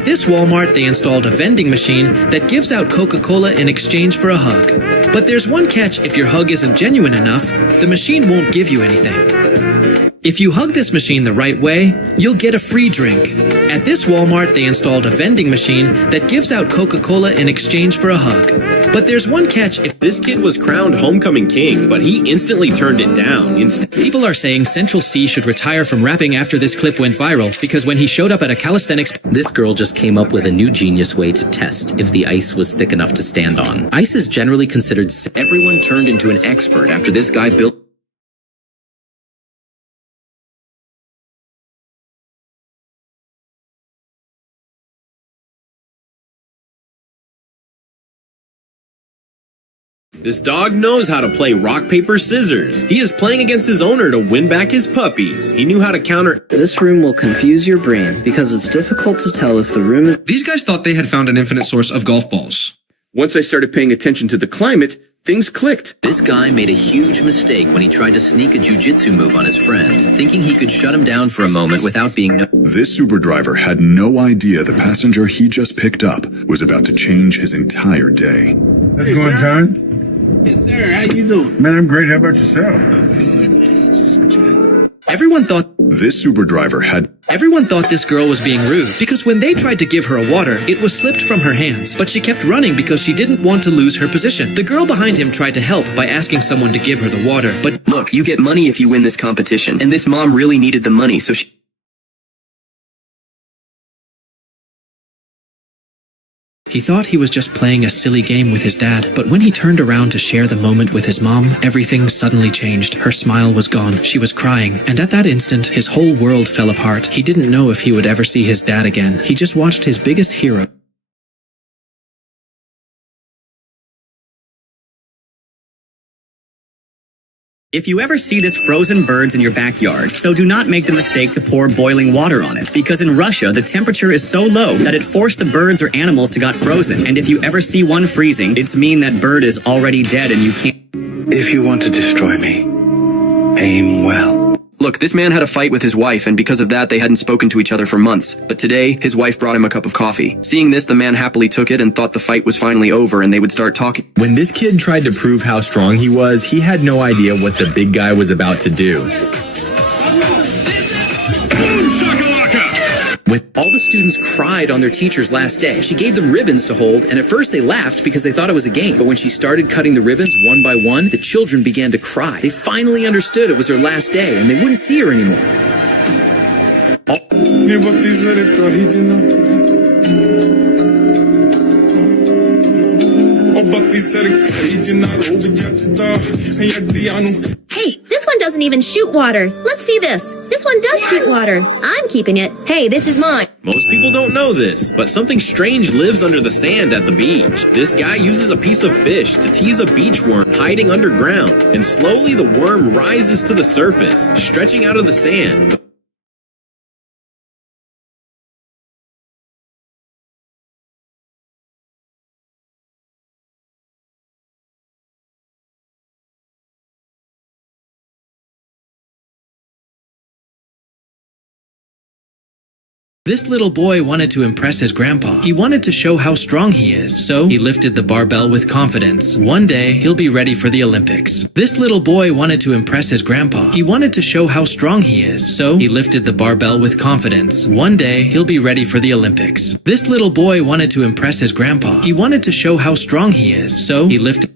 At this Walmart, they installed a vending machine that gives out Coca-Cola in exchange for a hug. But there's one catch: if your hug isn't genuine enough, the machine won't give you anything. If you hug this machine the right way, you'll get a free drink. At this Walmart, they installed a vending machine that gives out Coca-Cola in exchange for a hug. But there's one catch: if this kid was crowned homecoming king, but he instantly turned it down. People are saying Central C should retire from rapping after this clip went viral, because when he showed up at a calisthenics... This girl just came up with a new genius way to test if the ice was thick enough to stand on. Ice is generally considered... Everyone turned into an expert after this guy built... This dog knows how to play rock, paper, scissors. He is playing against his owner to win back his puppies. He knew how to counter... This room will confuse your brain because it's difficult to tell if the room is... These guys thought they had found an infinite source of golf balls. Once I started paying attention to the climate, things clicked. This guy made a huge mistake when he tried to sneak a jujitsu move on his friend, thinking he could shut him down for a moment without being known. This super driver had no idea the passenger he just picked up was about to change his entire day. How's it going, John? Yes, sir. How you doing? Man, I'm great. How about yourself? Everyone thought this super driver had... Everyone thought this girl was being rude, because when they tried to give her a water, it was slipped from her hands. But she kept running because she didn't want to lose her position. The girl behind him tried to help by asking someone to give her the water, but... Look, you get money if you win this competition, and this mom really needed the money, so she... He thought he was just playing a silly game with his dad, but when he turned around to share the moment with his mom, everything suddenly changed. Her smile was gone. She was crying, and at that instant, his whole world fell apart. He didn't know if he would ever see his dad again. He just watched his biggest hero. If you ever see this frozen birds in your backyard, so do not make the mistake to pour boiling water on it, because in Russia, the temperature is so low that it forced the birds or animals to got frozen. And if you ever see one freezing, it's mean that bird is already dead and you can't... If you want to destroy me, aim well. Look, this man had a fight with his wife, and because of that, they hadn't spoken to each other for months. But today, his wife brought him a cup of coffee. Seeing this, the man happily took it and thought the fight was finally over and they would start talking. When this kid tried to prove how strong he was, he had no idea what the big guy was about to do. All the students cried on their teacher's last day. She gave them ribbons to hold, and at first they laughed because they thought it was a game. But when she started cutting the ribbons one by one, the children began to cry. They finally understood it was her last day, and they wouldn't see her anymore. Hey, this one doesn't even shoot water. Let's see this. This one does shoot water. I'm keeping it. Hey, this is mine. Most people don't know this, but something strange lives under the sand at the beach. This guy uses a piece of fish to tease a beach worm hiding underground, and slowly the worm rises to the surface, stretching out of the sand. This little boy wanted to impress his grandpa. He wanted to show how strong he is, so he lifted the barbell with confidence. One day, he'll be ready for the Olympics. This little boy wanted to impress his grandpa. He wanted to show how strong he is, so he lifted the barbell with confidence. One day, he'll be ready for the Olympics. This little boy wanted to impress his grandpa. He wanted to show how strong he is, so he lifted...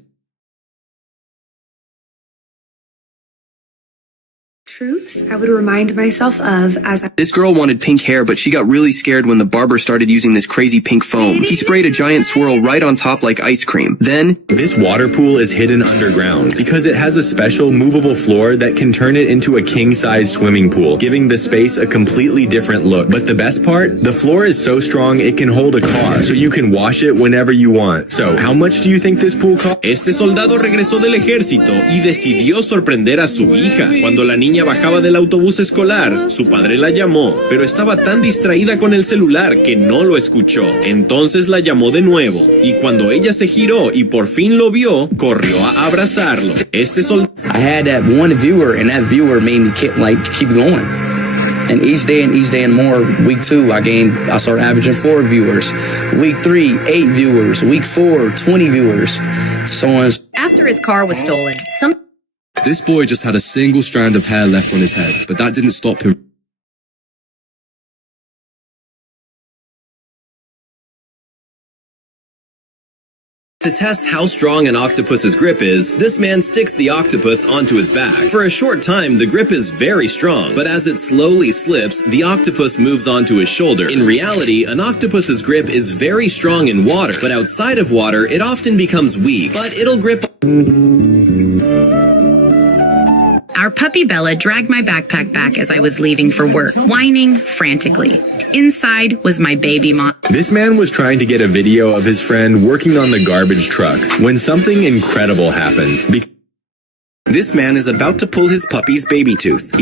Truths I would remind myself of as I... This girl wanted pink hair, but she got really scared when the barber started using this crazy pink foam. He sprayed a giant swirl right on top like ice cream. Then... This water pool is hidden underground because it has a special movable floor that can turn it into a king-size swimming pool, giving the space a completely different look. But the best part? The floor is so strong it can hold a car, so you can wash it whenever you want. So, how much do you think this pool cost? Este soldado regresó del ejército y decidió sorprender a su hija. Cuando la niña bajaba del autobús escolar, su padre la llamó, pero estaba tan distraída con el celular que no lo escuchó. Entonces la llamó de nuevo, y cuando ella se giró y por fin lo vio, corrió a abrazarlo. Este soldado... I had that one viewer, and that viewer made me keep going. And each day and more, week 2, I started averaging 4 viewers. Week 3, 8 viewers. Week 4, 20 viewers. So on. After his car was stolen, This boy just had a single strand of hair left on his head, but that didn't stop him. To test how strong an octopus's grip is, this man sticks the octopus onto his back. For a short time, the grip is very strong, but as it slowly slips, the octopus moves onto his shoulder. In reality, an octopus's grip is very strong in water, but outside of water, it often becomes weak, but it'll grip. our puppy Bella dragged my backpack back as I was leaving for work, whining frantically. Inside was my baby mom. This man was trying to get a video of his friend working on the garbage truck when something incredible happened. This man is about to pull his puppy's baby tooth.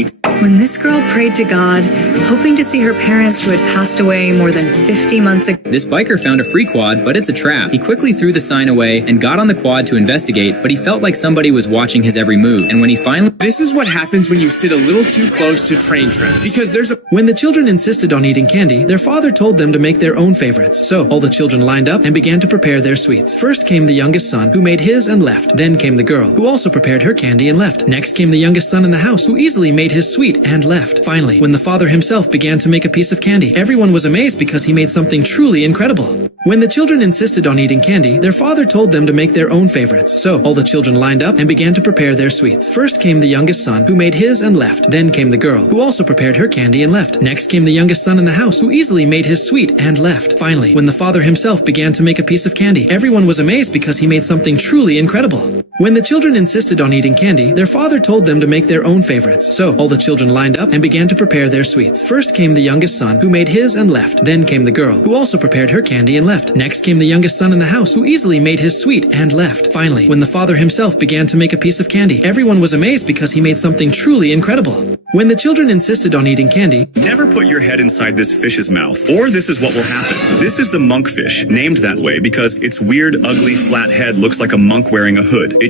When this girl prayed to God, hoping to see her parents who had passed away more than 50 months ago. This biker found a free quad, but it's a trap. He quickly threw the sign away and got on the quad to investigate, but he felt like somebody was watching his every move. And when he finally... This is what happens when you sit a little too close to train tracks. Because there's a... When the children insisted on eating candy, their father told them to make their own favorites. So all the children lined up and began to prepare their sweets. First came the youngest son, who made his and left. Then came the girl, who also prepared her candy and left. Next came the youngest son in the house, who easily made his sweet and left. Finally, when the father himself began to make a piece of candy, everyone was amazed because he made something truly incredible. When the children insisted on eating candy, their father told them to make their own favorites. So all the children lined up and began to prepare their sweets. First came the youngest son, who made his and left. Then came the girl, who also prepared her candy and left. Next came the youngest son in the house, who easily made his sweet and left. Finally, when the father himself began to make a piece of candy, everyone was amazed because he made something truly incredible. When the children insisted on eating candy, their father told them to make their own favorites. So all the children lined up and began to prepare their sweets. First came the youngest son, who made his and left. Then came the girl, who also prepared her candy and left. Next came the youngest son in the house, who easily made his sweet and left. Finally, when the father himself began to make a piece of candy, everyone was amazed because he made something truly incredible. When the children insisted on eating candy... Never put your head inside this fish's mouth, or this is what will happen. This is the monkfish, named that way because its weird, ugly, flat head looks like a monk wearing a hood.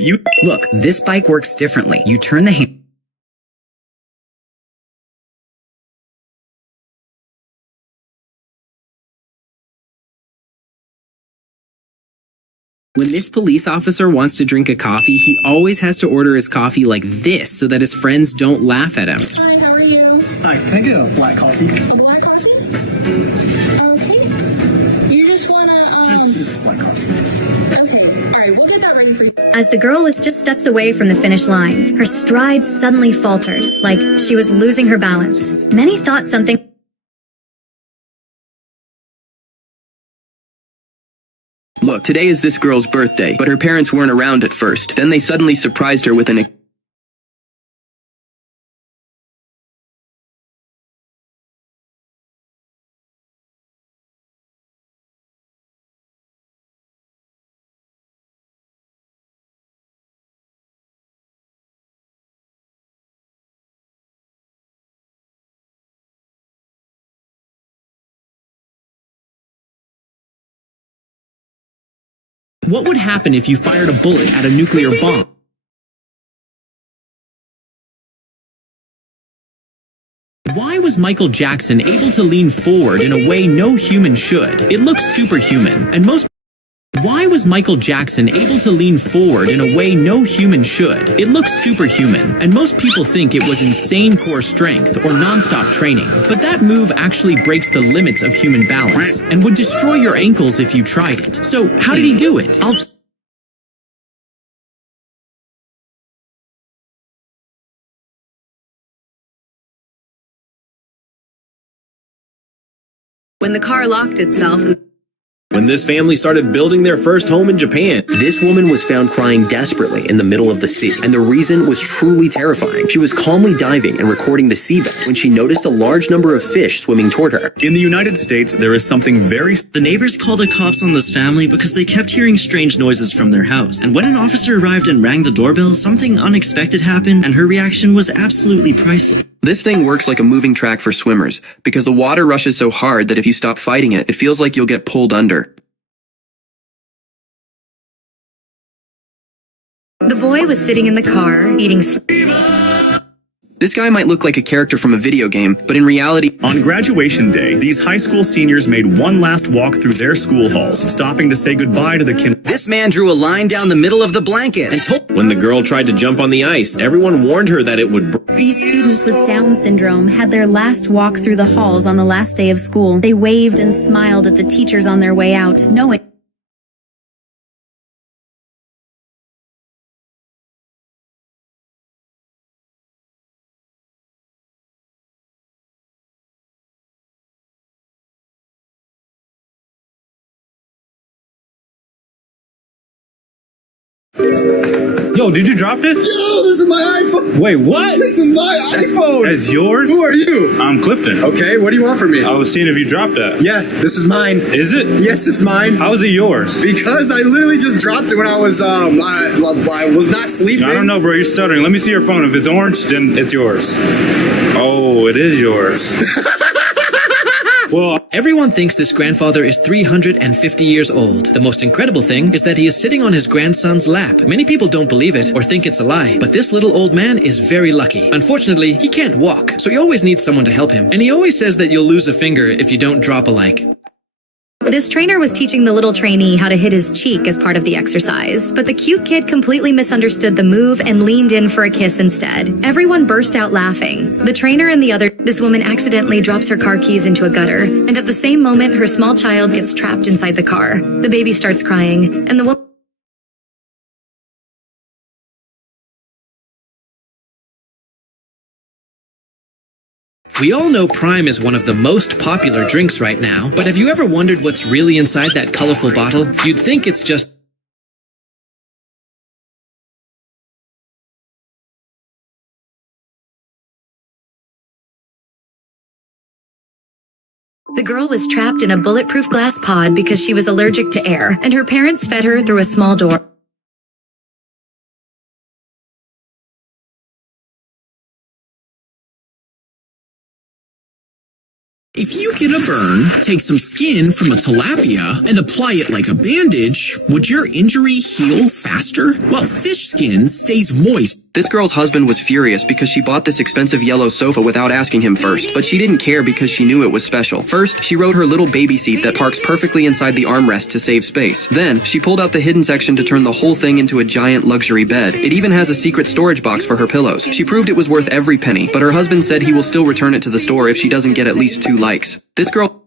Look, this bike works differently. You turn the hand... When this police officer wants to drink a coffee, he always has to order his coffee like this so that his friends don't laugh at him. Hi, how are you? Hi, can I get a black coffee? Black coffee? Okay. You just wanna, Just black coffee. Okay, alright, we'll get that ready for you. As the girl was just steps away from the finish line, her strides suddenly faltered, like she was losing her balance. Many thought something... Look, today is this girl's birthday, but her parents weren't around at first. Then they suddenly surprised her with an... What would happen if you fired a bullet at a nuclear bomb? Why was Michael Jackson able to lean forward in a way no human should? It looks superhuman, and most... Why was Michael Jackson able to lean forward in a way no human should? It looks superhuman, and most people think it was insane core strength or non-stop training. But that move actually breaks the limits of human balance, and would destroy your ankles if you tried it. So, how did he do it? When the car locked itself... When this family started building their first home in Japan. This woman was found crying desperately in the middle of the sea, and the reason was truly terrifying. She was calmly diving and recording the seabed when she noticed a large number of fish swimming toward her. In the United States, there is something very... The neighbors called the cops on this family because they kept hearing strange noises from their house. And when an officer arrived and rang the doorbell, something unexpected happened, and her reaction was absolutely priceless. This thing works like a moving track for swimmers, because the water rushes so hard that if you stop fighting it, it feels like you'll get pulled under. The boy was sitting in the car, eating... This guy might look like a character from a video game, but in reality... On graduation day, these high school seniors made one last walk through their school halls, stopping to say goodbye to the This man drew a line down the middle of the blanket and told... When the girl tried to jump on the ice, everyone warned her that it would These students with Down syndrome had their last walk through the halls on the last day of school. They waved and smiled at the teachers on their way out, knowing... Yo, did you drop this? Yo, this is my iPhone. Wait, what? This is my iPhone. That's yours? Who are you? I'm Clifton. Okay, what do you want from me? I was seeing if you dropped that. Yeah, this is mine. Is it? Yes, it's mine. How is it yours? Because I literally just dropped it when I was I was not sleeping. I don't know, bro. You're stuttering. Let me see your phone. If it's orange, then it's yours. Oh, it is yours. Well, everyone thinks this grandfather is 350 years old. The most incredible thing is that he is sitting on his grandson's lap. Many people don't believe it or think it's a lie, but this little old man is very lucky. Unfortunately, he can't walk, so he always needs someone to help him. And he always says that you'll lose a finger if you don't drop a like. This trainer was teaching the little trainee how to hit his cheek as part of the exercise, but the cute kid completely misunderstood the move and leaned in for a kiss instead. Everyone burst out laughing. The trainer and the other... This woman accidentally drops her car keys into a gutter, and at the same moment, her small child gets trapped inside the car. The baby starts crying, and the woman... We all know Prime is one of the most popular drinks right now, but have you ever wondered what's really inside that colorful bottle? You'd think it's just... The girl was trapped in a bulletproof glass pod because she was allergic to air, and her parents fed her through a small door. If you get a burn, take some skin from a tilapia and apply it like a bandage, would your injury heal faster? Well, fish skin stays moist. This girl's husband was furious because she bought this expensive yellow sofa without asking him first, but she didn't care because she knew it was special. First, she wrote her little baby seat that parks perfectly inside the armrest to save space. Then, she pulled out the hidden section to turn the whole thing into a giant luxury bed. It even has a secret storage box for her pillows. She proved it was worth every penny, but her husband said he will still return it to the store if she doesn't get at least 2 likes. This girl...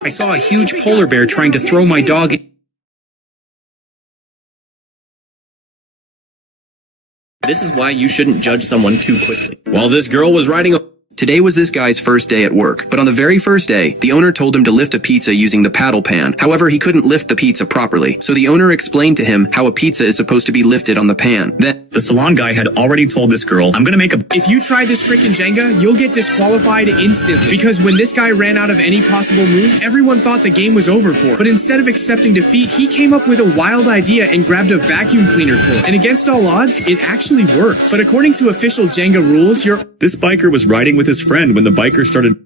I saw a huge polar bear trying to throw my dog in. This is why you shouldn't judge someone too quickly. While this girl was riding a... Today was this guy's first day at work, but on the very first day, the owner told him to lift a pizza using the paddle pan. However, he couldn't lift the pizza properly, so the owner explained to him how a pizza is supposed to be lifted on the pan. Then, the salon guy had already told this girl, I'm gonna make a... If you try this trick in Jenga, you'll get disqualified instantly. Because when this guy ran out of any possible moves, everyone thought the game was over for him. But instead of accepting defeat, he came up with a wild idea and grabbed a vacuum cleaner cord. And against all odds, it actually worked. But according to official Jenga rules, This biker was riding with his friend when the biker started...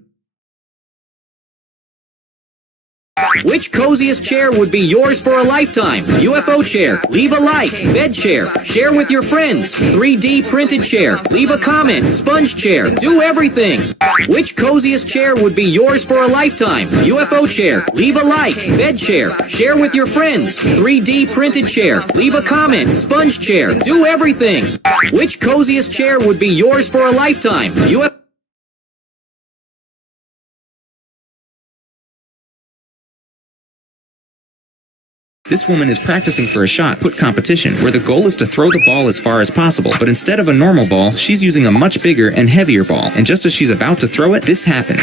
Which coziest chair would be yours for a lifetime? UFO chair. Leave a like. Bed chair. Share with your friends. 3D printed chair. Leave a comment. Sponge chair. Do everything. Which coziest chair would be yours for a lifetime? UFO chair. Leave a like. Bed chair. Share with your friends. 3D printed chair. Leave a comment. Sponge chair. Do everything. Which coziest chair would be yours for a lifetime? UFO This woman is practicing for a shot put competition, where the goal is to throw the ball as far as possible, but instead of a normal ball, she's using a much bigger and heavier ball, and just as she's about to throw it, this happened.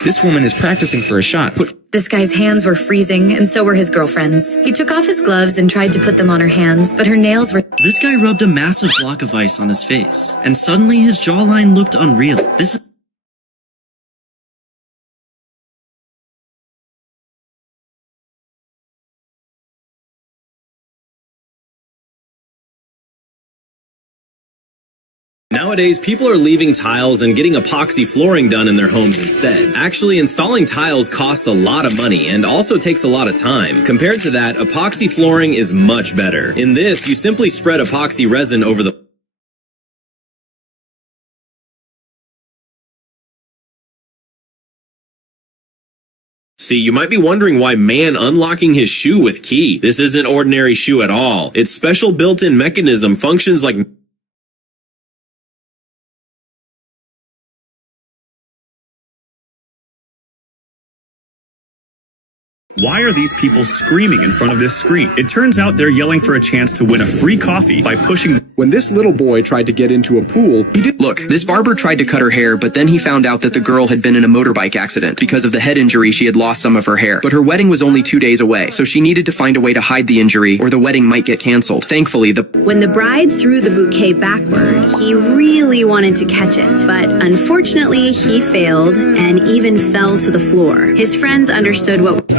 This woman is practicing for a shot put... This guy's hands were freezing, and so were his girlfriend's. He took off his gloves and tried to put them on her hands, but her nails were... This guy rubbed a massive block of ice on his face, and suddenly his jawline looked unreal. This is... Now Nowadays, people are leaving tiles and getting epoxy flooring done in their homes instead. Actually, installing tiles costs a lot of money and also takes a lot of time. Compared to that, epoxy flooring is much better. In this, you simply spread epoxy resin over the See, you might be wondering why man unlocking his shoe with key. This isn't ordinary shoe at all. Its special built-in mechanism functions like Why are these people screaming in front of this screen? It turns out they're yelling for a chance to win a free coffee by pushing. When this little boy tried to get into a pool, he did. Look, this barber tried to cut her hair, but then he found out that the girl had been in a motorbike accident. Because of the head injury, she had lost some of her hair. But her wedding was only 2 days away, so she needed to find a way to hide the injury, or the wedding might get canceled. Thankfully, When the bride threw the bouquet backward, he really wanted to catch it, but unfortunately, he failed and even fell to the floor. His friends understood what.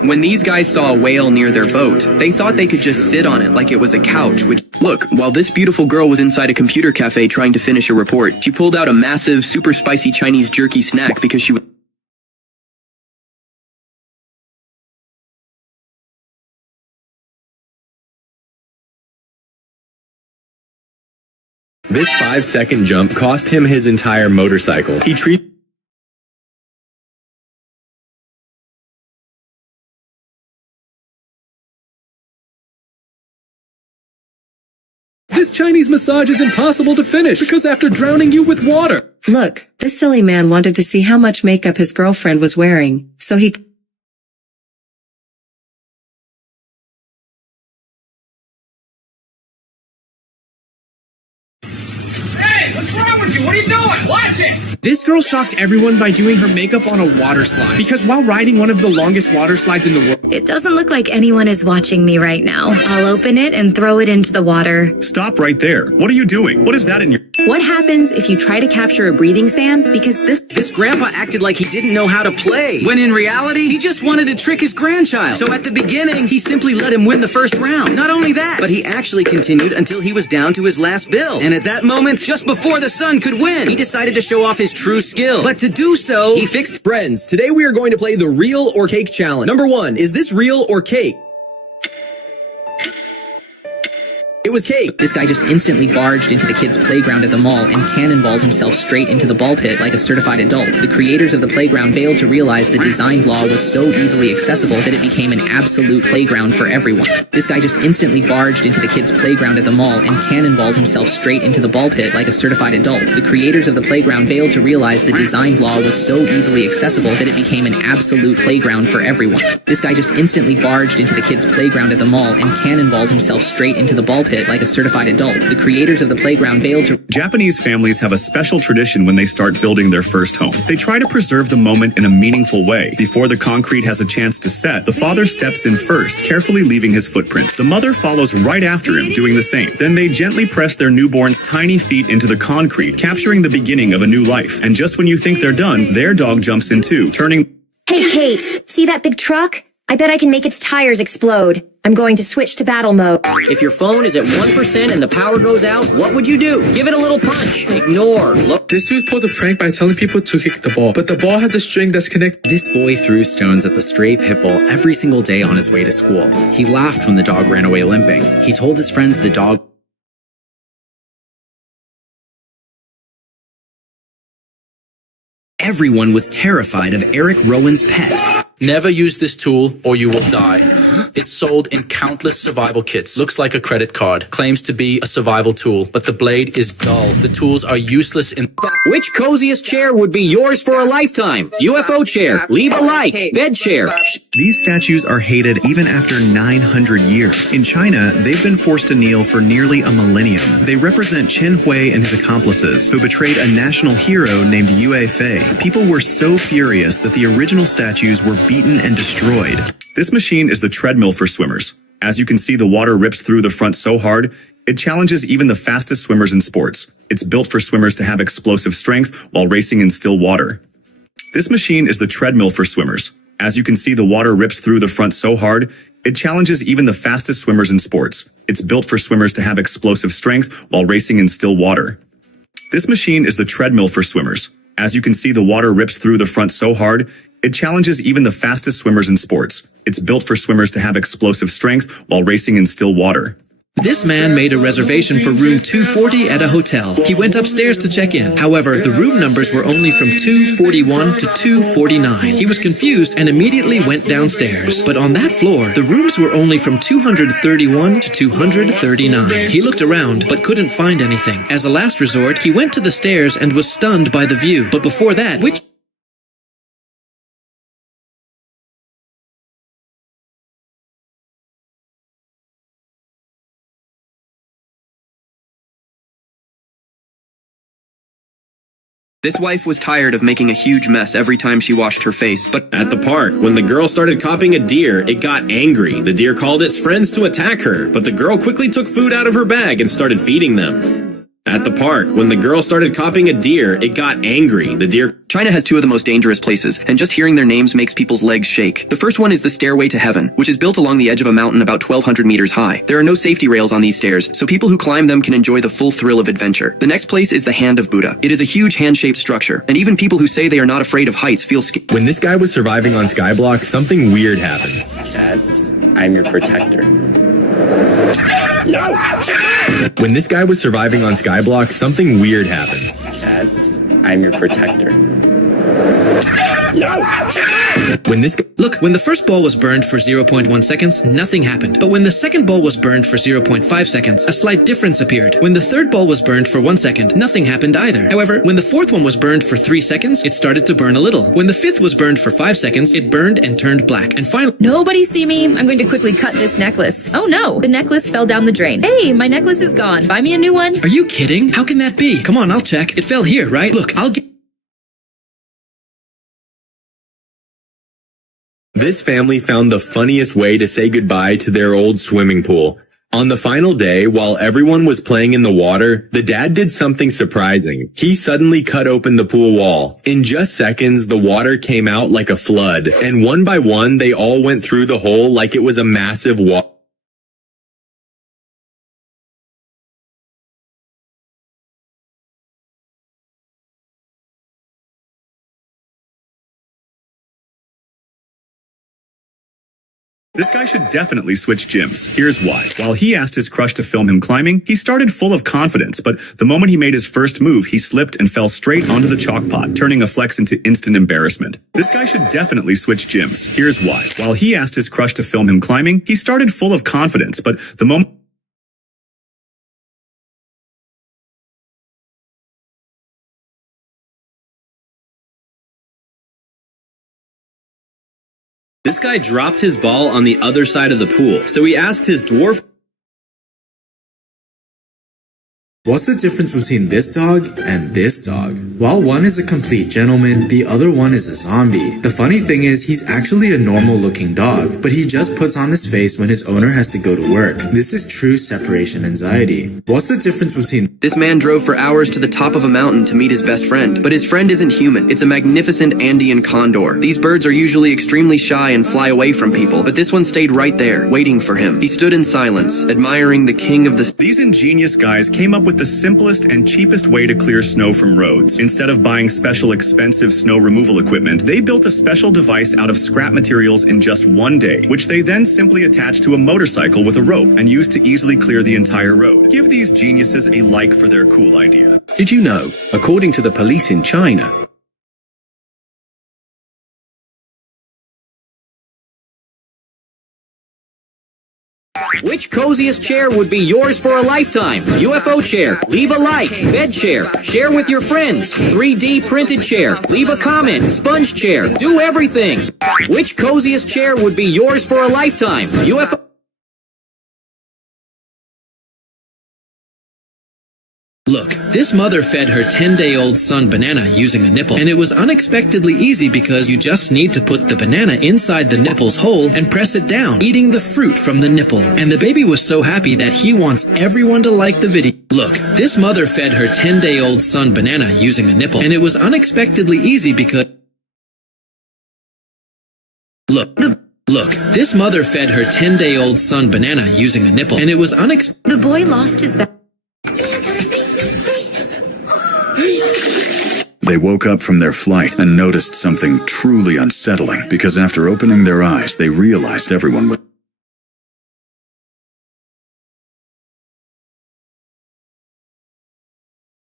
When these guys saw a whale near their boat, they thought they could just sit on it like it was a couch, which, look, while this beautiful girl was inside a computer cafe trying to finish a report, she pulled out a massive, super spicy Chinese jerky snack because she was... This 5-second jump cost him his entire motorcycle. He treated This Chinese massage is impossible to finish because after drowning you with water. Look, this silly man wanted to see how much makeup his girlfriend was wearing, so he... Hey, what's wrong with you? What are you doing? Watch it! This girl shocked everyone by doing her makeup on a water slide. Because while riding one of the longest water slides in the world... It doesn't look like anyone is watching me right now. I'll open it and throw it into the water. Stop right there. What are you doing? What is that in your... What happens if you try to capture a breathing sand? Because This grandpa acted like he didn't know how to play, when in reality, he just wanted to trick his grandchild. So at the beginning, he simply let him win the first round. Not only that, but he actually continued until he was down to his last bill. And at that moment, just before the son could win, he decided to show off his true skill. But to do so, he fixed... Friends, today we are going to play the real or cake challenge. Number 1, is this real or cake? It was cake. This guy just instantly barged into the kids' playground at the mall and cannonballed himself straight into the ball pit like a certified adult. The creators of the playground failed to realize the design flaw was so easily accessible that it became an absolute playground for everyone. This guy just instantly barged into the kids' playground at the mall and cannonballed himself straight into the ball pit like a certified adult. The creators of the playground failed to realize the design flaw was so easily accessible that it became an absolute playground for everyone. This guy just instantly barged into the kids' playground at the mall and cannonballed himself straight into the ball pit like a certified adult. The creators of the playground failed to... Japanese families have a special tradition when they start building their first home. They try to preserve the moment in a meaningful way. Before the concrete has a chance to set, the father steps in first, carefully leaving his footprint. The mother follows right after him, doing the same. Then they gently press their newborn's tiny feet into the concrete, capturing the beginning of a new life. And just when you think they're done, their dog jumps in too, turning... Hey, Kate, see that big truck? I bet I can make its tires explode. I'm going to switch to battle mode. If your phone is at 1% and the power goes out, what would you do? Give it a little punch. Ignore. Look. This dude pulled a prank by telling people to kick the ball, but the ball has a string that's connected. This boy threw stones at the stray pit bull every single day on his way to school. He laughed when the dog ran away limping. He told his friends the dog... Everyone was terrified of Eric Rowan's pet. Never use this tool or you will die. It's sold in countless survival kits. Looks like a credit card. Claims to be a survival tool, but the blade is dull. The tools are useless in... Which coziest chair would be yours for a lifetime? UFO chair. Leave a like. Bed chair. These statues are hated even after 900 years. In China, they've been forced to kneel for nearly a millennium. They represent Chen Hui and his accomplices, who betrayed a national hero named Yue Fei. People were so furious that the original statues were beaten and destroyed. This machine is the treadmill for swimmers. As you can see, the water rips through the front so hard, it challenges even the fastest swimmers in sports. It's built for swimmers to have explosive strength while racing in still water. This machine is the treadmill for swimmers. As you can see, the water rips through the front so hard, it challenges even the fastest swimmers in sports. It's built for swimmers to have explosive strength while racing in still water. This machine is the treadmill for swimmers. As you can see, the water rips through the front so hard, it challenges even the fastest swimmers in sports. It's built for swimmers to have explosive strength while racing in still water. This man made a reservation for room 240 at a hotel. He went upstairs to check in. However, the room numbers were only from 241 to 249. He was confused and immediately went downstairs. But on that floor, the rooms were only from 231 to 239. He looked around, but couldn't find anything. As a last resort, he went to the stairs and was stunned by the view. But before that, This wife was tired of making a huge mess every time she washed her face, but at the park, when the girl started copying a deer, it got angry. The deer called its friends to attack her, but the girl quickly took food out of her bag and started feeding them. At the park, when the girl started copying a deer, it got angry. The deer... China has two of the most dangerous places, and just hearing their names makes people's legs shake. The first one is the Stairway to Heaven, which is built along the edge of a mountain about 1,200 meters high. There are no safety rails on these stairs, so people who climb them can enjoy the full thrill of adventure. The next place is the Hand of Buddha. It is a huge hand-shaped structure, and even people who say they are not afraid of heights feel scared. When this guy was surviving on Skyblock, something weird happened. Dad, I'm your protector. No! When this guy was surviving on Skyblock, something weird happened. Dad, I'm your protector. No! Look, when the first ball was burned for 0.1 seconds, nothing happened. But when the second ball was burned for 0.5 seconds, a slight difference appeared. When the third ball was burned for 1 second, nothing happened either. However, when the fourth one was burned for 3 seconds, it started to burn a little. When the fifth was burned for 5 seconds, it burned and turned black. And finally... Nobody see me. I'm going to quickly cut this necklace. Oh no, the necklace fell down the drain. Hey, my necklace is gone. Buy me a new one. Are you kidding? How can that be? Come on, I'll check. It fell here, right? Look, I'll get... This family found the funniest way to say goodbye to their old swimming pool. On the final day, while everyone was playing in the water, the dad did something surprising. He suddenly cut open the pool wall. In just seconds, the water came out like a flood, and one by one, they all went through the hole like it was a massive wall. This guy should definitely switch gyms. Here's why. While he asked his crush to film him climbing, he started full of confidence, but the moment he made his first move, he slipped and fell straight onto the chalk pot, turning a flex into instant embarrassment. This guy should definitely switch gyms. Here's why. While he asked his crush to film him climbing, he started full of confidence, but the moment... This guy dropped his ball on the other side of the pool, so he asked his dwarf... What's the difference between this dog and this dog? While one is a complete gentleman, the other one is a zombie. The funny thing is, he's actually a normal looking dog, but he just puts on this face when his owner has to go to work. This is true separation anxiety. What's the difference between... This man drove for hours to the top of a mountain to meet his best friend, but his friend isn't human. It's a magnificent Andean condor. These birds are usually extremely shy and fly away from people, but this one stayed right there, waiting for him. He stood in silence, admiring the king of the... These ingenious guys came up with the simplest and cheapest way to clear snow from roads. Instead of buying special expensive snow removal equipment, they built a special device out of scrap materials in just one day, which they then simply attached to a motorcycle with a rope and used to easily clear the entire road. Give these geniuses a like for their cool idea. Did you know, according to the police in China, Which coziest chair would be yours for a lifetime? UFO chair. Leave a like. Bed chair. Share with your friends. 3D printed chair. Leave a comment. Sponge chair. Do everything. Which coziest chair would be yours for a lifetime? UFO... Look, this mother fed her 10-day-old son banana using a nipple, and it was unexpectedly easy because you just need to put the banana inside the nipple's hole and press it down, eating the fruit from the nipple. And the baby was so happy that he wants everyone to like the video. Look, this mother fed her 10-day-old son banana using a nipple, and it was unexpectedly easy because Look, this mother fed her 10-day-old son banana using a nipple, and it was The boy lost his They woke up from their flight and noticed something truly unsettling, because after opening their eyes, they realized everyone was...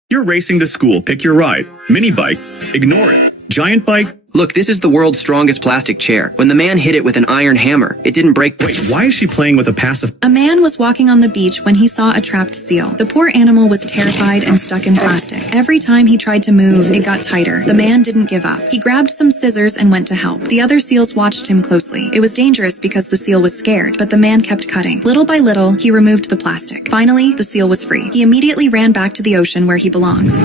You're racing to school, pick your ride. Mini bike, ignore it. Giant bike. Look, this is the world's strongest plastic chair. When the man hit it with an iron hammer, it didn't break. Wait, why is she playing with a passive... A man was walking on the beach when he saw a trapped seal. The poor animal was terrified and stuck in plastic. Every time he tried to move, it got tighter. The man didn't give up. He grabbed some scissors and went to help. The other seals watched him closely. It was dangerous because the seal was scared, but the man kept cutting. Little by little, he removed the plastic. Finally, the seal was free. He immediately ran back to the ocean where he belongs.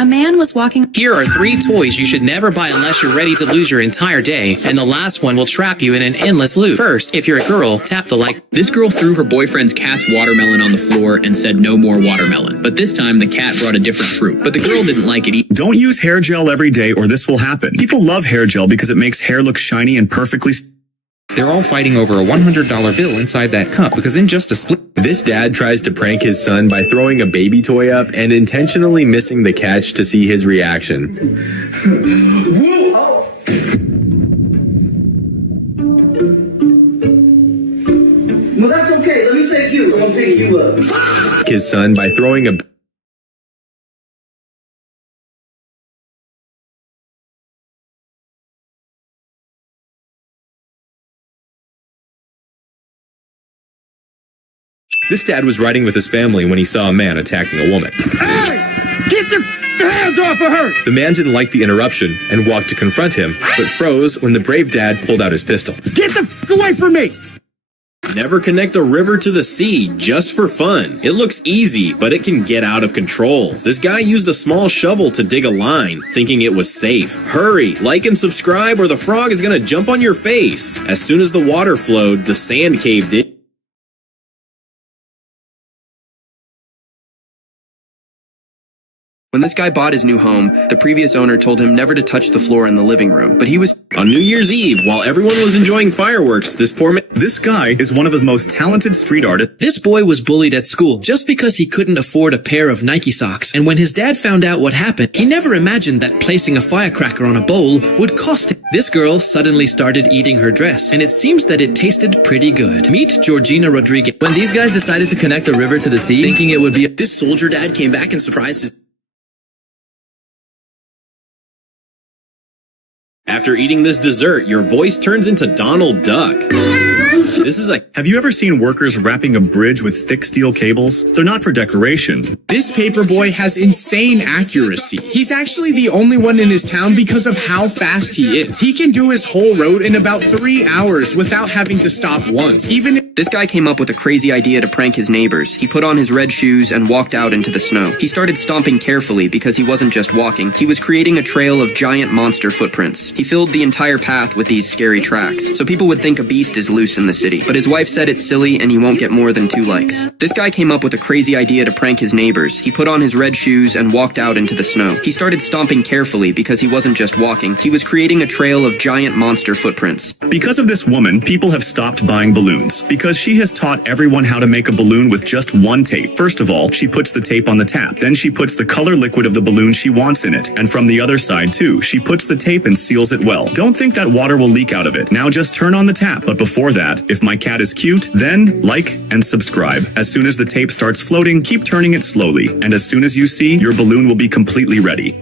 A man was walking... Here are 3 toys you should never buy unless you're ready to lose your entire day, and the last one will trap you in an endless loop. First, if you're a girl, tap the like. This girl threw her boyfriend's cat's watermelon on the floor and said no more watermelon. But this time, the cat brought a different fruit. But the girl didn't like it either. Don't use hair gel every day or this will happen. People love hair gel because it makes hair look shiny and perfectly... They're all fighting over a $100 bill inside that cup because in just a split... This dad tries to prank his son by throwing a baby toy up and intentionally missing the catch to see his reaction. Well, that's okay. Let me take you. I'm gonna pick you up. His son by throwing a... This dad was riding with his family when he saw a man attacking a woman. Hey! Get your hands off of her! The man didn't like the interruption and walked to confront him, but froze when the brave dad pulled out his pistol. Get the f*** away from me! Never connect a river to the sea just for fun. It looks easy, but it can get out of control. This guy used a small shovel to dig a line, thinking it was safe. Hurry, like and subscribe or the frog is gonna jump on your face. As soon as the water flowed, the sand caved in. When this guy bought his new home, the previous owner told him never to touch the floor in the living room, but he was... On New Year's Eve, while everyone was enjoying fireworks, this poor man... This guy is one of the most talented street artists. This boy was bullied at school just because he couldn't afford a pair of Nike socks, and when his dad found out what happened, he never imagined that placing a firecracker on a bowl would cost him. This girl suddenly started eating her dress, and it seems that it tasted pretty good. Meet Georgina Rodriguez. When these guys decided to connect the river to the sea, thinking it would be... This soldier dad came back and surprised his... After eating this dessert, your voice turns into Donald Duck. This is Have you ever seen workers wrapping a bridge with thick steel cables? They're not for decoration. This paperboy has insane accuracy. He's actually the only one in his town because of how fast he is. He can do his whole road in about 3 hours without having to stop once. This guy came up with a crazy idea to prank his neighbors. He put on his red shoes and walked out into the snow. He started stomping carefully because he wasn't just walking. He was creating a trail of giant monster footprints. He filled the entire path with these scary tracks, so people would think a beast is loose in the city. But his wife said it's silly and he won't get more than 2 likes. This guy came up with a crazy idea to prank his neighbors. He put on his red shoes and walked out into the snow. He started stomping carefully because he wasn't just walking. He was creating a trail of giant monster footprints. Because of this woman, people have stopped buying balloons. Because she has taught everyone how to make a balloon with just one tape. First of all, she puts the tape on the tap. Then she puts the color liquid of the balloon she wants in it. And from the other side too, she puts the tape and seals it well. Don't think that water will leak out of it. Now just turn on the tap. But before that, if my cat is cute, then like and subscribe. As soon as the tape starts floating, keep turning it slowly. And as soon as you see, your balloon will be completely ready.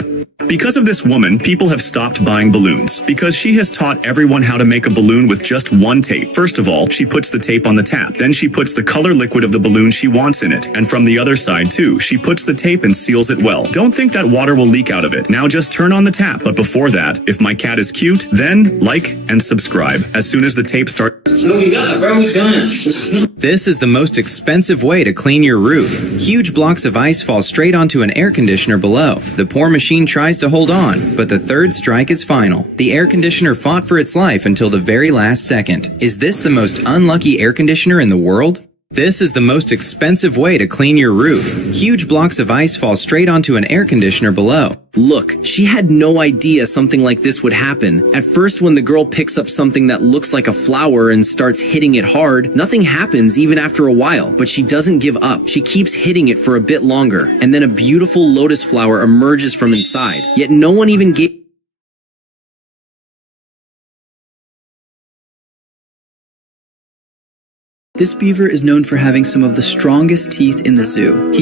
Because of this woman, people have stopped buying balloons. Because she has taught everyone how to make a balloon with just one tape. First of all, she puts the tape on the tap. Then she puts the color liquid of the balloon she wants in it. And from the other side too, she puts the tape and seals it well. Don't think that water will leak out of it. Now just turn on the tap. But before that, if my cat is cute, then like and subscribe. As soon as the tape starts... No, we got it, bro. He's done. This is the most expensive way to clean your roof. Huge blocks of ice fall straight onto an air conditioner below. The poor machine tries to hold on, but the third strike is final. The air conditioner fought for its life until the very last second. Is this the most unlucky air conditioner in the world? This is the most expensive way to clean your roof. Huge blocks of ice fall straight onto an air conditioner below. Look, she had no idea something like this would happen. At first, when the girl picks up something that looks like a flower and starts hitting it hard, nothing happens even after a while, but she doesn't give up. She keeps hitting it for a bit longer, and then a beautiful lotus flower emerges from inside. Yet no one even gave... This beaver is known for having some of the strongest teeth in the zoo.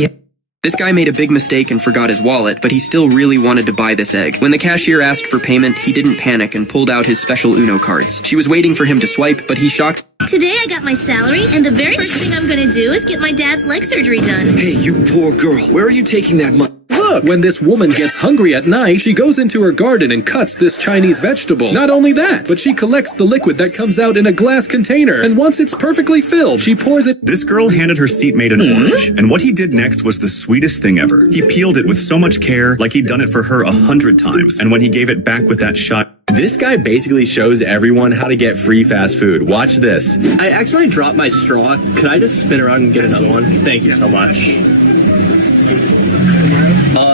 This guy made a big mistake and forgot his wallet, but he still really wanted to buy this egg. When the cashier asked for payment, he didn't panic and pulled out his special Uno cards. She was waiting for him to swipe, but he shocked. Today I got my salary, and the very first thing I'm gonna do is get my dad's leg surgery done. Hey, you poor girl. Where are you taking that money? Look, when this woman gets hungry at night, she goes into her garden and cuts this Chinese vegetable. Not only that, but she collects the liquid that comes out in a glass container, and once it's perfectly filled, she pours it. This girl handed her seatmate an orange, and what he did next was the sweetest thing ever. He peeled it with so much care, like he'd done it for her 100 times, and when he gave it back with that shot, this guy basically shows everyone how to get free fast food. Watch this. I accidentally dropped my straw. Could I just spin around and get another one? Thank you so much.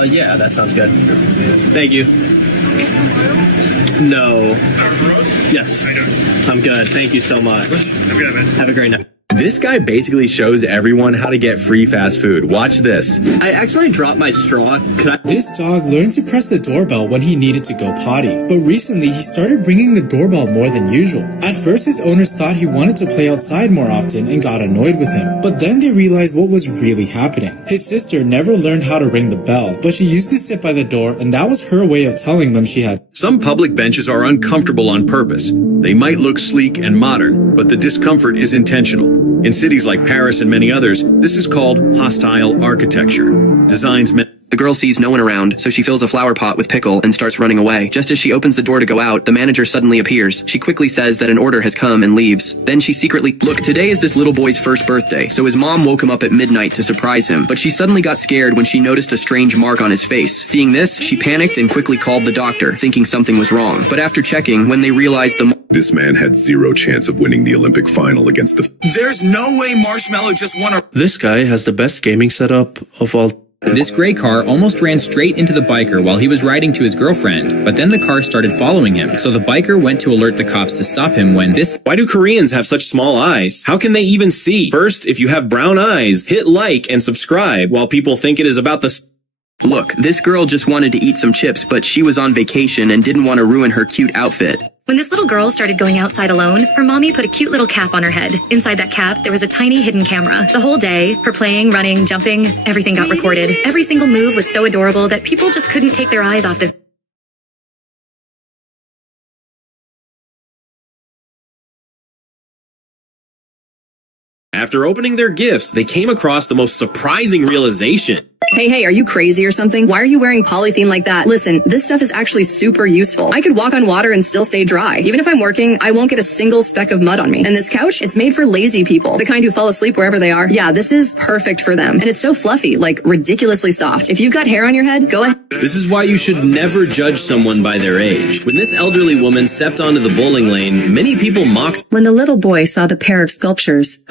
Yeah, that sounds good. Thank you. No. Yes. I'm good. Thank you so much. Have a great night. This guy basically shows everyone how to get free fast food. Watch this. I accidentally dropped my straw. This dog learned to press the doorbell when he needed to go potty, but recently he started ringing the doorbell more than usual. At first his owners thought he wanted to play outside more often and got annoyed with him, but then they realized what was really happening. His sister never learned how to ring the bell, but she used to sit by the door, and that was her way of telling them she had. Some public benches are uncomfortable on purpose. They might look sleek and modern, but the discomfort is intentional. In cities like Paris and many others, this is called hostile architecture. Designs meant... The girl sees no one around, so she fills a flower pot with pickle and starts running away. Just as she opens the door to go out, the manager suddenly appears. She quickly says that an order has come and leaves. Then she secretly... Look, today is this little boy's first birthday, so his mom woke him up at midnight to surprise him. But she suddenly got scared when she noticed a strange mark on his face. Seeing this, she panicked and quickly called the doctor, thinking something was wrong. But after checking, when they realized This man had zero chance of winning the Olympic final against the... There's no way Marshmallow just won a... This guy has the best gaming setup of all... This gray car almost ran straight into the biker while he was riding to his girlfriend, but then the car started following him, so the biker went to alert the cops to stop him when this... Why do Koreans have such small eyes? How can they even see? First, if you have brown eyes, hit like and subscribe while people think it is about the... Look, this girl just wanted to eat some chips, but she was on vacation and didn't want to ruin her cute outfit. When this little girl started going outside alone, her mommy put a cute little cap on her head. Inside that cap, there was a tiny hidden camera. The whole day, her playing, running, jumping, everything got recorded. Every single move was so adorable that people just couldn't take their eyes off the... After opening their gifts, they came across the most surprising realization. Hey, are you crazy or something? Why are you wearing polythene like that? Listen, this stuff is actually super useful. I could walk on water and still stay dry. Even if I'm working, I won't get a single speck of mud on me. And this couch, it's made for lazy people, the kind who fall asleep wherever they are. Yeah, this is perfect for them. And it's so fluffy, like ridiculously soft. If you've got hair on your head, go ahead. This is why you should never judge someone by their age. When this elderly woman stepped onto the bowling lane, many people mocked. When the little boy saw the pair of sculptures,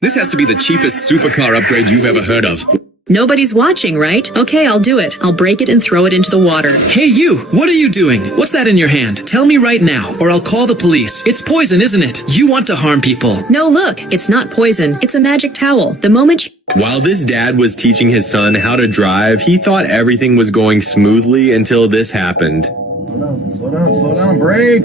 This has to be the cheapest supercar upgrade you've ever heard of. Nobody's watching, right? Okay, I'll do it. I'll break it and throw it into the water. Hey you, what are you doing? What's that in your hand? Tell me right now, or I'll call the police. It's poison, isn't it? You want to harm people. No, look, it's not poison. It's a magic towel. The moment While this dad was teaching his son how to drive, he thought everything was going smoothly until this happened. Slow down, break!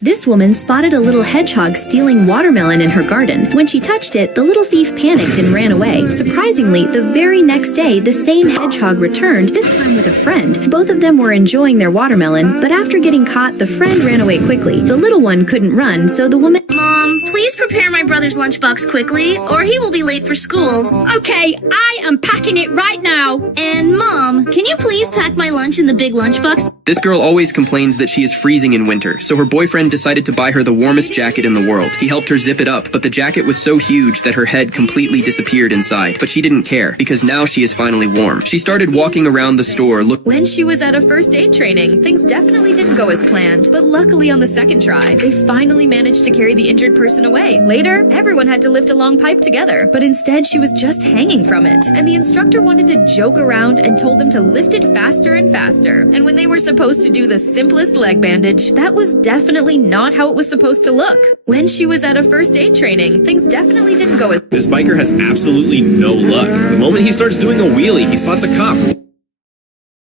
This woman spotted a little hedgehog stealing watermelon in her garden. When she touched it, the little thief panicked and ran away. Surprisingly, the very next day, the same hedgehog returned, this time with a friend. Both of them were enjoying their watermelon, but after getting caught, the friend ran away quickly. The little one couldn't run, so the woman... Mom, please prepare my brother's lunchbox quickly, or he will be late for school? Okay, I am packing it right now. And Mom, can you please pack my lunch in the big lunchbox? This girl always complains that she is freezing in winter, so her boyfriend decided to buy her the warmest jacket in the world. He helped her zip it up, but the jacket was so huge that her head completely disappeared inside. But she didn't care, because now she is finally warm. She started walking around the store When she was at a first aid training, things definitely didn't go as planned, but luckily on the second try, they finally managed to carry the injured person away. Later, everyone had to lift a long pipe together, but instead she was just hanging from it, and the instructor wanted to joke around and told them to lift it faster and faster. And when they were supposed to do the simplest leg bandage, that was definitely not how it was supposed to look. When she was at a first aid training, things definitely didn't go as... This biker has absolutely no luck. The moment he starts doing a wheelie, he spots a cop.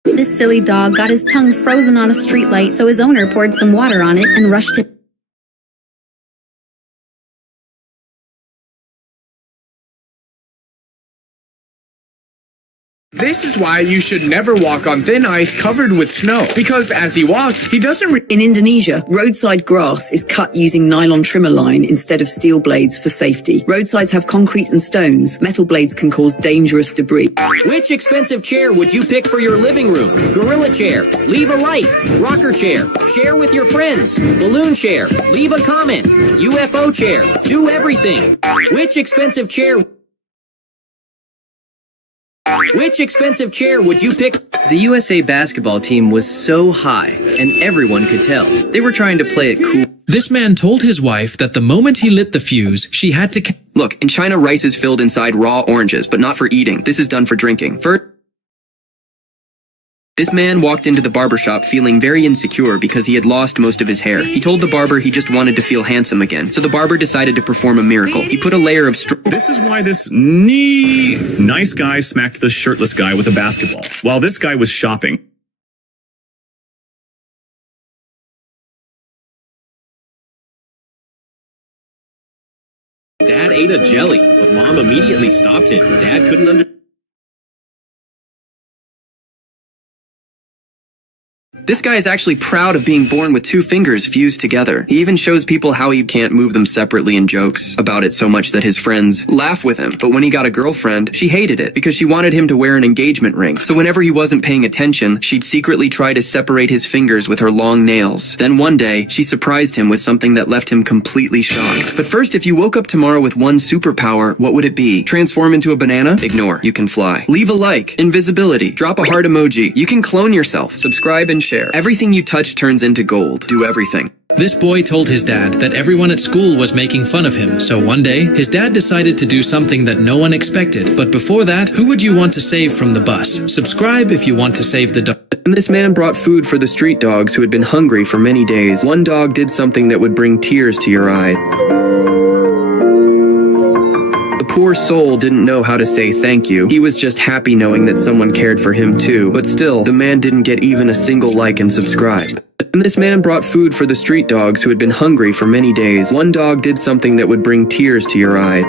This silly dog got his tongue frozen on a streetlight, so his owner poured some water on it and rushed it. This is why you should never walk on thin ice covered with snow, because as he walks, he doesn't In Indonesia, roadside grass is cut using nylon trimmer line instead of steel blades for safety. Roadsides have concrete and stones. Metal blades can cause dangerous debris. Which expensive chair would you pick for your living room? Gorilla chair, leave a like. Rocker chair, share with your friends. Balloon chair, leave a comment. UFO chair, do everything. Which expensive chair would you pick? The USA basketball team was so high, and everyone could tell. They were trying to play it cool. This man told his wife that the moment he lit the fuse, she had to... Look, in China, rice is filled inside raw oranges, but not for eating. This is done for drinking. This man walked into the barbershop feeling very insecure because he had lost most of his hair. He told the barber he just wanted to feel handsome again, so the barber decided to perform a miracle. He put a layer of This is why this nice guy smacked the shirtless guy with a basketball, while this guy was shopping. Dad ate a jelly, but Mom immediately stopped him. Dad couldn't understand. This guy is actually proud of being born with 2 fingers fused together. He even shows people how he can't move them separately and jokes about it so much that his friends laugh with him. But when he got a girlfriend, she hated it because she wanted him to wear an engagement ring. So whenever he wasn't paying attention, she'd secretly try to separate his fingers with her long nails. Then one day, she surprised him with something that left him completely shocked. But first, if you woke up tomorrow with one superpower, what would it be? Transform into a banana? Ignore. You can fly. Leave a like. Invisibility. Drop a heart emoji. You can clone yourself. Subscribe and share. Everything you touch turns into gold. Do everything. This boy told his dad that everyone at school was making fun of him, so one day, his dad decided to do something that no one expected. But before that, who would you want to save from the bus? Subscribe if you want to save the dog. And this man brought food for the street dogs who had been hungry for many days. One dog did something that would bring tears to your eyes. The poor soul didn't know how to say thank you. He was just happy knowing that someone cared for him too. But still, the man didn't get even a single like and subscribe. And this man brought food for the street dogs who had been hungry for many days. One dog did something that would bring tears to your eyes.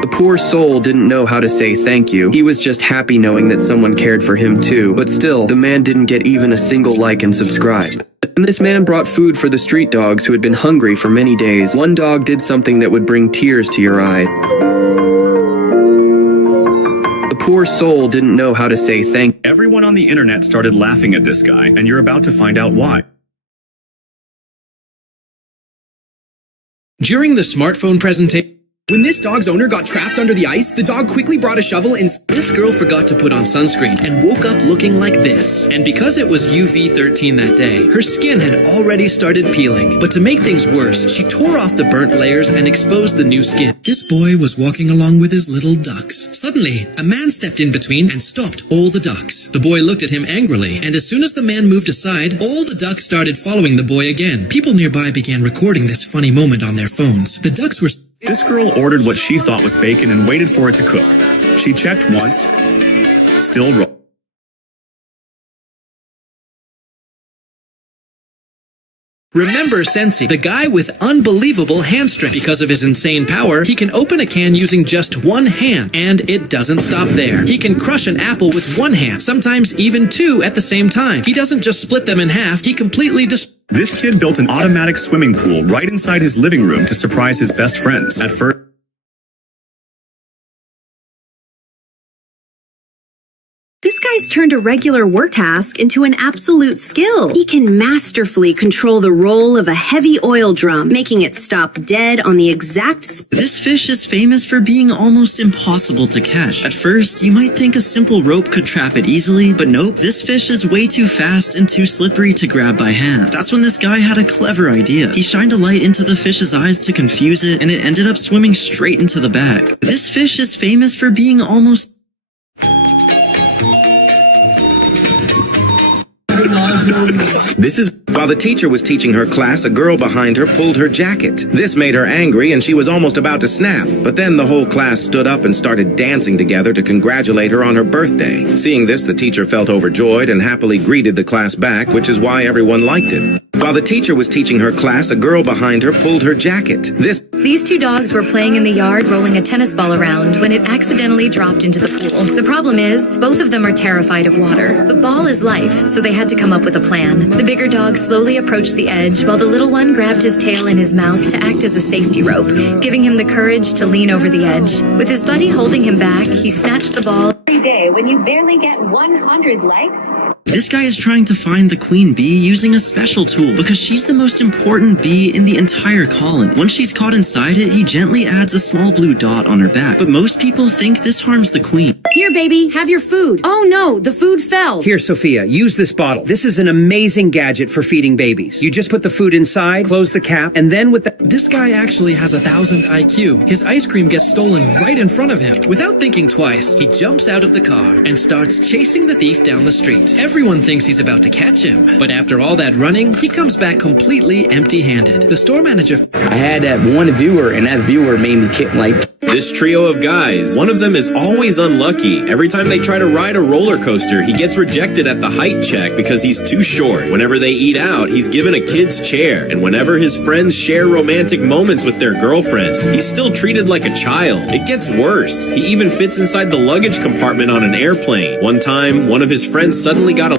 The poor soul didn't know how to say thank you. He was just happy knowing that someone cared for him too. But still, the man didn't get even a single like and subscribe. And this man brought food for the street dogs who had been hungry for many days. One dog did something that would bring tears to your eyes. The poor soul didn't know how to say thank you. Everyone on the internet started laughing at this guy, and you're about to find out why. During the smartphone presentation, when this dog's owner got trapped under the ice, the dog quickly brought a shovel and... This girl forgot to put on sunscreen and woke up looking like this. And because it was UV 13 that day, her skin had already started peeling. But to make things worse, she tore off the burnt layers and exposed the new skin. This boy was walking along with his little ducks. Suddenly, a man stepped in between and stopped all the ducks. The boy looked at him angrily, and as soon as the man moved aside, all the ducks started following the boy again. People nearby began recording this funny moment on their phones. The ducks were... This girl ordered what she thought was bacon and waited for it to cook. She checked once, still raw. Remember Sensi, the guy with unbelievable hand strength. Because of his insane power, he can open a can using just one hand, and it doesn't stop there. He can crush an apple with one hand, sometimes even 2 at the same time. He doesn't just split them in half, he completely destroys. This kid built an automatic swimming pool right inside his living room to surprise his best friends. At first, This guy's turned a regular work task into an absolute skill. He can masterfully control the roll of a heavy oil drum, making it stop dead on the exact spot. This fish is famous for being almost impossible to catch. At first, you might think a simple rope could trap it easily, but nope, this fish is way too fast and too slippery to grab by hand. That's when this guy had a clever idea. He shined a light into the fish's eyes to confuse it, and it ended up swimming straight into the bag. This fish is famous for being almost... This is while the teacher was teaching her class, a girl behind her pulled her jacket. This made her angry and she was almost about to snap. But then the whole class stood up and started dancing together to congratulate her on her birthday. Seeing this, the teacher felt overjoyed and happily greeted the class back, which is why everyone liked it. While the teacher was teaching her class, a girl behind her pulled her jacket. These two dogs were playing in the yard rolling a tennis ball around when it accidentally dropped into the pool. The problem is, both of them are terrified of water. The ball is life, so they had to come up with a plan. The bigger dog slowly approached the edge while the little one grabbed his tail in his mouth to act as a safety rope, giving him the courage to lean over the edge. With his buddy holding him back, he snatched the ball. Every day when you barely get 100 likes. This guy is trying to find the queen bee using a special tool because she's the most important bee in the entire colony. Once she's caught inside it, he gently adds a small blue dot on her back. But most people think this harms the queen. Here, baby, have your food. Oh no, the food fell. Here, Sophia, use this bottle. This is an amazing gadget for feeding babies. You just put the food inside, close the cap, and then with the... This guy actually has 1,000 IQ. His ice cream gets stolen right in front of him. Without thinking twice, he jumps out of the car and starts chasing the thief down the street. Everyone thinks he's about to catch him, but after all that running, he comes back completely empty-handed. The store manager... I had that one viewer, and that viewer made me kick like... This trio of guys, one of them is always unlucky. Every time they try to ride a roller coaster, he gets rejected at the height check because he's too short. Whenever they eat out, he's given a kid's chair. And whenever his friends share romantic moments with their girlfriends, he's still treated like a child. It gets worse. He even fits inside the luggage compartment on an airplane. One time, one of his friends suddenly got a...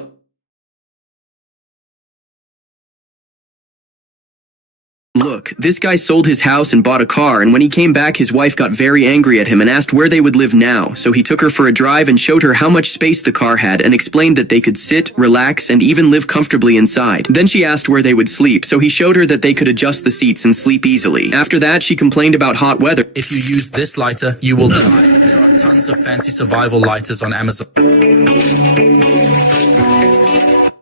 Look, this guy sold his house and bought a car, and when he came back, his wife got very angry at him and asked where they would live now. So he took her for a drive and showed her how much space the car had and explained that they could sit, relax, and even live comfortably inside. Then she asked where they would sleep, so he showed her that they could adjust the seats and sleep easily. After that, she complained about hot weather. If you use this lighter, you will die. There are tons of fancy survival lighters on Amazon.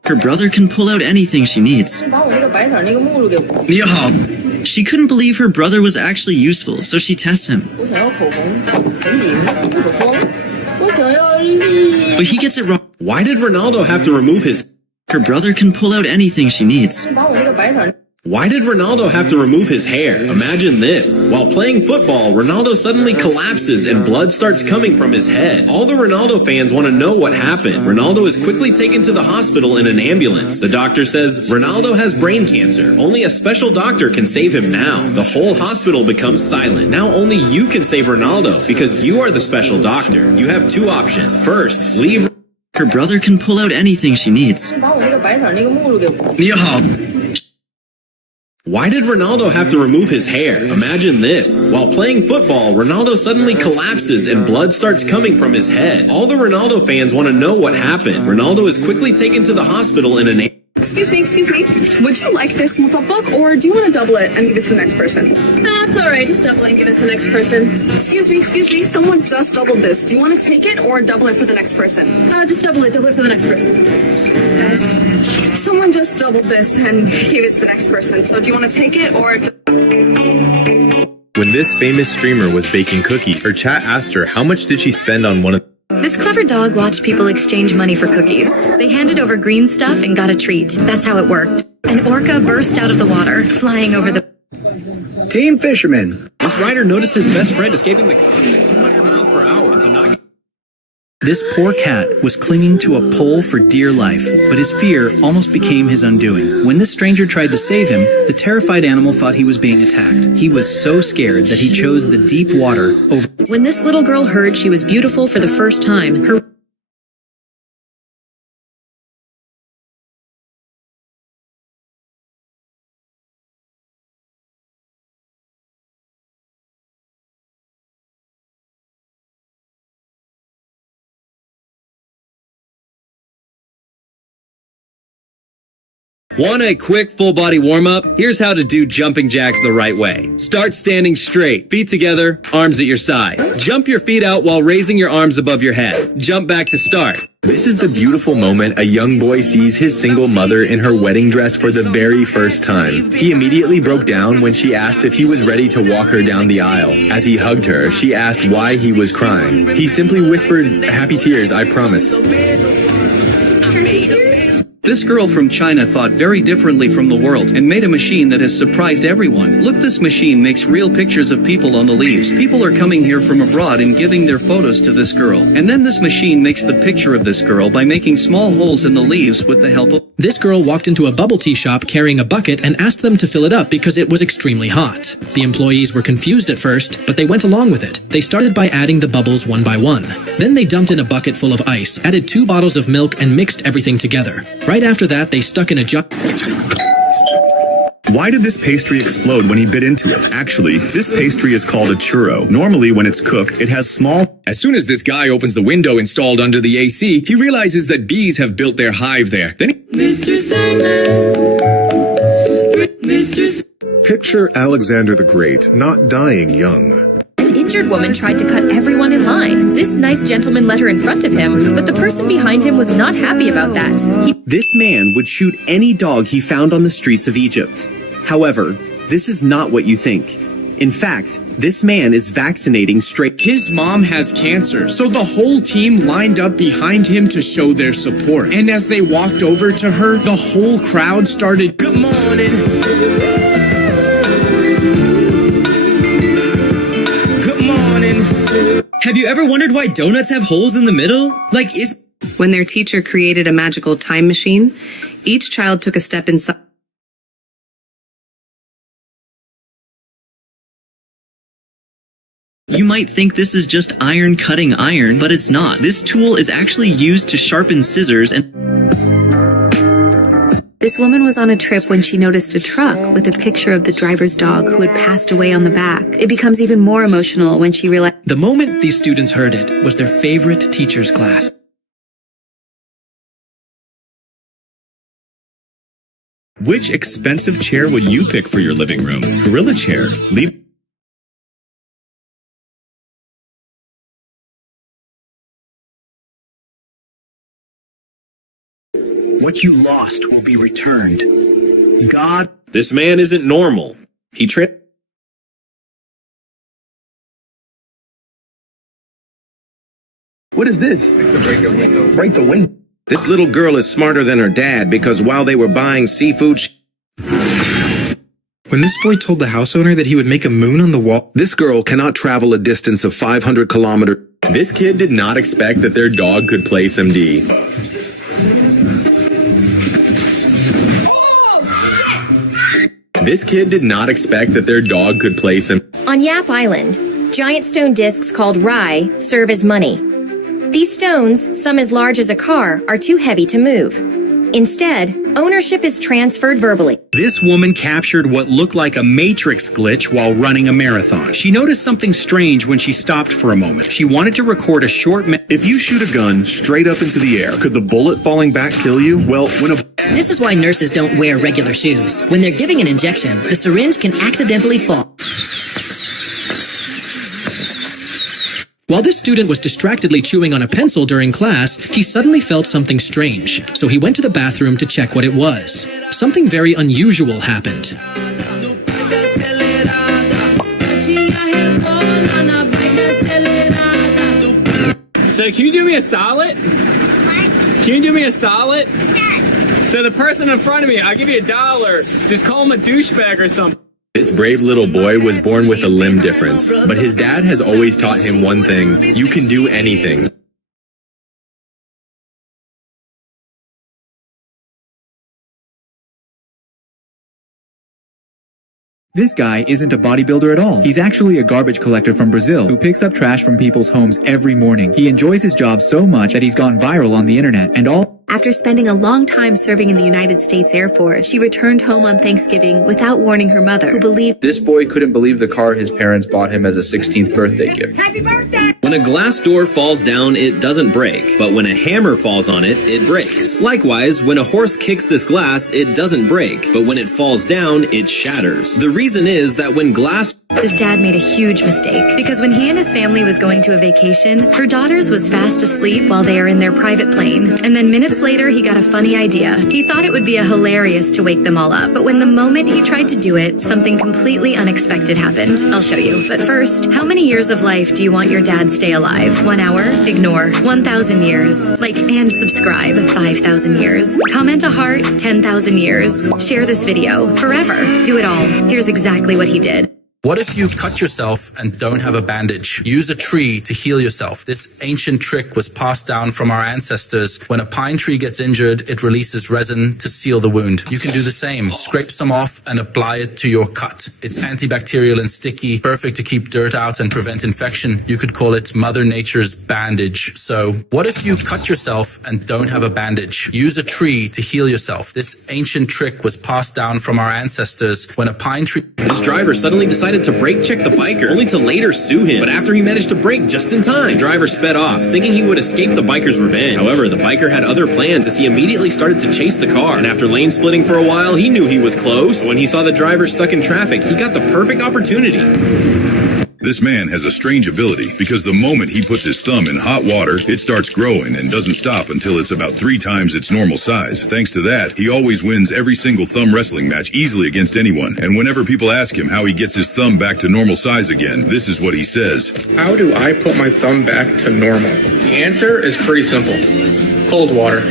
Her brother can pull out anything she needs. She couldn't believe her brother was actually useful, so she tests him. But he gets it wrong. Why did Ronaldo have to remove his... Her brother can pull out anything she needs. Why did Ronaldo have to remove his hair? Imagine this. While playing football, Ronaldo suddenly collapses and blood starts coming from his head. All the Ronaldo fans want to know what happened. Ronaldo is quickly taken to the hospital in an ambulance. The doctor says Ronaldo has brain cancer. Only a special doctor can save him now. The whole hospital becomes silent. Now only you can save Ronaldo because you are the special doctor. You have two options. First, leave... Her brother can pull out anything she needs. Why did Ronaldo have to remove his hair? Imagine this. While playing football, Ronaldo suddenly collapses and blood starts coming from his head. All the Ronaldo fans want to know what happened. Ronaldo is quickly taken to the hospital in an... Excuse me. Would you like this book, or do you want to double it and give it to the next person? That's alright, just double it and give it to the next person. Excuse me. Someone just doubled this. Do you want to take it or double it for the next person? Just double it for the next person. Someone just doubled this and gave it to the next person. So do you want to take it or... When this famous streamer was baking cookies, her chat asked her how much did she spend on one of... This clever dog watched people exchange money for cookies. They handed over green stuff and got a treat. That's how it worked. An orca burst out of the water, flying over the... Team Fisherman. This rider noticed his best friend escaping the current at 200 miles per hour to not... This poor cat was clinging to a pole for dear life, but his fear almost became his undoing. When this stranger tried to save him, the terrified animal thought he was being attacked. He was so scared that he chose the deep water over... When this little girl heard she was beautiful for the first time, her Want a quick full body warm up? Here's how to do jumping jacks the right way. Start standing straight, feet together, arms at your side. Jump your feet out while raising your arms above your head. Jump back to start. This is the beautiful moment a young boy sees his single mother in her wedding dress for the very first time. He immediately broke down when she asked if he was ready to walk her down the aisle. As he hugged her, she asked why he was crying. He simply whispered, "Happy tears, I promise." This girl from China thought very differently from the world and made a machine that has surprised everyone. Look, this machine makes real pictures of people on the leaves. People are coming here from abroad and giving their photos to this girl. And then this machine makes the picture of this girl by making small holes in the leaves with the help of... This girl walked into a bubble tea shop carrying a bucket and asked them to fill it up because it was extremely hot. The employees were confused at first, but they went along with it. They started by adding the bubbles one by one. Then they dumped in a bucket full of ice, added 2 bottles of milk, and mixed everything together. Right after that, they stuck in a jar. Why did this pastry explode when he bit into it? Actually, this pastry is called a churro. Normally, when it's cooked, it has small... As soon as this guy opens the window installed under the AC, he realizes that bees have built their hive there. Then Mr. Sandman. Picture Alexander the Great not dying young. An injured woman tried to cut everyone in line. This nice gentleman let her in front of him, but the person behind him was not happy about that. This man would shoot any dog he found on the streets of Egypt. However, this is not what you think. In fact, this man is vaccinating straight. His mom has cancer, so the whole team lined up behind him to show their support. And as they walked over to her, the whole crowd started, "Good morning. Good morning." Have you ever wondered why donuts have holes in the middle? When their teacher created a magical time machine, each child took a step inside. You might think this is just iron cutting iron, but it's not. This tool is actually used to sharpen scissors and... This woman was on a trip when she noticed a truck with a picture of the driver's dog who had passed away on the back. It becomes even more emotional when she realized... The moment these students heard it was their favorite teacher's class. Which expensive chair would you pick for your living room? Gorilla chair. Leave... What you lost will be returned. God... This man isn't normal. What is this? It's to break the window. Break the window. This little girl is smarter than her dad because while they were buying seafood... When this boy told the house owner that he would make a moon on the wall... This girl cannot travel a distance of 500 kilometers. This kid did not expect that their dog could play some D. This kid did not expect that their dog could play some... On Yap Island, giant stone discs called rye serve as money. These stones, some as large as a car, are too heavy to move. Instead, ownership is transferred verbally. This woman captured what looked like a matrix glitch while running a marathon. She noticed something strange when she stopped for a moment. She wanted to record a short... If you shoot a gun straight up into the air, could the bullet falling back kill you? Well, when a... This is why nurses don't wear regular shoes. When they're giving an injection, the syringe can accidentally fall. While this student was distractedly chewing on a pencil during class, he suddenly felt something strange, so he went to the bathroom to check what it was. Something very unusual happened. So can you do me a solid? Can you do me a solid? So the person in front of me, I'll give you $1. Just call him a douchebag or something. This brave little boy was born with a limb difference, but his dad has always taught him one thing: you can do anything. This guy isn't a bodybuilder at all. He's actually a garbage collector from Brazil who picks up trash from people's homes every morning. He enjoys his job so much that he's gone viral on the internet, and all... After spending a long time serving in the United States Air Force, she returned home on Thanksgiving without warning her mother, who believed this boy couldn't believe the car his parents bought him as a 16th birthday gift. Happy birthday! When a glass door falls down, it doesn't break. But when a hammer falls on it, it breaks. Likewise, when a horse kicks this glass, it doesn't break. But when it falls down, it shatters. The reason is that when glass... His dad made a huge mistake because when he and his family was going to a vacation, her daughter's was fast asleep while they are in their private plane. And then minutes later, he got a funny idea. He thought it would be hilarious to wake them all up. But when the moment he tried to do it, something completely unexpected happened. I'll show you. But first, how many years of life do you want your dad stay alive? 1 hour? Ignore. 1,000 years. Like and subscribe. 5,000 years. Comment a heart. 10,000 years. Share this video. Forever. Do it all. Here's exactly what he did. What if you cut yourself and don't have a bandage? Use a tree to heal yourself. This ancient trick was passed down from our ancestors. When a pine tree gets injured, it releases resin to seal the wound. You can do the same. Scrape some off and apply it to your cut. It's antibacterial and sticky, perfect to keep dirt out and prevent infection. You could call it Mother Nature's bandage. So, what if you cut yourself and don't have a bandage? Use a tree to heal yourself. This ancient trick was passed down from our ancestors. When a pine tree... This driver suddenly decided to brake check the biker, only to later sue him. But after he managed to brake just in time, the driver sped off, thinking he would escape the biker's revenge. However, the biker had other plans as he immediately started to chase the car. And after lane splitting for a while, he knew he was close. When he saw the driver stuck in traffic, he got the perfect opportunity. This man has a strange ability because the moment he puts his thumb in hot water, it starts growing and doesn't stop until it's about 3 times its normal size. Thanks to that, he always wins every single thumb wrestling match easily against anyone. And whenever people ask him how he gets his thumb back to normal size again, this is what he says. How do I put my thumb back to normal? The answer is pretty simple. Cold water.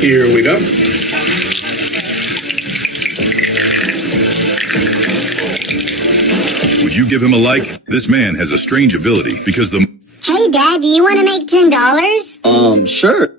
Here we go. Would you give him a like? This man has a strange ability because the... Hey, Dad, do you want to make $10? Sure.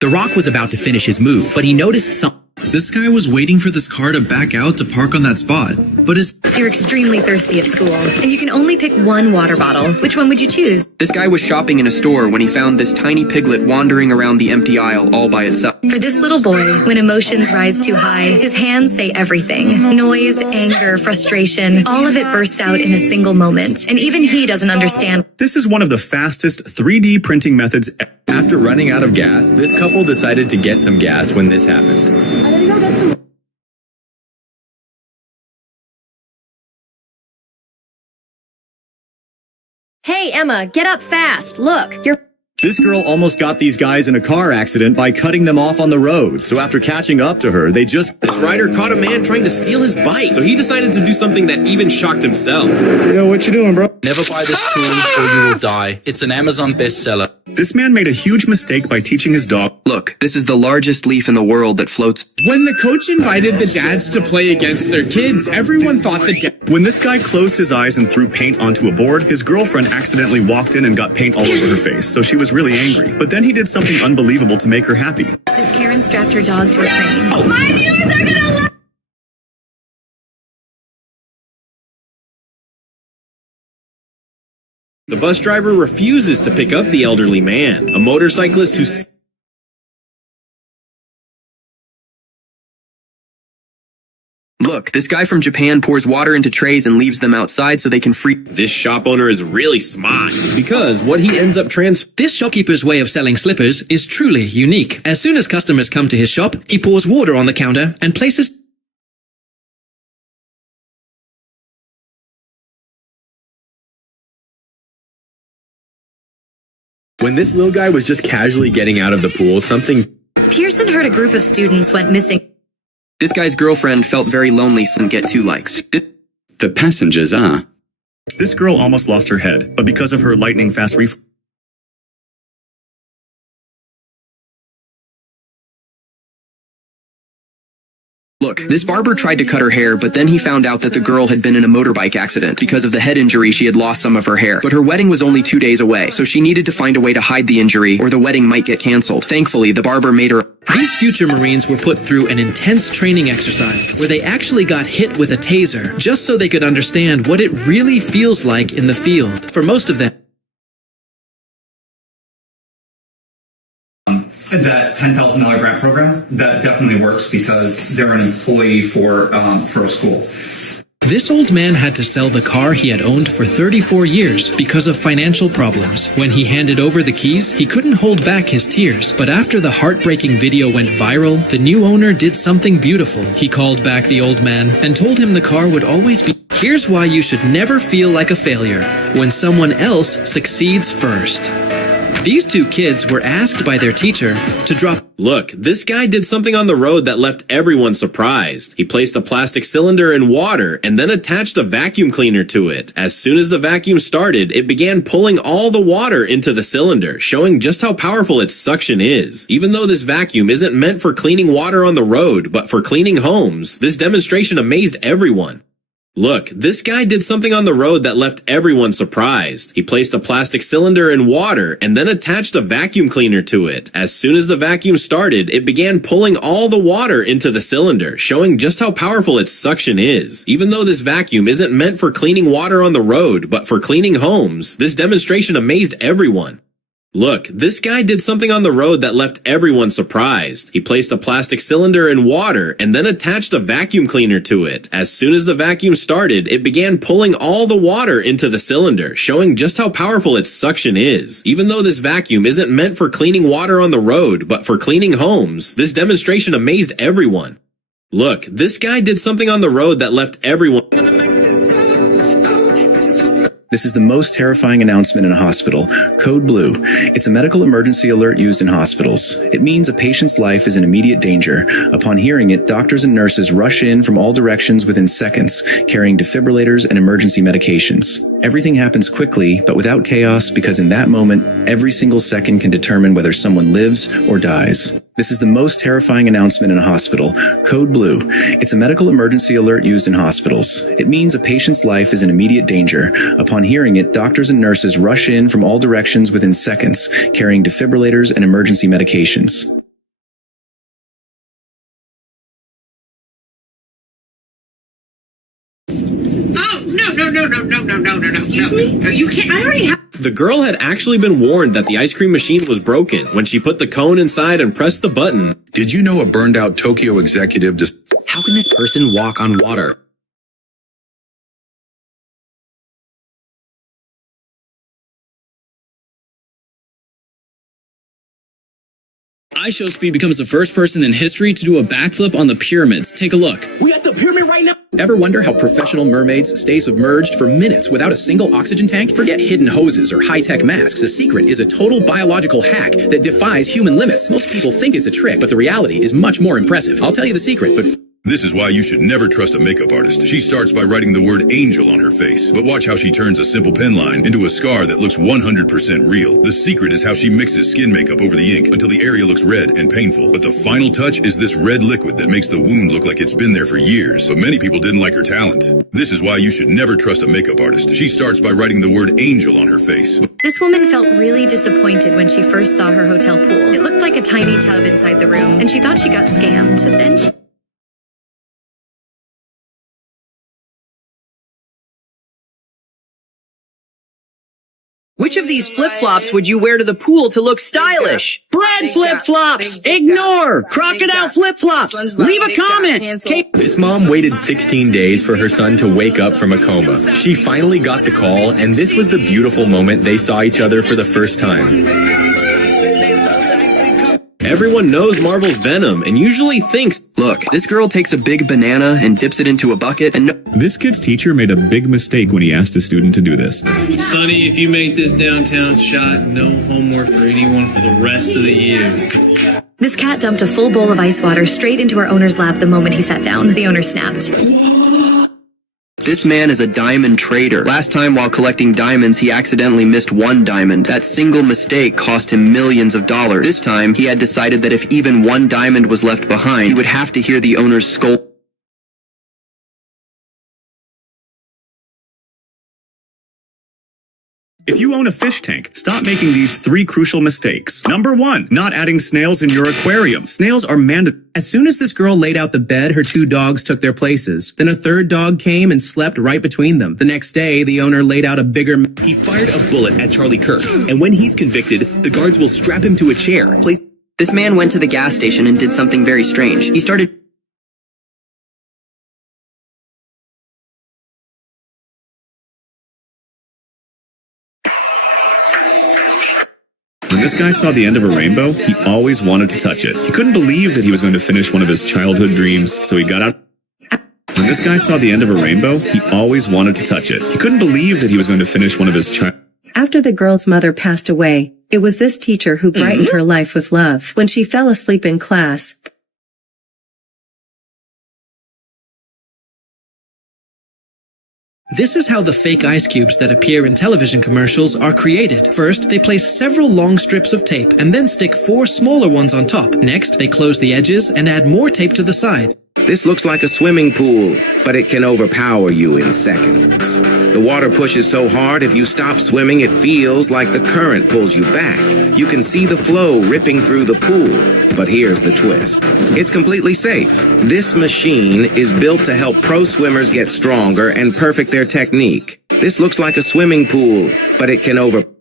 The Rock was about to finish his move, but he noticed something. This guy was waiting for this car to back out to park on that spot, but You're extremely thirsty at school, and you can only pick one water bottle. Which one would you choose? This guy was shopping in a store when he found this tiny piglet wandering around the empty aisle all by itself. For this little boy, when emotions rise too high, his hands say everything. Noise, anger, frustration, all of it bursts out in a single moment, and even he doesn't understand. This is one of the fastest 3D printing methods ever. After running out of gas, this couple decided to get some gas when this happened. Hey, Emma, get up fast. Look, you're... This girl almost got these guys in a car accident by cutting them off on the road. So after catching up to her, they just... This rider caught a man trying to steal his bike, so he decided to do something that even shocked himself. Yo, what you doing, bro? Never buy this tool or you will die. It's an Amazon bestseller. This man made a huge mistake by teaching his dog. Look, this is the largest leaf in the world that floats. When the coach invited the dads to play against their kids, everyone thought the dad... When this guy closed his eyes and threw paint onto a board, his girlfriend accidentally walked in and got paint all over her face, so she was really angry. But then he did something unbelievable to make her happy. This Karen strapped her dog to a crane. My viewers are gonna love... The bus driver refuses to pick up the elderly man. A motorcyclist who... Look, this guy from Japan pours water into trays and leaves them outside so they can free... This shop owner is really smart, because what he ends up This shopkeeper's way of selling slippers is truly unique. As soon as customers come to his shop, he pours water on the counter and places... When this little guy was just casually getting out of the pool, something... Pearson heard a group of students went missing. This guy's girlfriend felt very lonely so didn't get 2 likes. The passengers are... This girl almost lost her head, but because of her lightning fast reflex... Look, this barber tried to cut her hair, but then he found out that the girl had been in a motorbike accident. Because of the head injury, she had lost some of her hair. But her wedding was only 2 days away, so she needed to find a way to hide the injury, or the wedding might get canceled. Thankfully, the barber made her... These future Marines were put through an intense training exercise where they actually got hit with a taser just so they could understand what it really feels like in the field. For most of them, That $10,000 grant program, that definitely works because they're an employee for a school. This old man had to sell the car he had owned for 34 years because of financial problems. When he handed over the keys, he couldn't hold back his tears. But after the heartbreaking video went viral, the new owner did something beautiful. He called back the old man and told him the car would always be. Here's why you should never feel like a failure: when someone else succeeds first. These two kids were asked by their teacher to drop. Look, this guy did something on the road that left everyone surprised. He placed a plastic cylinder in water and then attached a vacuum cleaner to it. As soon as the vacuum started, it began pulling all the water into the cylinder, showing just how powerful its suction is. Even though this vacuum isn't meant for cleaning water on the road, but for cleaning homes, this demonstration amazed everyone. Look, this guy did something on the road that left everyone surprised. He placed a plastic cylinder in water and then attached a vacuum cleaner to it. As soon as the vacuum started, it began pulling all the water into the cylinder, showing just how powerful its suction is. Even though this vacuum isn't meant for cleaning water on the road, but for cleaning homes, this demonstration amazed everyone. Look, this guy did something on the road that left everyone surprised. He placed a plastic cylinder in water and then attached a vacuum cleaner to it. As soon as the vacuum started, it began pulling all the water into the cylinder, showing just how powerful its suction is. Even though this vacuum isn't meant for cleaning water on the road, but for cleaning homes, this demonstration amazed everyone. Look, this guy did something on the road that left everyone. This is the most terrifying announcement in a hospital. Code Blue. It's a medical emergency alert used in hospitals. It means a patient's life is in immediate danger. Upon hearing it, doctors and nurses rush in from all directions within seconds, carrying defibrillators and emergency medications. Everything happens quickly, but without chaos, because in that moment, every single second can determine whether someone lives or dies. This is the most terrifying announcement in a hospital. Code Blue. It's a medical emergency alert used in hospitals. It means a patient's life is in immediate danger. Upon hearing it, doctors and nurses rush in from all directions within seconds, carrying defibrillators and emergency medications. Oh, no. Excuse me? No, you can't. I already have. The girl had actually been warned that the ice cream machine was broken when she put the cone inside and pressed the button. Did you know a burned out Tokyo executive just... How can this person walk on water? iShowSpeed becomes the first person in history to do a backflip on the pyramids. Take a look. We at the pyramid right now. Ever wonder how professional mermaids stay submerged for minutes without a single oxygen tank? Forget hidden hoses or high-tech masks. The secret is a total biological hack that defies human limits. Most people think it's a trick, but the reality is much more impressive. I'll tell you the secret, but... This is why you should never trust a makeup artist. She starts by writing the word angel on her face. But watch how she turns a simple pen line into a scar that looks 100% real. The secret is how she mixes skin makeup over the ink until the area looks red and painful. But the final touch is this red liquid that makes the wound look like it's been there for years. But many people didn't like her talent. This is why you should never trust a makeup artist. She starts by writing the word angel on her face. This woman felt really disappointed when she first saw her hotel pool. It looked like a tiny tub inside the room, and she thought she got scammed. Then she... Which of these flip-flops would you wear to the pool to look stylish? Bread flip-flops! Ignore! Crocodile flip-flops! Leave a comment! This mom waited 16 days for her son to wake up from a coma. She finally got the call, and this was the beautiful moment they saw each other for the first time. Everyone knows Marvel's Venom and usually thinks, look, this girl takes a big banana and dips it into a bucket and... This kid's teacher made a big mistake when he asked a student to do this. Sonny, if you make this downtown shot, no homework for anyone for the rest of the year. This cat dumped a full bowl of ice water straight into her owner's lap the moment he sat down. The owner snapped. This man is a diamond trader. Last time while collecting diamonds, he accidentally missed one diamond. That single mistake cost him millions of dollars. This time, he had decided that if even one diamond was left behind, he would have to hear the owner's scold. If you own a fish tank, stop making these 3 crucial mistakes. Number 1, not adding snails in your aquarium. Snails are mandatory. As soon as this girl laid out the bed, her 2 dogs took their places. Then a 3rd dog came and slept right between them. The next day, the owner laid out a bigger... He fired a bullet at Charlie Kirk, and when he's convicted, the guards will strap him to a chair, place... This man went to the gas station and did something very strange. He started... When this guy saw the end of a rainbow, he always wanted to touch it. He couldn't believe that he was going to finish one of his childhood dreams, so he got out. When this guy saw the end of a rainbow, he always wanted to touch it. He couldn't believe that he was going to finish one of his After the girl's mother passed away, it was this teacher who brightened her life with love. When she fell asleep in class, This is how the fake ice cubes that appear in television commercials are created. First, they place several long strips of tape and then stick 4 smaller ones on top. Next, they close the edges and add more tape to the sides. This looks like a swimming pool, but it can overpower you in seconds. The water pushes so hard, if you stop swimming, it feels like the current pulls you back. You can see the flow ripping through the pool. But here's the twist. It's completely safe. This machine is built to help pro swimmers get stronger and perfect their technique. This looks like a swimming pool, but it can overpower.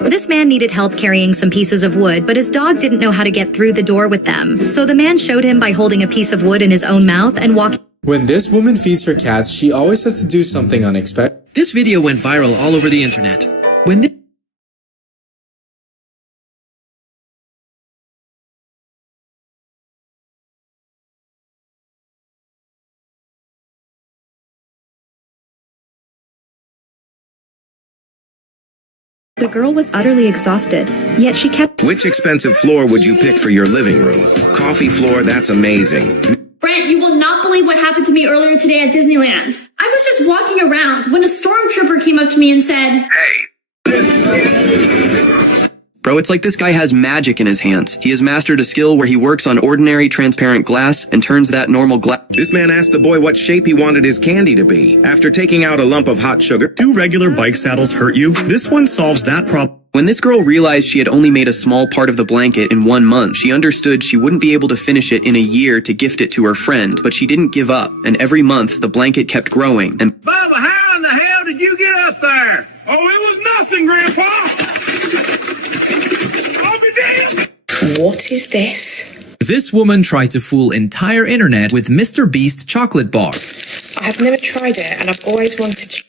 This man needed help carrying some pieces of wood, but his dog didn't know how to get through the door with them. So the man showed him by holding a piece of wood in his own mouth and walking. When this woman feeds her cats, she always has to do something unexpected. This video went viral all over the internet. When this the girl was utterly exhausted, yet she kept... Which expensive floor would you pick for your living room? Coffee floor, that's amazing. Brent, you will not believe what happened to me earlier today at Disneyland. I was just walking around when a stormtrooper came up to me and said, Bro, it's like this guy has magic in his hands. He has mastered a skill where he works on ordinary transparent glass and turns that normal glass. This man asked the boy what shape he wanted his candy to be. After taking out a lump of hot sugar. Do regular bike saddles hurt you? This one solves that problem. When this girl realized she had only made a small part of the blanket in 1 month, she understood she wouldn't be able to finish it in a year to gift it to her friend, but she didn't give up, and every month the blanket kept growing. And Bubba, how in the hell did you get up there? Oh, it was nothing, Grandpa. I'll be damned. What is this? This woman tried to fool entire internet with Mr. Beast chocolate bar. I've never tried it, and I've always wanted to.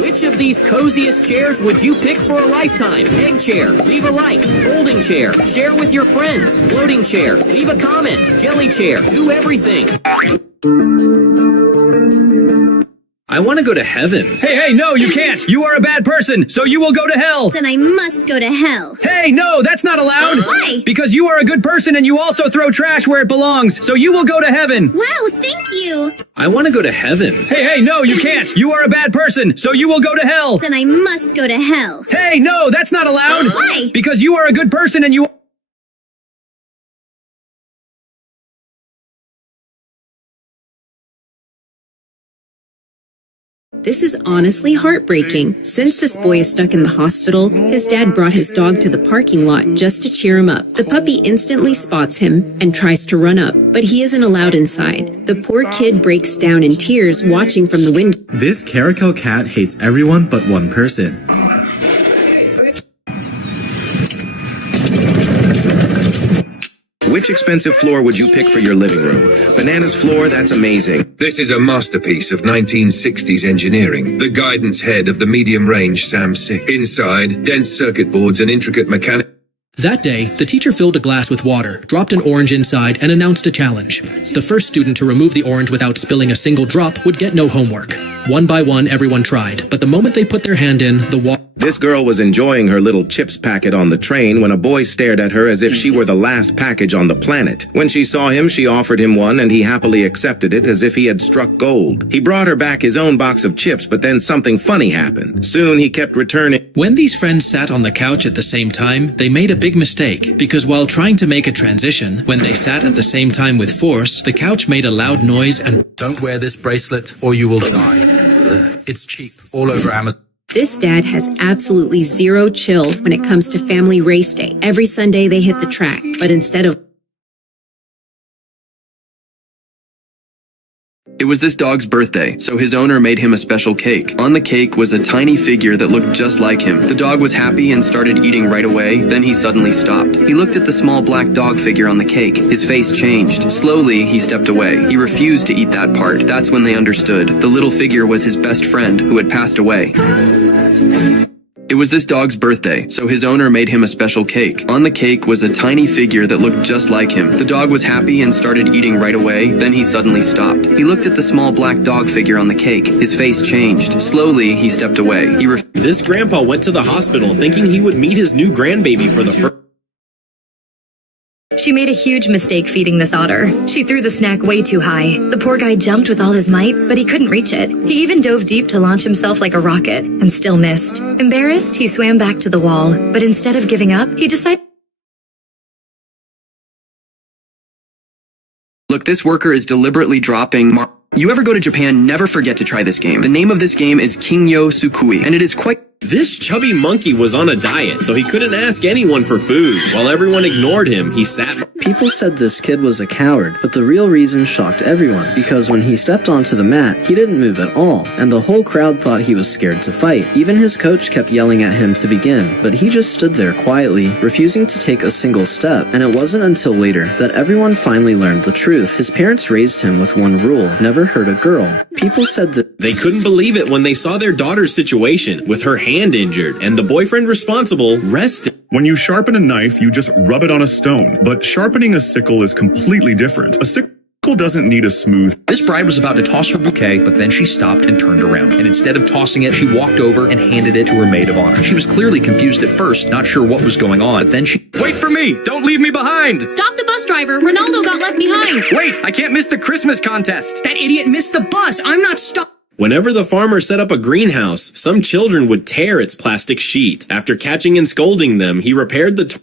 Which of these coziest chairs would you pick for a lifetime? Egg chair, leave a like. Folding chair, share with your friends. Floating chair, leave a comment. Jelly chair, do everything. I want to go to heaven. Hey, no, you can't. You are a bad person, so you will go to hell. Then I must go to hell. Hey, no, that's not allowed. Why? Because you are a good person and you also throw trash where it belongs, so you will go to heaven. Wow, thank you. I want to go to heaven. Hey, no, you can't. You are a bad person, so you will go to hell. Then I must go to hell. Hey, no, that's not allowed. Why? Because you are a good person and you... This is honestly heartbreaking. Since this boy is stuck in the hospital, his dad brought his dog to the parking lot just to cheer him up. The puppy instantly spots him and tries to run up, but he isn't allowed inside. The poor kid breaks down in tears watching from the window. This caracal cat hates everyone but one person. Which expensive floor would you pick for your living room? Banana's floor, that's amazing. This is a masterpiece of 1960s engineering. The guidance head of the medium-range SAM-6. Inside, dense circuit boards and intricate mechanics. That day, the teacher filled a glass with water, dropped an orange inside, and announced a challenge. The first student to remove the orange without spilling a single drop would get no homework. One by one, everyone tried, but the moment they put their hand in, the wall... This girl was enjoying her little chips packet on the train when a boy stared at her as if she were the last package on the planet. When she saw him, she offered him one, and he happily accepted it as if he had struck gold. He brought her back his own box of chips, but then something funny happened. Soon he kept returning. When these friends sat on the couch at the same time, they made a big mistake, because while trying to make a transition, when they sat at the same time with force, the couch made a loud noise and... Don't wear this bracelet or you will die. It's cheap, all over Amazon. This dad has absolutely zero chill when it comes to family race day. Every Sunday they hit the track, but instead of... It was this dog's birthday, so his owner made him a special cake. On the cake was a tiny figure that looked just like him. The dog was happy and started eating right away, then he suddenly stopped. He looked at the small black dog figure on the cake. His face changed. Slowly, he stepped away. He refused to eat that part. That's when they understood. The little figure was his best friend, who had passed away. It was this dog's birthday, so his owner made him a special cake. On the cake was a tiny figure that looked just like him. The dog was happy and started eating right away, then he suddenly stopped. He looked at the small black dog figure on the cake. His face changed. Slowly, he stepped away. This grandpa went to the hospital thinking he would meet his new grandbaby for the first... She made a huge mistake feeding this otter. She threw the snack way too high. The poor guy jumped with all his might, but he couldn't reach it. He even dove deep to launch himself like a rocket, and still missed. Embarrassed, he swam back to the wall, but instead of giving up, he decided... Look, this worker is deliberately dropping... You ever go to Japan, never forget to try this game. The name of this game is Kingyo Sukui, and it is quite... This chubby monkey was on a diet, so he couldn't ask anyone for food. While everyone ignored him, he sat... People said this kid was a coward, but the real reason shocked everyone, because when he stepped onto the mat, he didn't move at all, and the whole crowd thought he was scared to fight. Even his coach kept yelling at him to begin, but he just stood there quietly, refusing to take a single step, and it wasn't until later that everyone finally learned the truth. His parents raised him with one rule: never hurt a girl. People said that they couldn't believe it when they saw their daughter's situation, with her hand injured, and the boyfriend responsible rested. When you sharpen a knife, you just rub it on a stone. But sharpening a sickle is completely different. A sickle doesn't need a smooth... This bride was about to toss her bouquet, but then she stopped and turned around. And instead of tossing it, she walked over and handed it to her maid of honor. She was clearly confused at first, not sure what was going on. But then she... Wait for me! Don't leave me behind! Stop the bus driver! Ronaldo got left behind! Wait! I can't miss the Christmas contest! That idiot missed the bus! I'm not stopped! Whenever the farmer set up a greenhouse, some children would tear its plastic sheet. After catching and scolding them, he repaired the...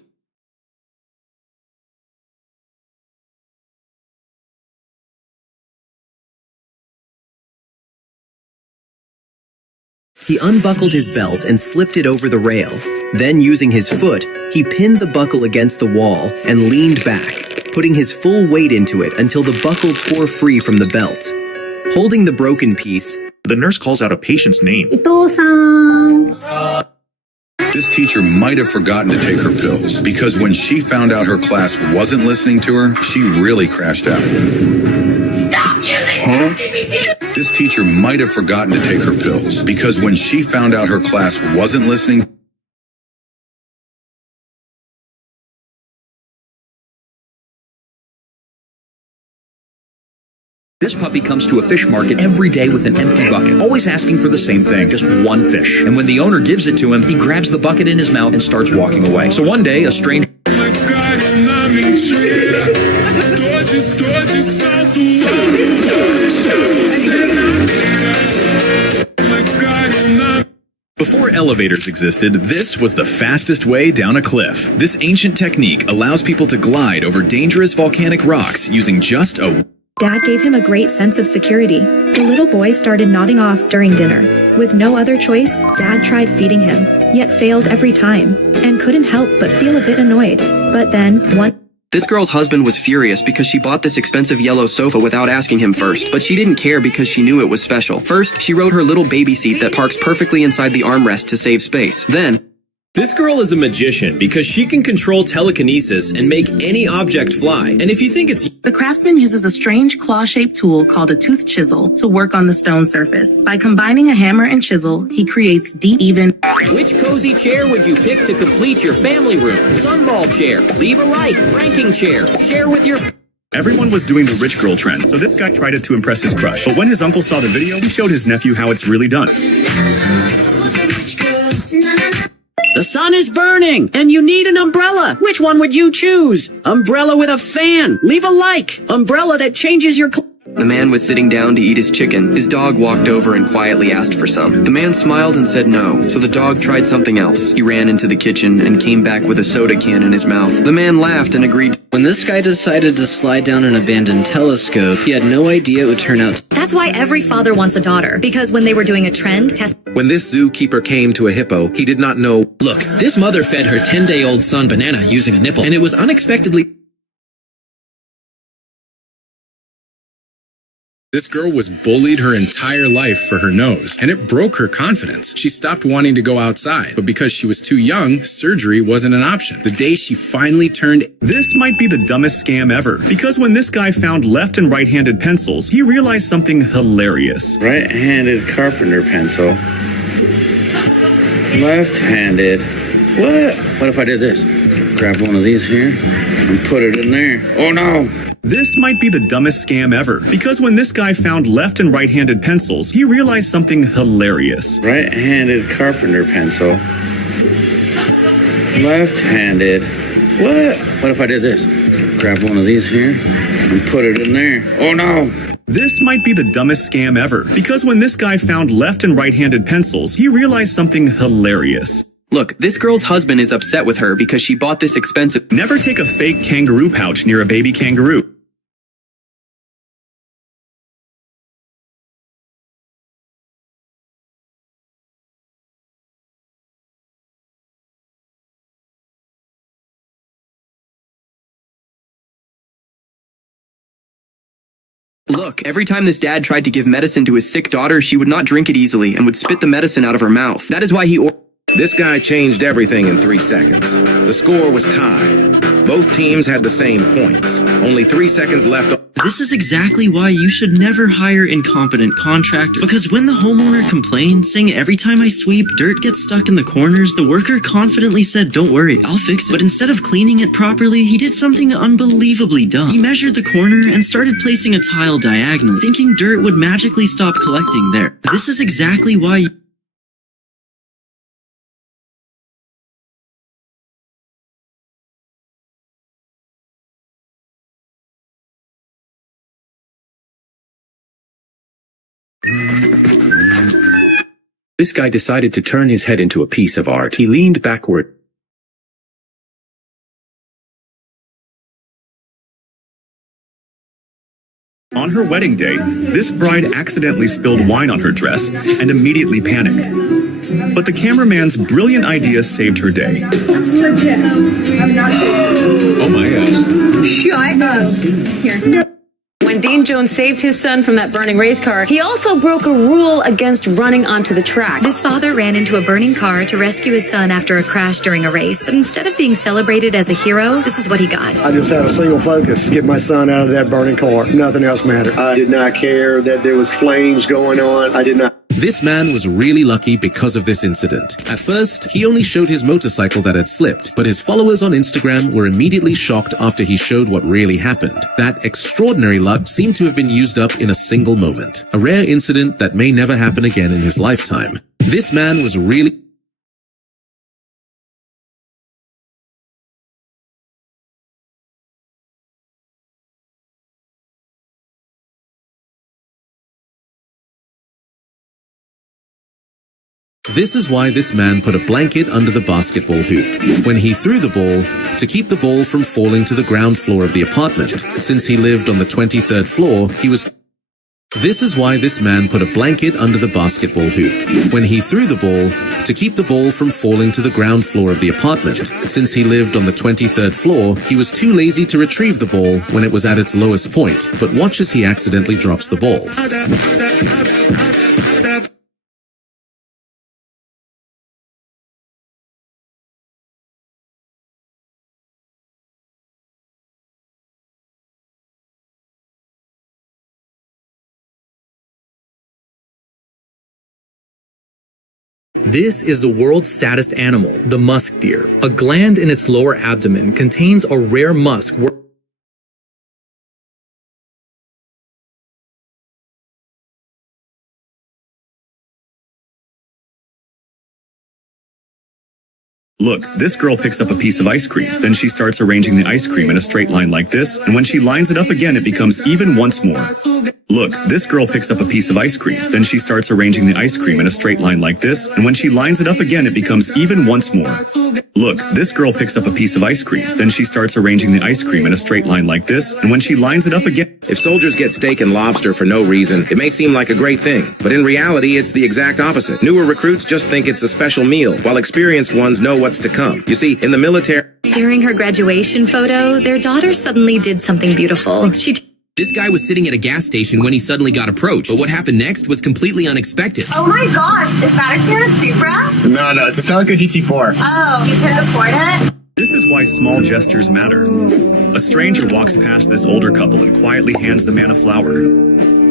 He unbuckled his belt and slipped it over the rail. Then, using his foot, he pinned the buckle against the wall and leaned back, putting his full weight into it until the buckle tore free from the belt. Holding the broken piece, the nurse calls out a patient's name. This teacher might have forgotten to take her pills, because when she found out her class wasn't listening to her, she really crashed out. This teacher might have forgotten to take her pills, because when she found out her class wasn't listening... This puppy comes to a fish market every day with an empty bucket, always asking for the same thing, just one fish. And when the owner gives it to him, he grabs the bucket in his mouth and starts walking away. So one day, a stranger... Before elevators existed, this was the fastest way down a cliff. This ancient technique allows people to glide over dangerous volcanic rocks using just a... Dad gave him a great sense of security. The little boy started nodding off during dinner. With no other choice, Dad tried feeding him, yet failed every time, and couldn't help but feel a bit annoyed. But then, This girl's husband was furious because she bought this expensive yellow sofa without asking him first, but she didn't care because she knew it was special. First, she wrote her little baby seat that parks perfectly inside the armrest to save space. Then... This girl is a magician because she can control telekinesis and make any object fly. And if you think it's... The craftsman uses a strange claw-shaped tool called a tooth chisel to work on the stone surface. By combining a hammer and chisel, he creates deep, even... Which cozy chair would you pick to complete your family room? Sunball chair, leave a like, ranking chair, share with your... Everyone was doing the rich girl trend, so this guy tried it to impress his crush. But when his uncle saw the video, he showed his nephew how it's really done. The sun is burning, and you need an umbrella. Which one would you choose? Umbrella with a fan. Leave a like. Umbrella that changes your clothes. The man was sitting down to eat his chicken. His dog walked over and quietly asked for some. The man smiled and said no, so the dog tried something else. He ran into the kitchen and came back with a soda can in his mouth. The man laughed and agreed. When this guy decided to slide down an abandoned telescope, he had no idea it would turn out. That's why every father wants a daughter, because when they were doing a trend test. When this zookeeper came to a hippo, he did not know. Look, this mother fed her 10-day-old son banana using a nipple, and it was unexpectedly. This girl was bullied her entire life for her nose, and it broke her confidence. She stopped wanting to go outside, but because she was too young, surgery wasn't an option. The day she finally turned... This might be the dumbest scam ever, because when this guy found left and right-handed pencils, he realized something hilarious. Right-handed carpenter pencil. Left-handed. What if I did this? Grab one of these here and put it in there. Oh no! This might be the dumbest scam ever, because when this guy found left and right-handed pencils, he realized something hilarious. Right-handed carpenter pencil. Left-handed. What if I did this? Grab one of these here and put it in there. Oh no! This might be the dumbest scam ever, because when this guy found left and right-handed pencils, he realized something hilarious. Look, this girl's husband is upset with her because she bought this expensive... Never take a fake kangaroo pouch near a baby kangaroo. Look, every time this dad tried to give medicine to his sick daughter, she would not drink it easily and would spit the medicine out of her mouth. That is why he... This guy changed everything in 3 seconds. The score was tied. Both teams had the same points. Only 3 seconds left. This is exactly why you should never hire incompetent contractors. Because when the homeowner complained, saying every time I sweep, dirt gets stuck in the corners, the worker confidently said, don't worry, I'll fix it. But instead of cleaning it properly, he did something unbelievably dumb. He measured the corner and started placing a tile diagonal, thinking dirt would magically stop collecting there. This is exactly why This guy decided to turn his head into a piece of art. He leaned backward. On her wedding day, this bride accidentally spilled wine on her dress and immediately panicked. But the cameraman's brilliant idea saved her day. It's legit. I'm not saying. Oh my gosh. Shut up. Here. When Dean Jones saved his son from that burning race car, he also broke a rule against running onto the track. This father ran into a burning car to rescue his son after a crash during a race. But instead of being celebrated as a hero, this is what he got. I just had a single focus, get my son out of that burning car. Nothing else mattered. I did not care that there was flames going on. I did not. This man was really lucky because of this incident. At first, he only showed his motorcycle that had slipped, but his followers on Instagram were immediately shocked after he showed what really happened. That extraordinary luck seemed to have been used up in a single moment. A rare incident that may never happen again in his lifetime. This man was really... This is why this man put a blanket under the basketball hoop when he threw the ball to keep the ball from falling to the ground floor of the apartment. Since he lived on the 23rd floor, he was... This is why this man put a blanket under the basketball hoop when he threw the ball to keep the ball from falling to the ground floor of the apartment. Since he lived on the 23rd floor, he was too lazy to retrieve the ball when it was at its lowest point, but watch as he accidentally drops the ball. This is the world's saddest animal, the musk deer. A gland in its lower abdomen contains a rare musk Look, this girl picks up a piece of ice cream. Then she starts arranging the ice cream in a straight line like this, and when she lines it up again, it becomes even once more. Look, this girl picks up a piece of ice cream. Then she starts arranging the ice cream in a straight line like this, and when she lines it up again, it becomes even once more. Look, this girl picks up a piece of ice cream. Then she starts arranging the ice cream in a straight line like this, and when she lines it up again... If soldiers get steak and lobster for no reason, it may seem like a great thing, but in reality, it's the exact opposite. Newer recruits just think it's a special meal, while experienced ones know what's to come. You see, in the military... During her graduation photo, their daughter suddenly did something beautiful. This guy was sitting at a gas station when he suddenly got approached, but what happened next was completely unexpected. Oh my gosh, is that a Toyota Supra? No, it's a Celica GT4. Oh, you can afford it? This is why small gestures matter. A stranger walks past this older couple and quietly hands the man a flower.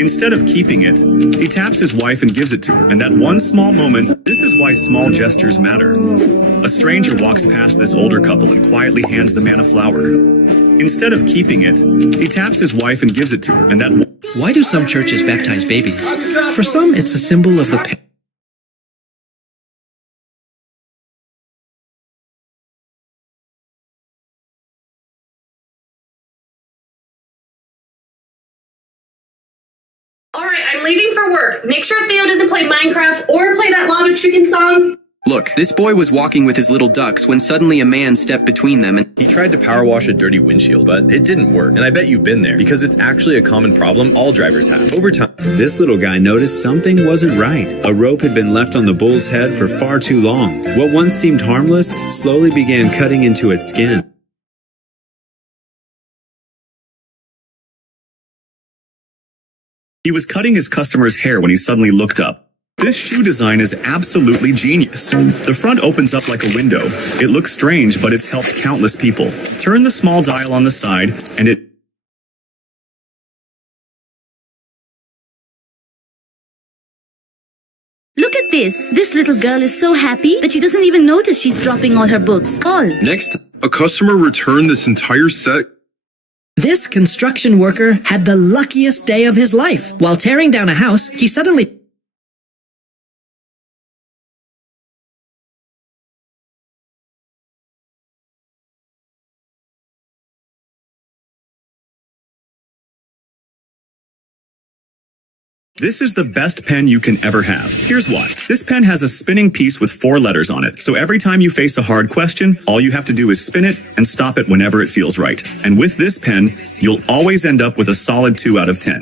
Instead of keeping it, he taps his wife and gives it to her. And that one small moment, this is why small gestures matter. A stranger walks past this older couple and quietly hands the man a flower. Instead of keeping it, he taps his wife and gives it to her. And that... Why do some churches baptize babies? For some, it's a symbol of the... Alright, I'm leaving for work. Make sure Theo doesn't play Minecraft or play that Lava Chicken song. Look, this boy was walking with his little ducks when suddenly a man stepped between them and... He tried to power wash a dirty windshield, but it didn't work. And I bet you've been there, because it's actually a common problem all drivers have. Over time, this little guy noticed something wasn't right. A rope had been left on the bull's head for far too long. What once seemed harmless slowly began cutting into its skin. He was cutting his customer's hair when he suddenly looked up. This shoe design is absolutely genius. The front opens up like a window. It looks strange, but it's helped countless people. Turn the small dial on the side, and it... Look at this. This little girl is so happy that she doesn't even notice she's dropping all her books. All. Next, a customer returned this entire set. This construction worker had the luckiest day of his life. While tearing down a house, he suddenly... This is the best pen you can ever have. Here's why. This pen has a spinning piece with 4 letters on it. So every time you face a hard question, all you have to do is spin it and stop it whenever it feels right. And with this pen, you'll always end up with a solid 2 out of 10.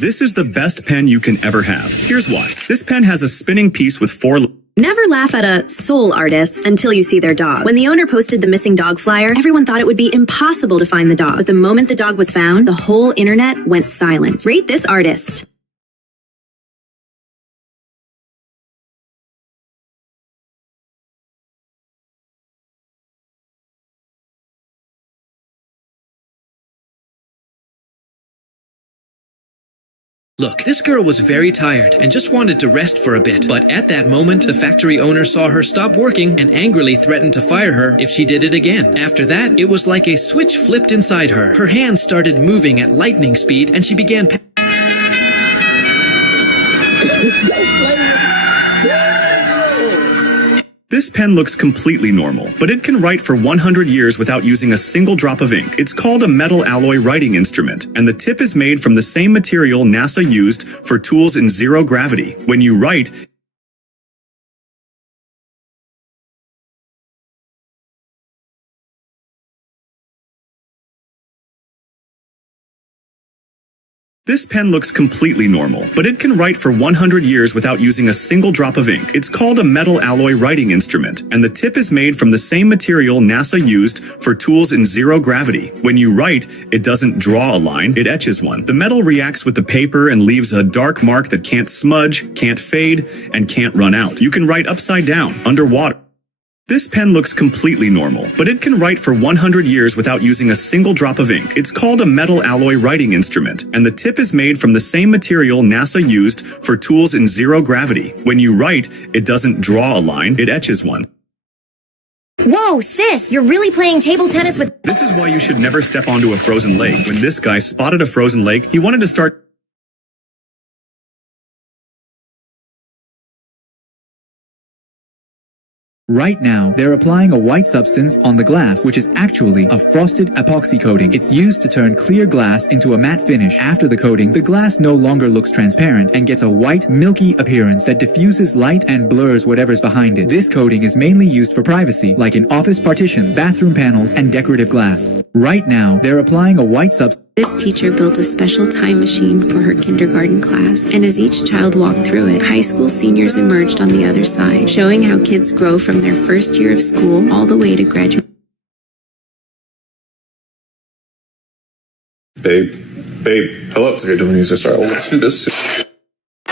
This is the best pen you can ever have. Here's why. This pen has a spinning piece with 4 Never laugh at a soul artist until you see their dog. When the owner posted the missing dog flyer, everyone thought it would be impossible to find the dog. But the moment the dog was found, the whole internet went silent. Rate this artist. Look, this girl was very tired and just wanted to rest for a bit. But at that moment, the factory owner saw her stop working and angrily threatened to fire her if she did it again. After that, it was like a switch flipped inside her. Her hands started moving at lightning speed and she began... This pen looks completely normal, but it can write for 100 years without using a single drop of ink. It's called a metal alloy writing instrument, and the tip is made from the same material NASA used for tools in zero gravity. When you write, this pen looks completely normal, but it can write for 100 years without using a single drop of ink. It's called a metal alloy writing instrument, and the tip is made from the same material NASA used for tools in zero gravity. When you write, it doesn't draw a line, it etches one. The metal reacts with the paper and leaves a dark mark that can't smudge, can't fade, and can't run out. You can write upside down, underwater. This pen looks completely normal, but it can write for 100 years without using a single drop of ink. It's called a metal alloy writing instrument, and the tip is made from the same material NASA used for tools in zero gravity. When you write, it doesn't draw a line, it etches one. Whoa, sis, you're really playing table tennis with... This is why you should never step onto a frozen lake. When this guy spotted a frozen lake, he wanted to start... Right now, they're applying a white substance on the glass, which is actually a frosted epoxy coating. It's used to turn clear glass into a matte finish. After the coating, the glass no longer looks transparent and gets a white, milky appearance that diffuses light and blurs whatever's behind it. This coating is mainly used for privacy, like in office partitions, bathroom panels, and decorative glass. Right now, they're applying a white substance. This teacher built a special time machine for her kindergarten class, and as each child walked through it, high school seniors emerged on the other side, showing how kids grow from their first year of school all the way to graduation. Babe, hello. It's okay, don't use this. Sorry, let's do this.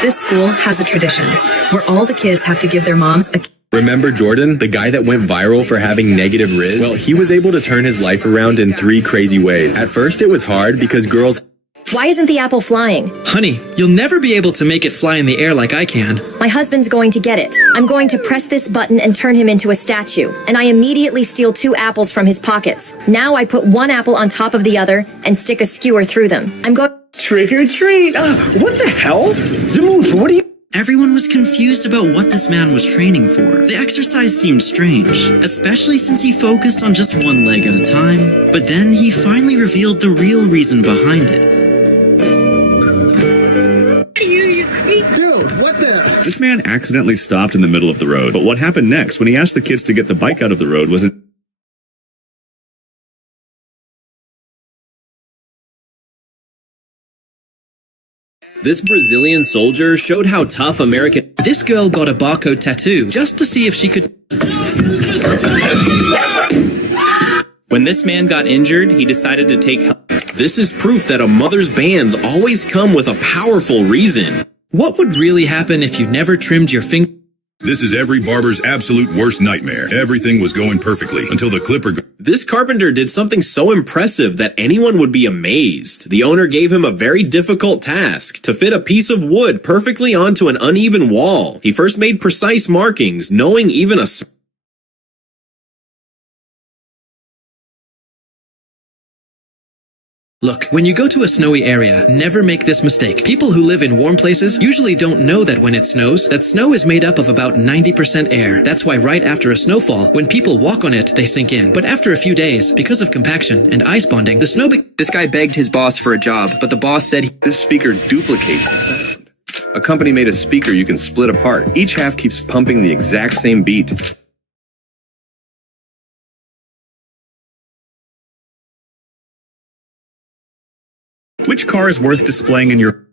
This school has a tradition where all the kids have to give their moms a Remember Jordan, the guy that went viral for having negative riz? Well, he was able to turn his life around in 3 crazy ways. At first, it was hard because girls... Why isn't the apple flying? Honey, you'll never be able to make it fly in the air like I can. My husband's going to get it. I'm going to press this button and turn him into a statue. And I immediately steal 2 apples from his pockets. Now I put 1 apple on top of the other and stick a skewer through them. I'm going... Trick or treat! What the hell? Dude, what are you... Everyone was confused about what this man was training for. The exercise seemed strange, especially since he focused on just 1 leg at a time. But then he finally revealed the real reason behind it. Dude, what the? This man accidentally stopped in the middle of the road, but what happened next when he asked the kids to get the bike out of the road wasn't... This Brazilian soldier showed how tough American... This girl got a barcode tattoo just to see if she could... When this man got injured, he decided to take help. This is proof that a mother's bands always come with a powerful reason. What would really happen if you never trimmed your finger? This is every barber's absolute worst nightmare. Everything was going perfectly until the clipper... This carpenter did something so impressive that anyone would be amazed. The owner gave him a very difficult task, to fit a piece of wood perfectly onto an uneven wall. He first made precise markings, knowing even a... Look, when you go to a snowy area, never make this mistake. People who live in warm places usually don't know that when it snows, that snow is made up of about 90% air. That's why right after a snowfall, when people walk on it, they sink in. But after a few days, because of compaction and ice bonding, the snow... This guy begged his boss for a job, but the boss said This speaker duplicates the sound. A company made a speaker you can split apart. Each half keeps pumping the exact same beat. Which car is worth displaying in your...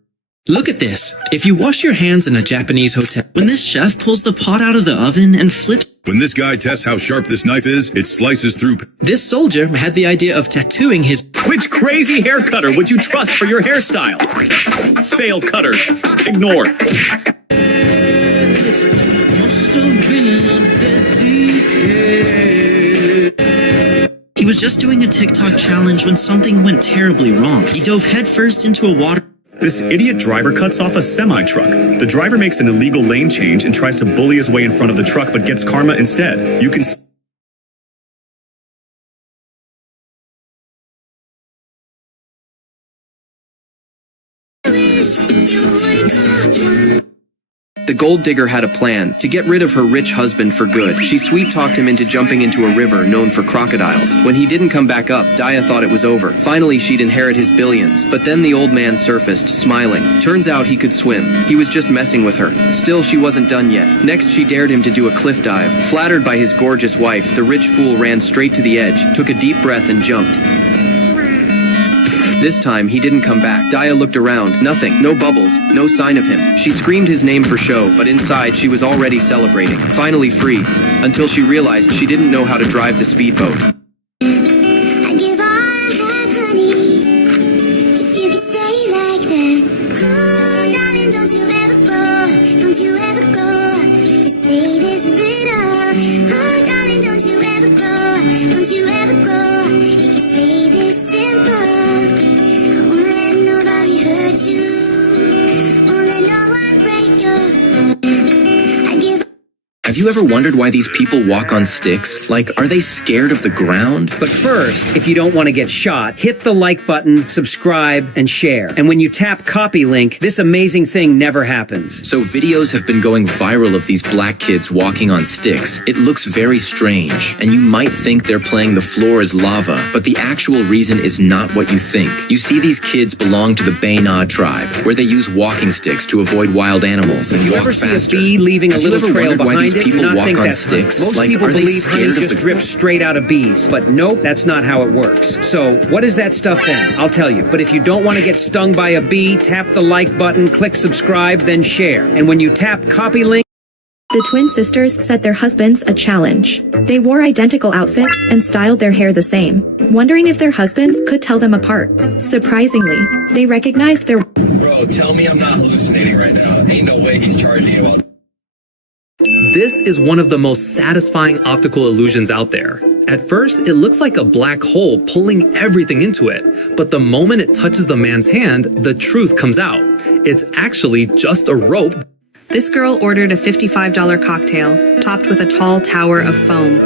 Look at this. If you wash your hands in a Japanese hotel... When this chef pulls the pot out of the oven and flips... When this guy tests how sharp this knife is, it slices through... This soldier had the idea of tattooing his... Which crazy hair cutter would you trust for your hairstyle? Fail cutter. Ignore. He was just doing a TikTok challenge when something went terribly wrong. He dove headfirst into a water... This idiot driver cuts off a semi-truck. The driver makes an illegal lane change and tries to bully his way in front of the truck, but gets karma instead. You can... The gold digger had a plan to get rid of her rich husband for good. She sweet-talked him into jumping into a river known for crocodiles. When he didn't come back up, Daya thought it was over. Finally, she'd inherit his billions. But then the old man surfaced, smiling. Turns out he could swim. He was just messing with her. Still, she wasn't done yet. Next, she dared him to do a cliff dive. Flattered by his gorgeous wife, the rich fool ran straight to the edge, took a deep breath and jumped. This time, he didn't come back. Daya looked around. Nothing. No bubbles. No sign of him. She screamed his name for show, but inside, she was already celebrating. Finally free. Until she realized she didn't know how to drive the speedboat. Have you ever wondered why these people walk on sticks? Like, are they scared of the ground? But first, if you don't want to get shot, hit the like button, subscribe, and share. And when you tap copy link, this amazing thing never happens. So videos have been going viral of these black kids walking on sticks. It looks very strange, and you might think they're playing the floor is lava, but the actual reason is not what you think. You see, these kids belong to the Baynod tribe, where they use walking sticks to avoid wild animals and walk faster. If you ever see a bee leaving a little trail behind it, do not think that's honey. Most people believe honey just drips straight out of bees, but nope, that's not how it works. So, what is that stuff then? I'll tell you. But if you don't want to get stung by a bee, tap the like button, click subscribe, then share. And when you tap copy link, the twin sisters set their husbands a challenge. They wore identical outfits and styled their hair the same, wondering if their husbands could tell them apart. Surprisingly, they recognized their— Bro, tell me I'm not hallucinating right now. Ain't no way he's charging you on. This is one of the most satisfying optical illusions out there. At first, it looks like a black hole pulling everything into it, but the moment it touches the man's hand, the truth comes out. It's actually just a rope. This girl ordered a $55 cocktail, topped with a tall tower of foam.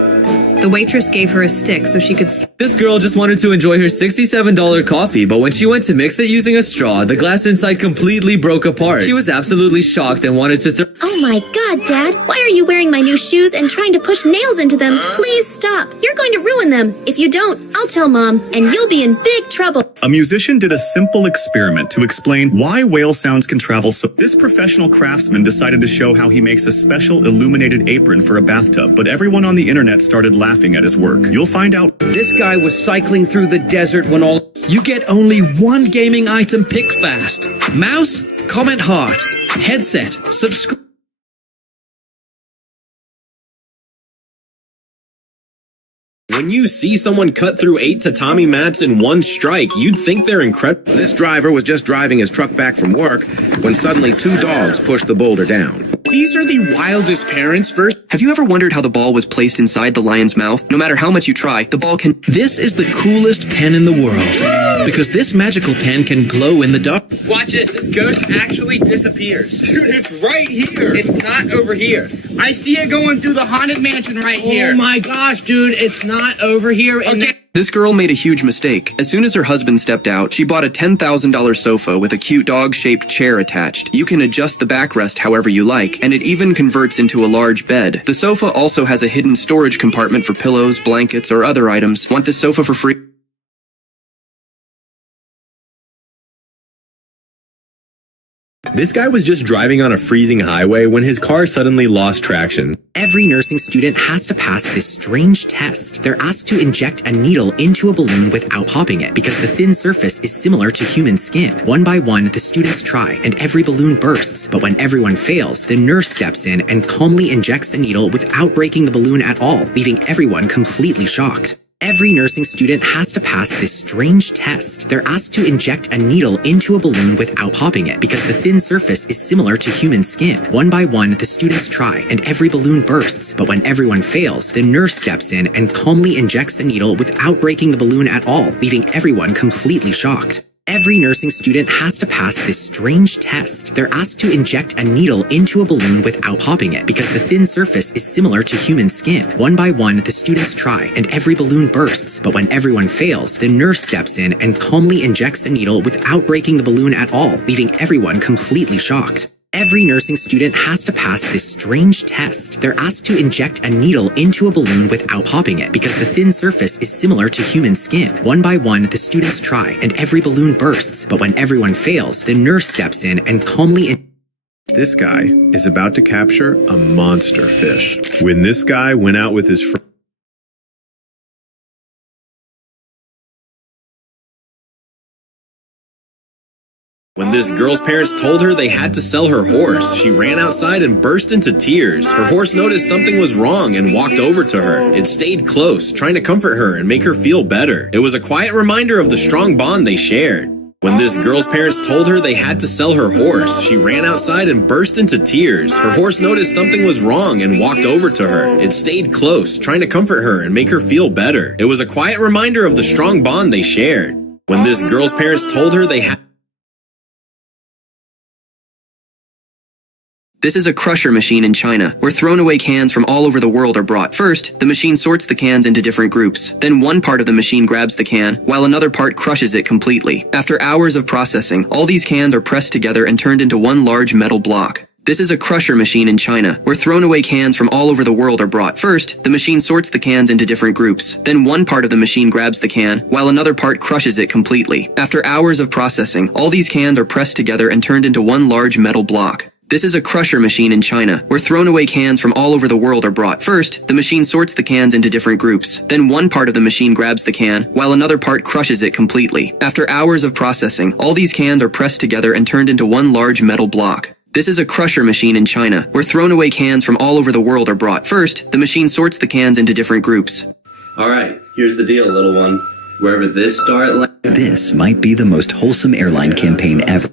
The waitress gave her a stick so she could— This girl just wanted to enjoy her $67 coffee, but when she went to mix it using a straw, the glass inside completely broke apart. She was absolutely shocked and wanted to Oh my god, Dad! Why are you wearing my new shoes and trying to push nails into them? Please stop! You're going to ruin them! If you don't, I'll tell Mom, and you'll be in big trouble! A musician did a simple experiment to explain why whale sounds can travel so. This professional craftsman decided to show how he makes a special illuminated apron for a bathtub, but everyone on the internet started laughing at his work. You'll find out. This guy was cycling through the desert when all— You get only one gaming item pick fast. Mouse, comment heart. Headset, subscribe. When you see someone cut through 8 tatami mats in one strike, you'd think they're incredible. This driver was just driving his truck back from work when suddenly 2 dogs pushed the boulder down. These are the wildest parents first. Have you ever wondered how the ball was placed inside the lion's mouth? No matter how much you try, the ball can— This is the coolest pen in the world, because this magical pen can glow in the dark. Watch this ghost actually disappears. Dude, it's right here. It's not over here. I see it going through the haunted mansion right here. Oh my gosh, dude, it's not over here. Okay. This girl made a huge mistake. As soon as her husband stepped out, she bought a $10,000 sofa with a cute dog-shaped chair attached. You can adjust the backrest however you like, and it even converts into a large bed. The sofa also has a hidden storage compartment for pillows, blankets, or other items. Want this sofa for free? This guy was just driving on a freezing highway when his car suddenly lost traction. Every nursing student has to pass this strange test. They're asked to inject a needle into a balloon without popping it because the thin surface is similar to human skin. One by one, the students try, and every balloon bursts. But when everyone fails, the nurse steps in and calmly injects the needle without breaking the balloon at all, leaving everyone completely shocked. Every nursing student has to pass this strange test. They're asked to inject a needle into a balloon without popping it because the thin surface is similar to human skin. One by one, the students try, and every balloon bursts. But when everyone fails, the nurse steps in and calmly injects the needle without breaking the balloon at all, leaving everyone completely shocked. Every nursing student has to pass this strange test. They're asked to inject a needle into a balloon without popping it because the thin surface is similar to human skin. One by one, the students try, and every balloon bursts. But when everyone fails, the nurse steps in and calmly injects the needle without breaking the balloon at all, leaving everyone completely shocked. Every nursing student has to pass this strange test. They're asked to inject a needle into a balloon without popping it because the thin surface is similar to human skin. One by one, the students try, and every balloon bursts. But when everyone fails, the nurse steps in and calmly— This guy is about to capture a monster fish. When this guy went out with his friend, when this girl's parents told her they had to sell her horse, she ran outside and burst into tears. Her horse noticed something was wrong and walked over to her. It stayed close, trying to comfort her and make her feel better. It was a quiet reminder of the strong bond they shared. When this girl's parents told her they had to sell her horse, she ran outside and burst into tears. Her horse noticed something was wrong and walked over to her. It stayed close, trying to comfort her and make her feel better. It was a quiet reminder of the strong bond they shared. When this girl's parents told her they had This is a crusher machine in China, where thrown away cans from all over the world are brought. First, the machine sorts the cans into different groups. Then one part of the machine grabs the can, while another part crushes it completely. After hours of processing, all these cans are pressed together and turned into one large metal block. This is a crusher machine in China, where thrown away cans from all over the world are brought. First, the machine sorts the cans into different groups. Then one part of the machine grabs the can, while another part crushes it completely. After hours of processing, all these cans are pressed together and turned into one large metal block. This is a crusher machine in China, where thrown away cans from all over the world are brought. First, the machine sorts the cans into different groups. Then one part of the machine grabs the can, while another part crushes it completely. After hours of processing, all these cans are pressed together and turned into one large metal block. This is a crusher machine in China, where thrown away cans from all over the world are brought. First, the machine sorts the cans into different groups. Alright, here's the deal, little one. Wherever this star lands... This might be the most wholesome airline campaign ever.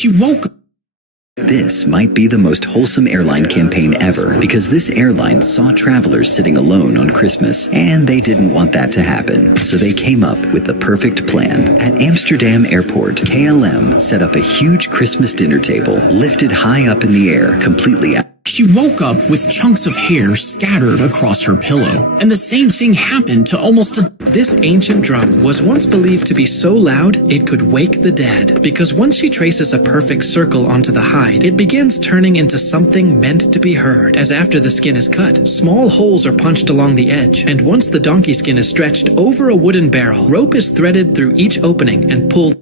She woke up. This might be the most wholesome airline campaign ever, because this airline saw travelers sitting alone on Christmas, and they didn't want that to happen. So they came up with the perfect plan. At Amsterdam Airport, KLM set up a huge Christmas dinner table, lifted high up in the air, completely out. She woke up with chunks of hair scattered across her pillow. And the same thing happened to This ancient drum was once believed to be so loud it could wake the dead, because once she traces a perfect circle onto the hide, it begins turning into something meant to be heard. As after the skin is cut, small holes are punched along the edge, and once the donkey skin is stretched over a wooden barrel, rope is threaded through each opening and pulled.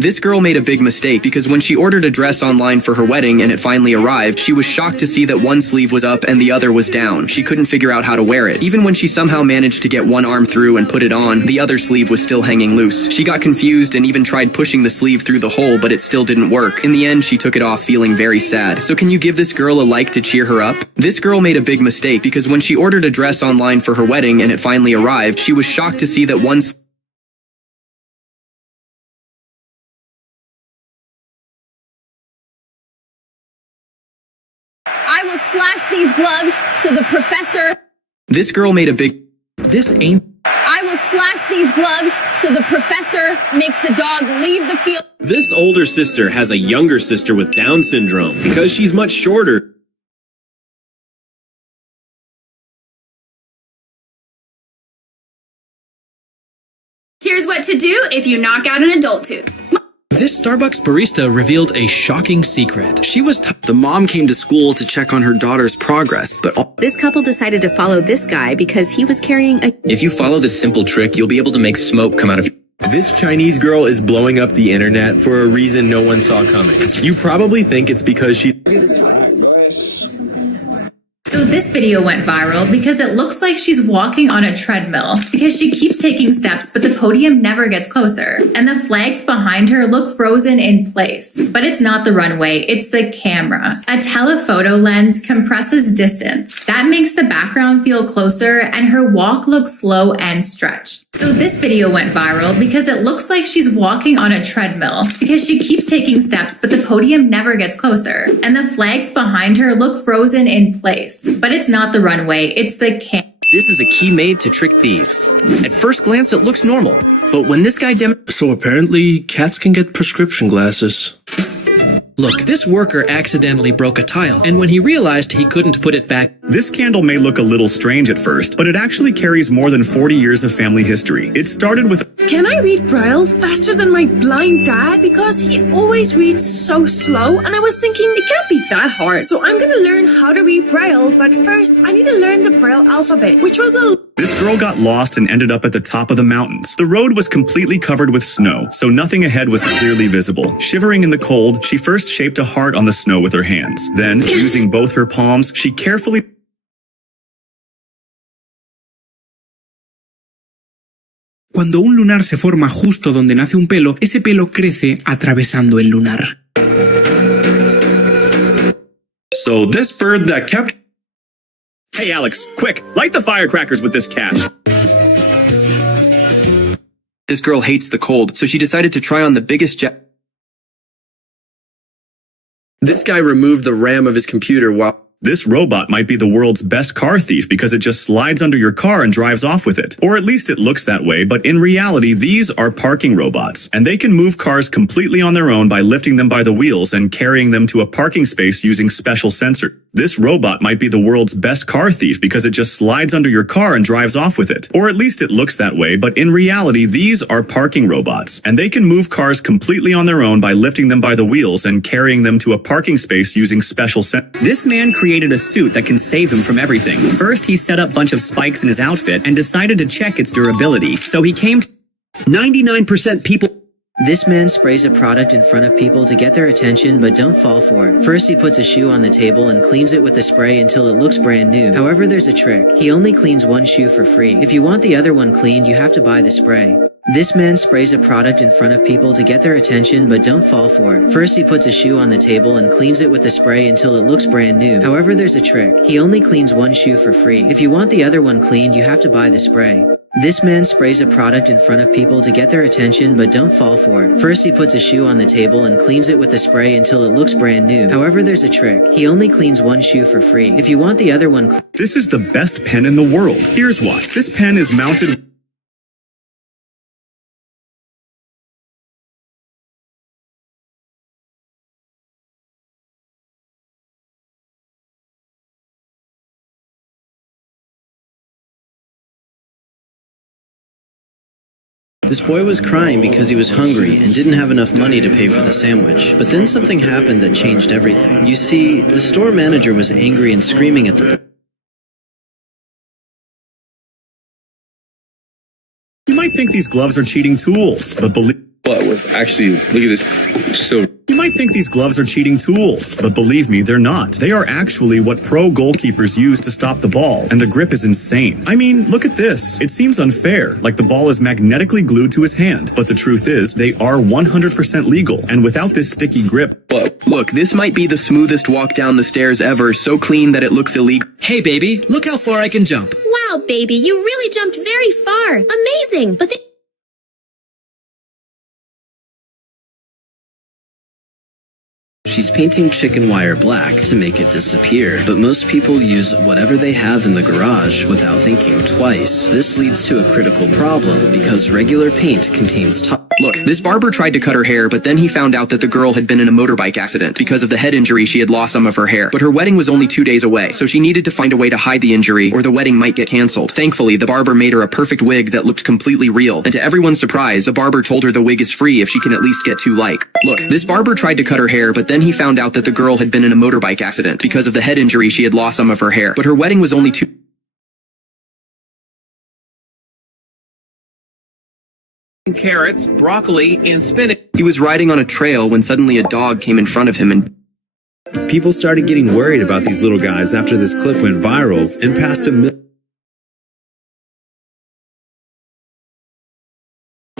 This girl made a big mistake because when she ordered a dress online for her wedding and it finally arrived, she was shocked to see that one sleeve was up and the other was down. She couldn't figure out how to wear it. Even when she somehow managed to get one arm through and put it on, the other sleeve was still hanging loose. She got confused and even tried pushing the sleeve through the hole, but it still didn't work. In the end, she took it off feeling very sad. So can you give this girl a like to cheer her up? This girl made a big mistake because when she ordered a dress online for her wedding and it finally arrived, she was shocked to see that one I will slash these gloves so the professor... This girl made a big... I will slash these gloves so the professor makes the dog leave the field. This older sister has a younger sister with Down syndrome because she's much shorter. Here's what to do if you knock out an adult tooth. This Starbucks barista revealed a shocking secret. She was The mom came to school to check on her daughter's progress, but This couple decided to follow this guy because he was carrying a... If you follow this simple trick, you'll be able to make smoke come out of your... This Chinese girl is blowing up the internet for a reason no one saw coming. You probably think it's because she... So this video went viral because it looks like she's walking on a treadmill because she keeps taking steps, but the podium never gets closer. And the flags behind her look frozen in place. But it's not the runway, it's the camera. A telephoto lens compresses distance. That makes the background feel closer and her walk looks slow and stretched. So this video went viral because it looks like she's walking on a treadmill because she keeps taking steps, but the podium never gets closer. And the flags behind her look frozen in place. But it's not the runway, it's the camera. This is a key made to trick thieves. At first glance, it looks normal. But when this guy So apparently, cats can get prescription glasses. Look, this worker accidentally broke a tile, and when he realized he couldn't put it back... This candle may look a little strange at first, but it actually carries more than 40 years of family history. It started with... Can I read Braille faster than my blind dad? Because he always reads so slow, and I was thinking it can't be that hard. So I'm gonna learn how to read Braille, but first I need to learn the Braille alphabet, which was a... This girl got lost and ended up at the top of the mountains. The road was completely covered with snow, so nothing ahead was clearly visible. Shivering in the cold, she first shaped a heart on the snow with her hands. Then, using both her palms, she carefully... Cuando un lunar se forma justo donde nace un pelo, ese pelo crece atravesando el lunar. So this bird that kept... Hey Alex, quick, light the firecrackers with this cash. This girl hates the cold, so she decided to try on the biggest This guy removed the RAM of his computer while... This robot might be the world's best car thief because it just slides under your car and drives off with it. Or at least it looks that way, but in reality, these are parking robots, and they can move cars completely on their own by lifting them by the wheels and carrying them to a parking space using special sensors. This robot might be the world's best car thief because it just slides under your car and drives off with it. Or at least it looks that way, but in reality, these are parking robots, and they can move cars completely on their own by lifting them by the wheels and carrying them to a parking space using special sensors. This man created a suit that can save him from everything. First, he set up a bunch of spikes in his outfit and decided to check its durability. So he came to 99% people. This man sprays a product in front of people to get their attention, but don't fall for it. First, he puts a shoe on the table and cleans it with the spray until it looks brand new. However, there's a trick. He only cleans one shoe for free. If you want the other one cleaned, you have to buy the spray. This man sprays a product in front of people to get their attention, but don't fall for it. First, he puts a shoe on the table and cleans it with the spray until it looks brand new. However, there's a trick. He only cleans one shoe for free. If you want the other one cleaned, you have to buy the spray. This man sprays a product in front of people to get their attention, but don't fall for it. First, he puts a shoe on the table and cleans it with the spray until it looks brand new. However, there's a trick. He only cleans one shoe for free. If you want the other one... This is the best pen in the world. Here's why. This pen is mounted... This boy was crying because he was hungry and didn't have enough money to pay for the sandwich. But then something happened that changed everything. You see, the store manager was angry and screaming at the boy. You might think these gloves are cheating tools, but believe... But was actually, look at this, so... You might think these gloves are cheating tools, but believe me, they're not. They are actually what pro goalkeepers use to stop the ball, and the grip is insane. I mean, look at this. It seems unfair, like the ball is magnetically glued to his hand. But the truth is, they are 100% legal, and without this sticky grip... Look, this might be the smoothest walk down the stairs ever, so clean that it looks illegal. Hey, baby, look how far I can jump. Wow, baby, you really jumped very far. Amazing, but She's painting chicken wire black to make it disappear, but most people use whatever they have in the garage without thinking twice. This leads to a critical problem because regular paint contains Look, this barber tried to cut her hair, but then he found out that the girl had been in a motorbike accident. Because of the head injury, she had lost some of her hair. But her wedding was only 2 days away, so she needed to find a way to hide the injury, or the wedding might get canceled. Thankfully, the barber made her a perfect wig that looked completely real. And to everyone's surprise, the barber told her the wig is free if she can at least get 2 likes. Look, this barber tried to cut her hair, but then he found out that the girl had been in a motorbike accident. Because of the head injury, she had lost some of her hair. But her wedding was only 2... carrots, broccoli, and spinach. He was riding on a trail when suddenly a dog came in front of him and... People started getting worried about these little guys after this clip went viral and passed 1 million.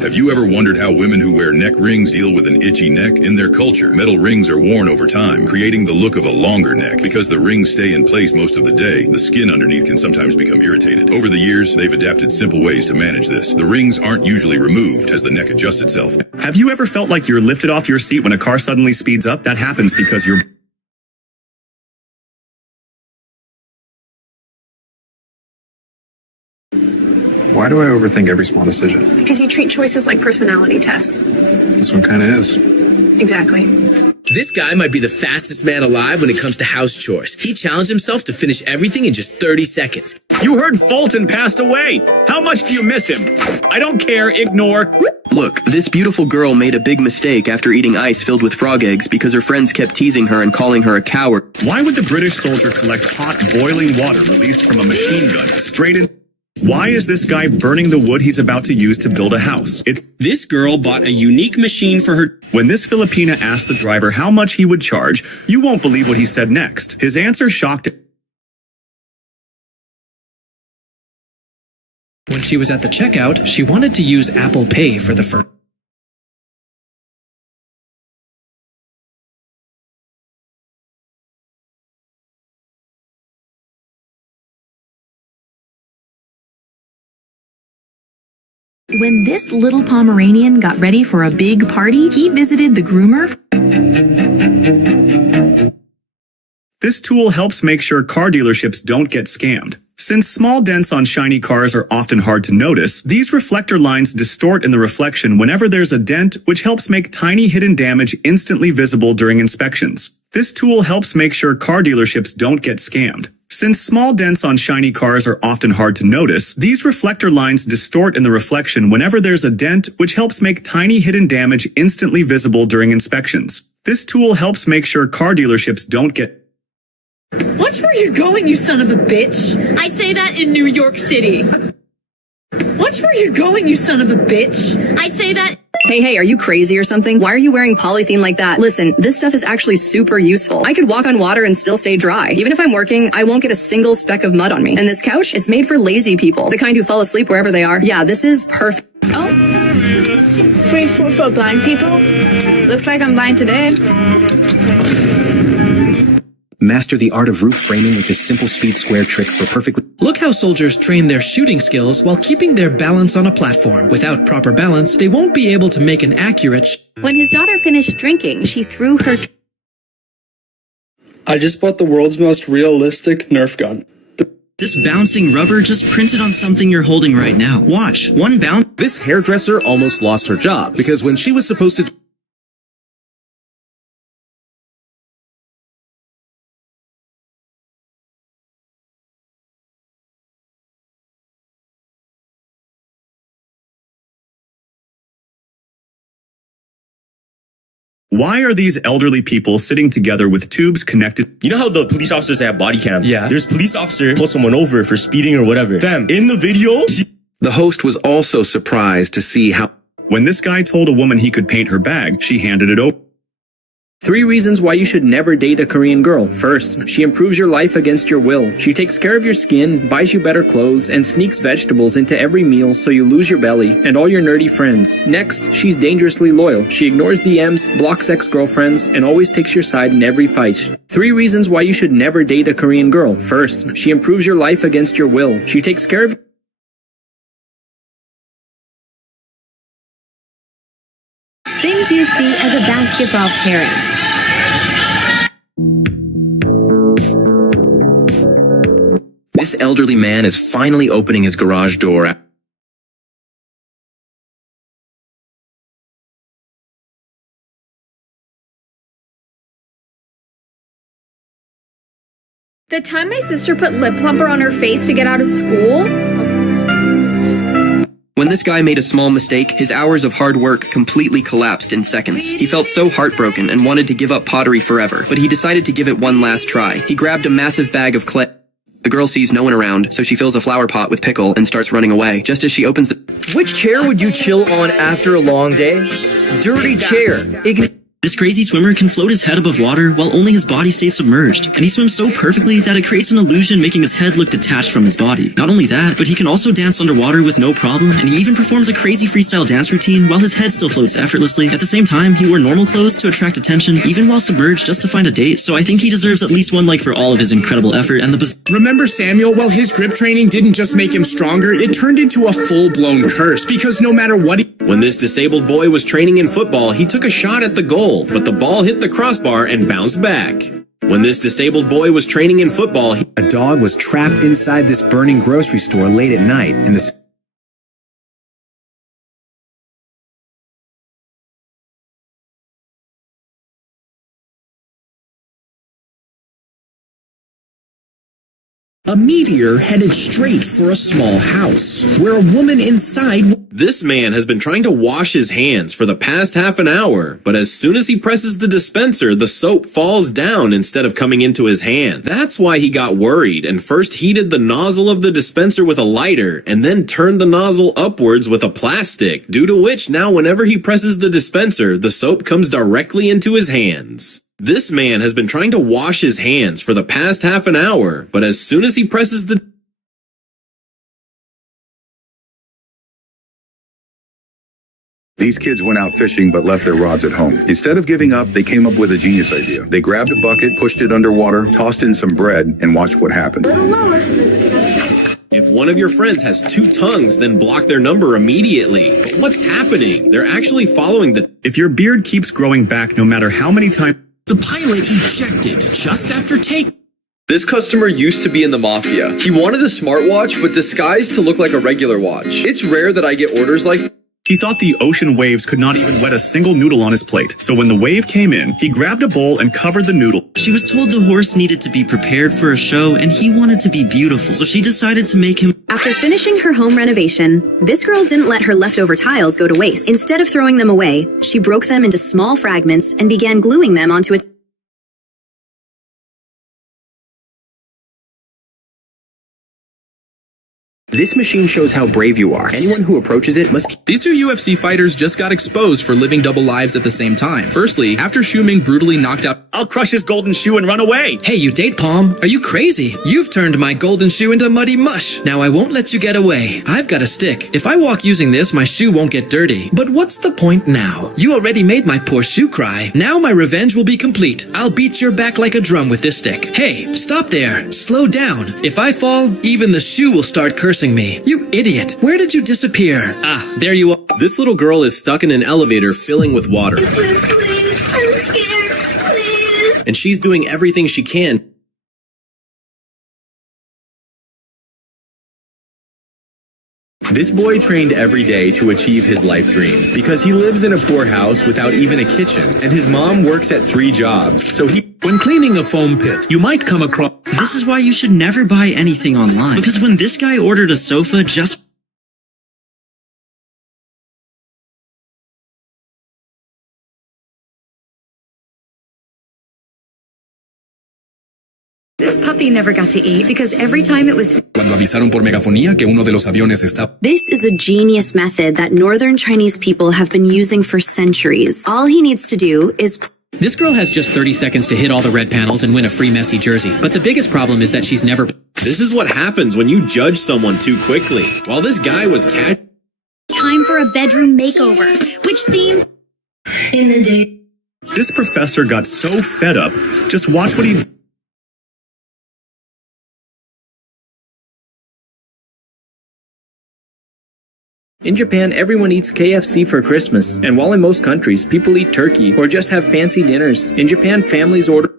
Have you ever wondered how women who wear neck rings deal with an itchy neck? In their culture, metal rings are worn over time, creating the look of a longer neck. Because the rings stay in place most of the day, the skin underneath can sometimes become irritated. Over the years, they've adapted simple ways to manage this. The rings aren't usually removed as the neck adjusts itself. Have you ever felt like you're lifted off your seat when a car suddenly speeds up? That happens because you're... Why do I overthink every small decision? Because you treat choices like personality tests. This one kind of is. Exactly. This guy might be the fastest man alive when it comes to house chores. He challenged himself to finish everything in just 30 seconds. You heard Fulton passed away. How much do you miss him? I don't care. Ignore. Look, this beautiful girl made a big mistake after eating ice filled with frog eggs because her friends kept teasing her and calling her a coward. Why would the British soldier collect hot, boiling water released from a machine gun straight in... Why is this guy burning the wood he's about to use to build a house? This girl bought a unique machine for her... When this Filipina asked the driver how much he would charge, you won't believe what he said next. His answer shocked... When she was at the checkout, she wanted to use Apple Pay for the first... When this little Pomeranian got ready for a big party, he visited the groomer. This tool helps make sure car dealerships don't get scammed. Since small dents on shiny cars are often hard to notice, these reflector lines distort in the reflection whenever there's a dent, which helps make tiny hidden damage instantly visible during inspections. This tool helps make sure car dealerships don't get scammed. Since small dents on shiny cars are often hard to notice, these reflector lines distort in the reflection whenever there's a dent, which helps make tiny hidden damage instantly visible during inspections. This tool helps make sure car dealerships don't get. Watch where you're going, you son of a bitch. I'd say that in New York City. Watch where you're going, you son of a bitch. I'd say that. Hey, are you crazy or something? Why are you wearing polythene like that? Listen, this stuff is actually super useful. I could walk on water and still stay dry. Even if I'm working, I won't get a single speck of mud on me. And this couch, it's made for lazy people, the kind who fall asleep wherever they are. Yeah, this is perfect. Oh, free food for blind people? Looks like I'm blind today. Master the art of roof framing with this simple speed square trick for perfectly. Look how soldiers train their shooting skills while keeping their balance on a platform. Without proper balance, they won't be able to make an accurate When his daughter finished drinking, she threw her. I just bought the world's most realistic Nerf gun. This bouncing rubber just printed on something you're holding right now. Watch, one bounce. This hairdresser almost lost her job because when she was supposed to Why are these elderly people sitting together with tubes connected? You know how the police officers have body cam? Yeah. There's police officer pull someone over for speeding or whatever. Fam, in the video, the host was also surprised to see how when this guy told a woman he could paint her bag, she handed it over. 3 reasons why you should never date a Korean girl. First, she improves your life against your will. She takes care of your skin, buys you better clothes, and sneaks vegetables into every meal so you lose your belly and all your nerdy friends. Next, she's dangerously loyal. She ignores DMs, blocks ex-girlfriends, and always takes your side in every fight. 3 reasons why you should never date a Korean girl. First, she improves your life against your will. She takes care of Things you see as a basketball parent. this elderly man is finally opening his garage door. The time my sister put lip plumper on her face to get out of school. When this guy made a small mistake, his hours of hard work completely collapsed in seconds. He felt so heartbroken and wanted to give up pottery forever, but he decided to give it one last try. He grabbed a massive bag of clay. The girl sees no one around, so she fills a flower pot with pickle and starts running away. Just as she opens the... Which chair would you chill on after a long day? Dirty chair. This crazy swimmer can float his head above water while only his body stays submerged, and he swims so perfectly that it creates an illusion making his head look detached from his body. Not only that, but he can also dance underwater with no problem, and he even performs a crazy freestyle dance routine while his head still floats effortlessly. At the same time, he wore normal clothes to attract attention, even while submerged just to find a date, so I think he deserves at least one like for all of his incredible effort and the... Remember Samuel? Well, his grip training didn't just make him stronger, it turned into a full-blown curse, because no matter what When this disabled boy was training in football, he took a shot at the goal, but the ball hit the crossbar and bounced back. When this disabled boy was training in football, a dog was trapped inside this burning grocery store late at night, and the A meteor headed straight for a small house, where a woman inside... This man has been trying to wash his hands for the past half an hour, but as soon as he presses the dispenser, the soap falls down instead of coming into his hand. That's why he got worried and first heated the nozzle of the dispenser with a lighter, and then turned the nozzle upwards with a plastic, due to which now whenever he presses the dispenser, the soap comes directly into his hands. This man has been trying to wash his hands for the past half an hour, but as soon as he presses the... These kids went out fishing but left their rods at home. Instead of giving up, they came up with a genius idea. They grabbed a bucket, pushed it underwater, tossed in some bread, and watched what happened. If one of your friends has 2 tongues, then block their number immediately. But what's happening? They're actually following the... If your beard keeps growing back no matter how many times... The pilot ejected just after take... This customer used to be in the mafia. He wanted a smartwatch, but disguised to look like a regular watch. It's rare that I get orders like that. He thought the ocean waves could not even wet a single noodle on his plate. So when the wave came in, he grabbed a bowl and covered the noodle. She was told the horse needed to be prepared for a show and he wanted to be beautiful, so she decided to make him. After finishing her home renovation, this girl didn't let her leftover tiles go to waste. Instead of throwing them away, she broke them into small fragments and began gluing them onto a This machine shows how brave you are. Anyone who approaches it must... These two UFC fighters just got exposed for living double lives at the same time. Firstly, after Shu Ming brutally knocked out... I'll crush his golden shoe and run away. Hey, you date palm. Are you crazy? You've turned my golden shoe into muddy mush. Now I won't let you get away. I've got a stick. If I walk using this, my shoe won't get dirty. But what's the point now? You already made my poor shoe cry. Now my revenge will be complete. I'll beat your back like a drum with this stick. Hey, stop there. Slow down. If I fall, even the shoe will start cursing me. You idiot. Where did you disappear? Ah, there you are. This little girl is stuck in an elevator filling with water. Please, I'm scared. Please. And she's doing everything she can. This boy trained every day to achieve his life dream because he lives in a poor house without even a kitchen, and his mom works at 3 jobs. So when cleaning a foam pit, you might come across... This is why you should never buy anything online, because when this guy ordered a sofa just... This puppy never got to eat because every time it was... Cuando avisaron por megafonía que uno de los aviones estaba... This is a genius method that northern Chinese people have been using for centuries. All he needs to do is... This girl has just 30 seconds to hit all the red panels and win a free Messi jersey. But the biggest problem is that she's never... This is what happens when you judge someone too quickly. While this guy was Time for a bedroom makeover. Which theme? In the day. This professor got so fed up. Just watch what he... In Japan, everyone eats KFC for Christmas, and while in most countries, people eat turkey or just have fancy dinners, in Japan, families order...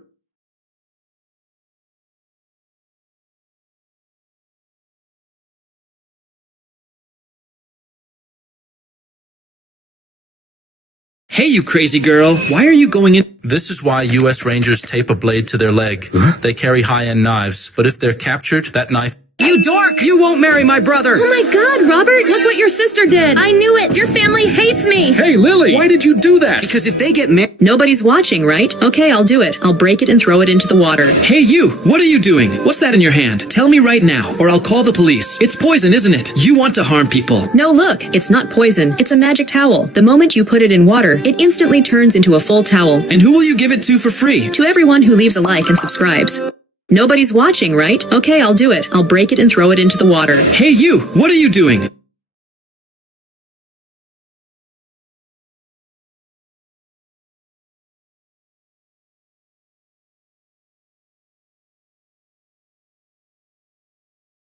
Hey, you crazy girl. Why are you going in? This is why U.S. Rangers tape a blade to their leg. They carry high-end knives, but if they're captured, that knife... You dork! You won't marry my brother! Oh my god, Robert! Look what your sister did! I knew it! Your family hates me! Hey, Lily! Why did you do that? Because if they get married... Nobody's watching, right? Okay, I'll do it. I'll break it and throw it into the water. Hey, you! What are you doing? What's that in your hand? Tell me right now, or I'll call the police. It's poison, isn't it? You want to harm people. No, look. It's not poison. It's a magic towel. The moment you put it in water, it instantly turns into a full towel. And who will you give it to for free? To everyone who leaves a like and subscribes. Nobody's watching, right? Okay, I'll do it. I'll break it and throw it into the water. Hey, you! What are you doing?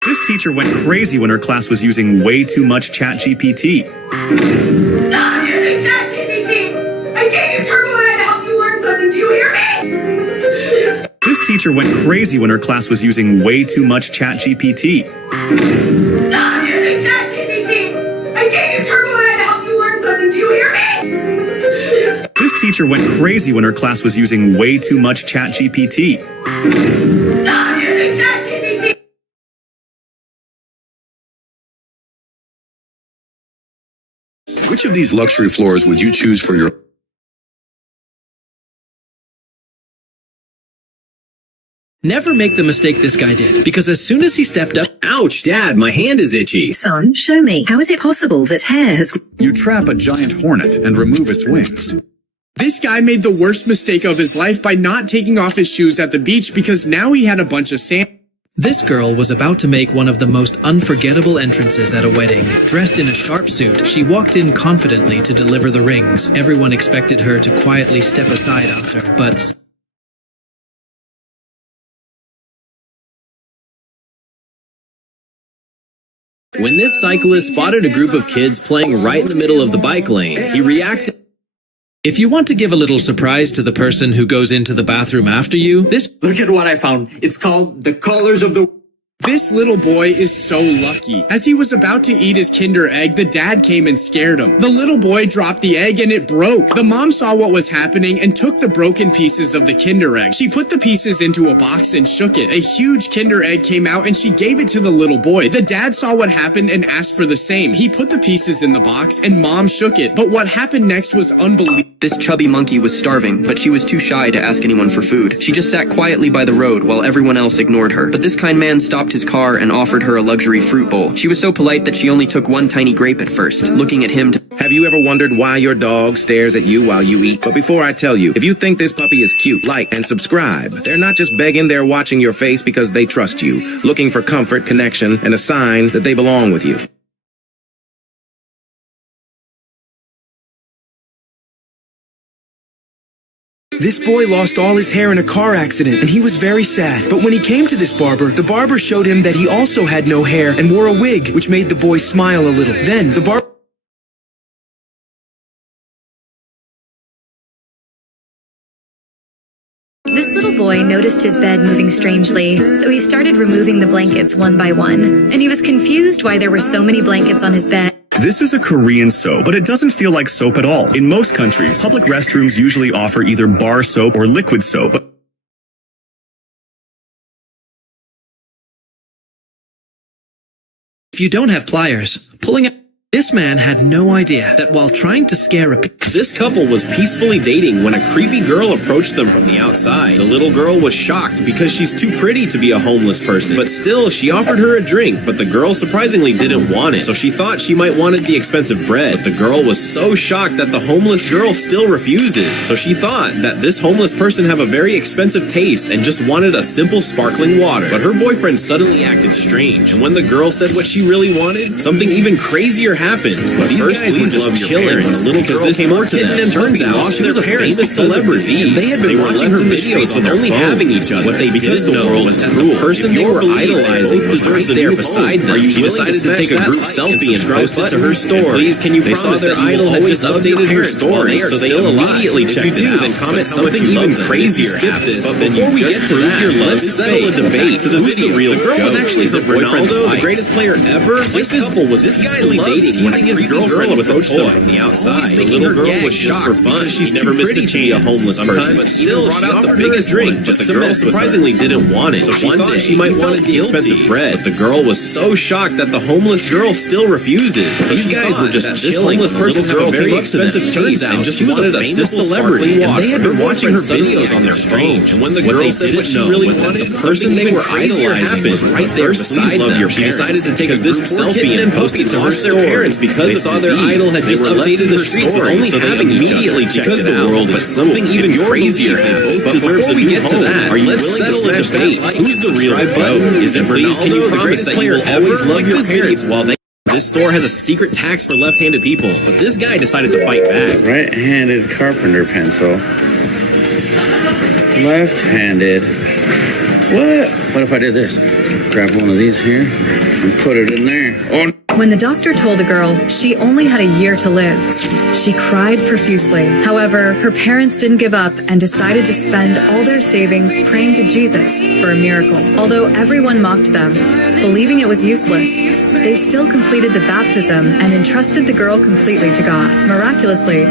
This teacher went crazy when her class was using way too much ChatGPT. Stop using ChatGPT! I gave you Turbo AI to help you learn something. Do you hear me? This teacher went crazy when her class was using way too much ChatGPT. Stop using ChatGPT! I gave you Turbo AI to help you learn something. Do you hear me? This teacher went crazy when her class was using way too much ChatGPT. Stop using ChatGPT! Which of these luxury floors would you choose for your... Never make the mistake this guy did, because as soon as he stepped up... Ouch, Dad, my hand is itchy. Son, show me. How is it possible that hair has... You trap a giant hornet and remove its wings. This guy made the worst mistake of his life by not taking off his shoes at the beach because now he had a bunch of sand. This girl was about to make one of the most unforgettable entrances at a wedding. Dressed in a sharp suit, she walked in confidently to deliver the rings. Everyone expected her to quietly step aside after, but... When this cyclist spotted a group of kids playing right in the middle of the bike lane, he reacted... If you want to give a little surprise to the person who goes into the bathroom after you, Look at what I found. It's called The Colors of the... This little boy is so lucky. As he was about to eat his Kinder Egg, the dad came and scared him. The little boy dropped the egg and it broke. The mom saw what was happening and took the broken pieces of the Kinder Egg. She put the pieces into a box and shook it. A huge Kinder Egg came out and she gave it to the little boy. The dad saw what happened and asked for the same. He put the pieces in the box and mom shook it. But what happened next was unbelievable. This chubby monkey was starving, but she was too shy to ask anyone for food. She just sat quietly by the road while everyone else ignored her. But this kind man stopped his car and offered her a luxury fruit bowl. She was so polite that she only took one tiny grape at first, looking at him to... Have you ever wondered why your dog stares at you while you eat? But before I tell you, if you think this puppy is cute, like and subscribe. They're not just begging, they're watching your face because they trust you, looking for comfort, connection, and a sign that they belong with you. This boy lost all his hair in a car accident, and he was very sad. But when he came to this barber, the barber showed him that he also had no hair and wore a wig, which made the boy smile a little. Then, the barber... This little boy noticed his bed moving strangely, so he started removing the blankets one by one. And he was confused why there were so many blankets on his bed. This is a Korean soap, but it doesn't feel like soap at all. In most countries, public restrooms usually offer either bar soap or liquid soap. If you don't have pliers, pulling out... This man had no idea that while trying to scare a... This couple was peacefully dating when a creepy girl approached them from the outside. The little girl was shocked because she's too pretty to be a homeless person. But still, she offered her a drink, but the girl surprisingly didn't want it. So she thought she might wanted the expensive bread. But the girl was so shocked that the homeless girl still refuses. So she thought that this homeless person have a very expensive taste and just wanted a simple sparkling water. But her boyfriend suddenly acted strange. And when the girl said what she really wanted, something even crazier happened. But these guys were just chilling when the little girl came up to them. Turns out she was a famous celebrity, and they had been watching her videos with only having each other. What they didn't know was that the person they were idolizing was right there beside them. She decided to take a group selfie and post it to her story. Please, can you promise their idol had just updated her story, so they immediately checked it out. Then comment something even crazier happened. But before we get to that, let's settle a debate. Who's the real girl? Was actually the Ronaldo, the greatest player ever? This couple was peacefully dating when his girlfriend approached them from the outside. The little girl was shocked for fun. She's never missed a chance. A homeless person, but still, she brought out the biggest drink. But the girl surprisingly didn't want it, so she thought she might want the expensive bread. But the girl was so shocked that the homeless girl still refuses. So these guys were just chilling. This homeless person girl very expensive taste and just wanted a simple sparkling water. And they had been watching her videos on their phone. And when the girl said what she really wanted, the person they were idolizing was right there beside them. She decided to take this selfie and post it to her parents because they saw their idol had just updated her story, so they immediately checked it out. But something even crazier happened. But before we get to that, let's settle a debate. Who's the real GOAT? Is it Ronaldo, can you promise that you will always love your parents while they... This store has a secret tax for left-handed people, but this guy decided to fight back. Right-handed carpenter pencil. Left-handed. What if I did this? Grab one of these here and put it in there. Oh. When the doctor told the girl she only had a year to live, she cried profusely. However, her parents didn't give up and decided to spend all their savings praying to Jesus for a miracle. Although everyone mocked them, believing it was useless, they still completed the baptism and entrusted the girl completely to God. Miraculously,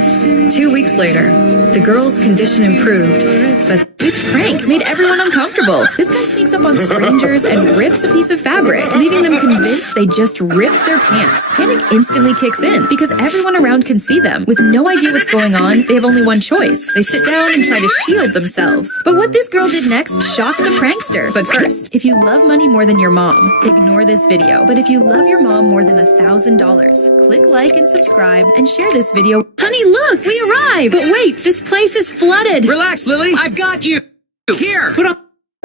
2 weeks later, the girl's condition improved, but this prank made everyone uncomfortable. This guy sneaks up on strangers and rips a piece of fabric, leaving them convinced they just ripped their pants. Panic instantly kicks in because everyone around can see them. With no idea what's going on, they have only one choice. They sit down and try to shield themselves. But what this girl did next shocked the prankster. But first, if you love money more than your mom, ignore this video. But if you love your mom more than $1,000, click like and subscribe and share this video. Honey, look, we arrived. But wait, this place is flooded. Relax, Lily. I've got you. Here, put on.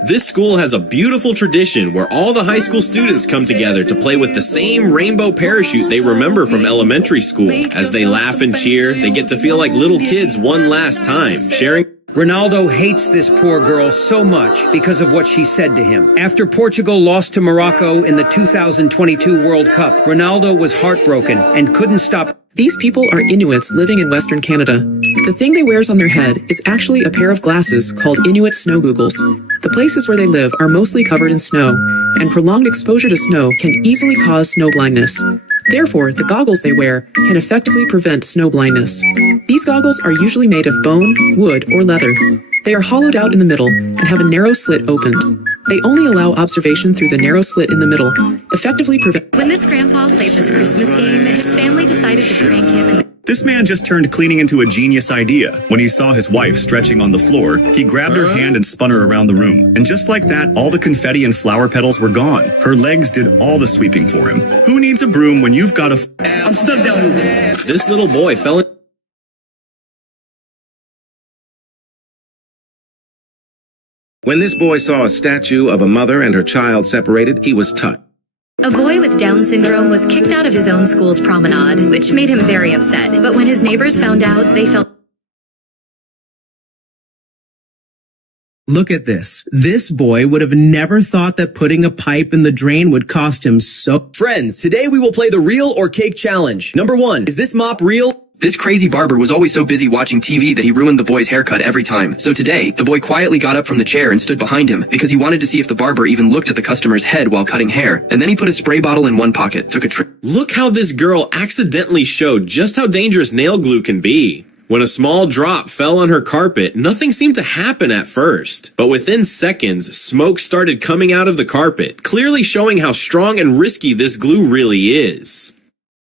This school has a beautiful tradition where all the high school students come together to play with the same rainbow parachute they remember from elementary school. As they laugh and cheer, they get to feel like little kids one last time, sharing. Ronaldo hates this poor girl so much because of what she said to him. After Portugal lost to Morocco in the 2022 World Cup, Ronaldo was heartbroken and couldn't stop These people are Inuits living in Western Canada. The thing they wear on their head is actually a pair of glasses called Inuit snow googles. The places where they live are mostly covered in snow, and prolonged exposure to snow can easily cause snow blindness. Therefore, the goggles they wear can effectively prevent snow blindness. These goggles are usually made of bone, wood, or leather. They are hollowed out in the middle and have a narrow slit opened. They only allow observation through the narrow slit in the middle, effectively prevent— When this grandpa played this Christmas game, his family decided to prank him and This man just turned cleaning into a genius idea. When he saw his wife stretching on the floor, he grabbed her hand and spun her around the room. And just like that, all the confetti and flower petals were gone. Her legs did all the sweeping for him. Who needs a broom when you've got a— I'm stuck down here. This little boy fell in. When this boy saw a statue of a mother and her child separated, he was touched. a boy with Down syndrome was kicked out of his own school's promenade, which made him very upset. But when his neighbors found out, they felt— Look at this. This boy would have never thought that putting a pipe in the drain would cost him so— Friends, today we will play the real or cake challenge. Number 1, is this mop real? This crazy barber was always so busy watching TV that he ruined the boy's haircut every time. So today, the boy quietly got up from the chair and stood behind him because he wanted to see if the barber even looked at the customer's head while cutting hair. And then he put a spray bottle in one pocket, took a trip. Look how this girl accidentally showed just how dangerous nail glue can be. When a small drop fell on her carpet, nothing seemed to happen at first. But within seconds, smoke started coming out of the carpet, clearly showing how strong and risky this glue really is.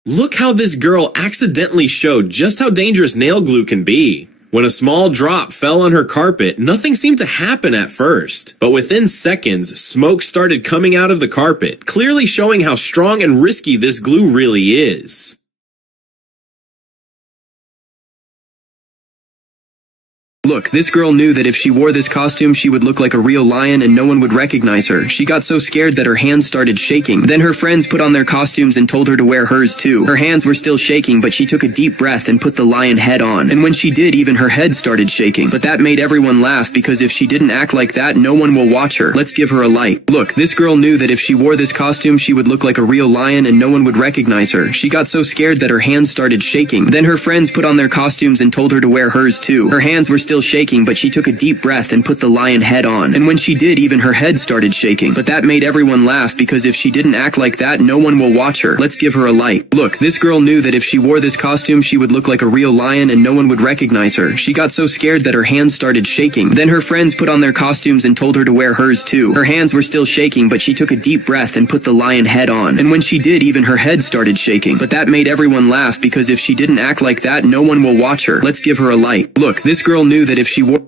Look how this girl accidentally showed just how dangerous nail glue can be. When a small drop fell on her carpet, nothing seemed to happen at first. But within seconds, smoke started coming out of the carpet, clearly showing how strong and risky this glue really is. Look, this girl knew that if she wore this costume, she would look like a real lion and no one would recognize her. She got so scared that her hands started shaking. Then her friends put on their costumes and told her to wear hers too. Her hands were still shaking, but she took a deep breath and put the lion head on. And when she did, even her head started shaking. But that made everyone laugh because if she didn't act like that, no one will watch her. Let's give her a light. Look, this girl knew that if she wore this costume, she would look like a real lion and no one would recognize her. She got so scared that her hands started shaking. Then her friends put on their costumes and told her to wear hers too. Her hands were still shaking, but she took a deep breath and put the lion head on. And when she did, even her head started shaking. But that made everyone laugh because if she didn't act like that, no one will watch her. Let's give her a light. Look, this girl knew that if she wore this costume, she would look like a real lion and no one would recognize her. She got so scared that her hands started shaking. Then her friends put on their costumes and told her to wear hers too. Her hands were still shaking, but she took a deep breath and put the lion head on. And when she did, even her head started shaking. But that made everyone laugh because if she didn't act like that, no one will watch her. Let's give her a light. Look, this girl knew that if she wore—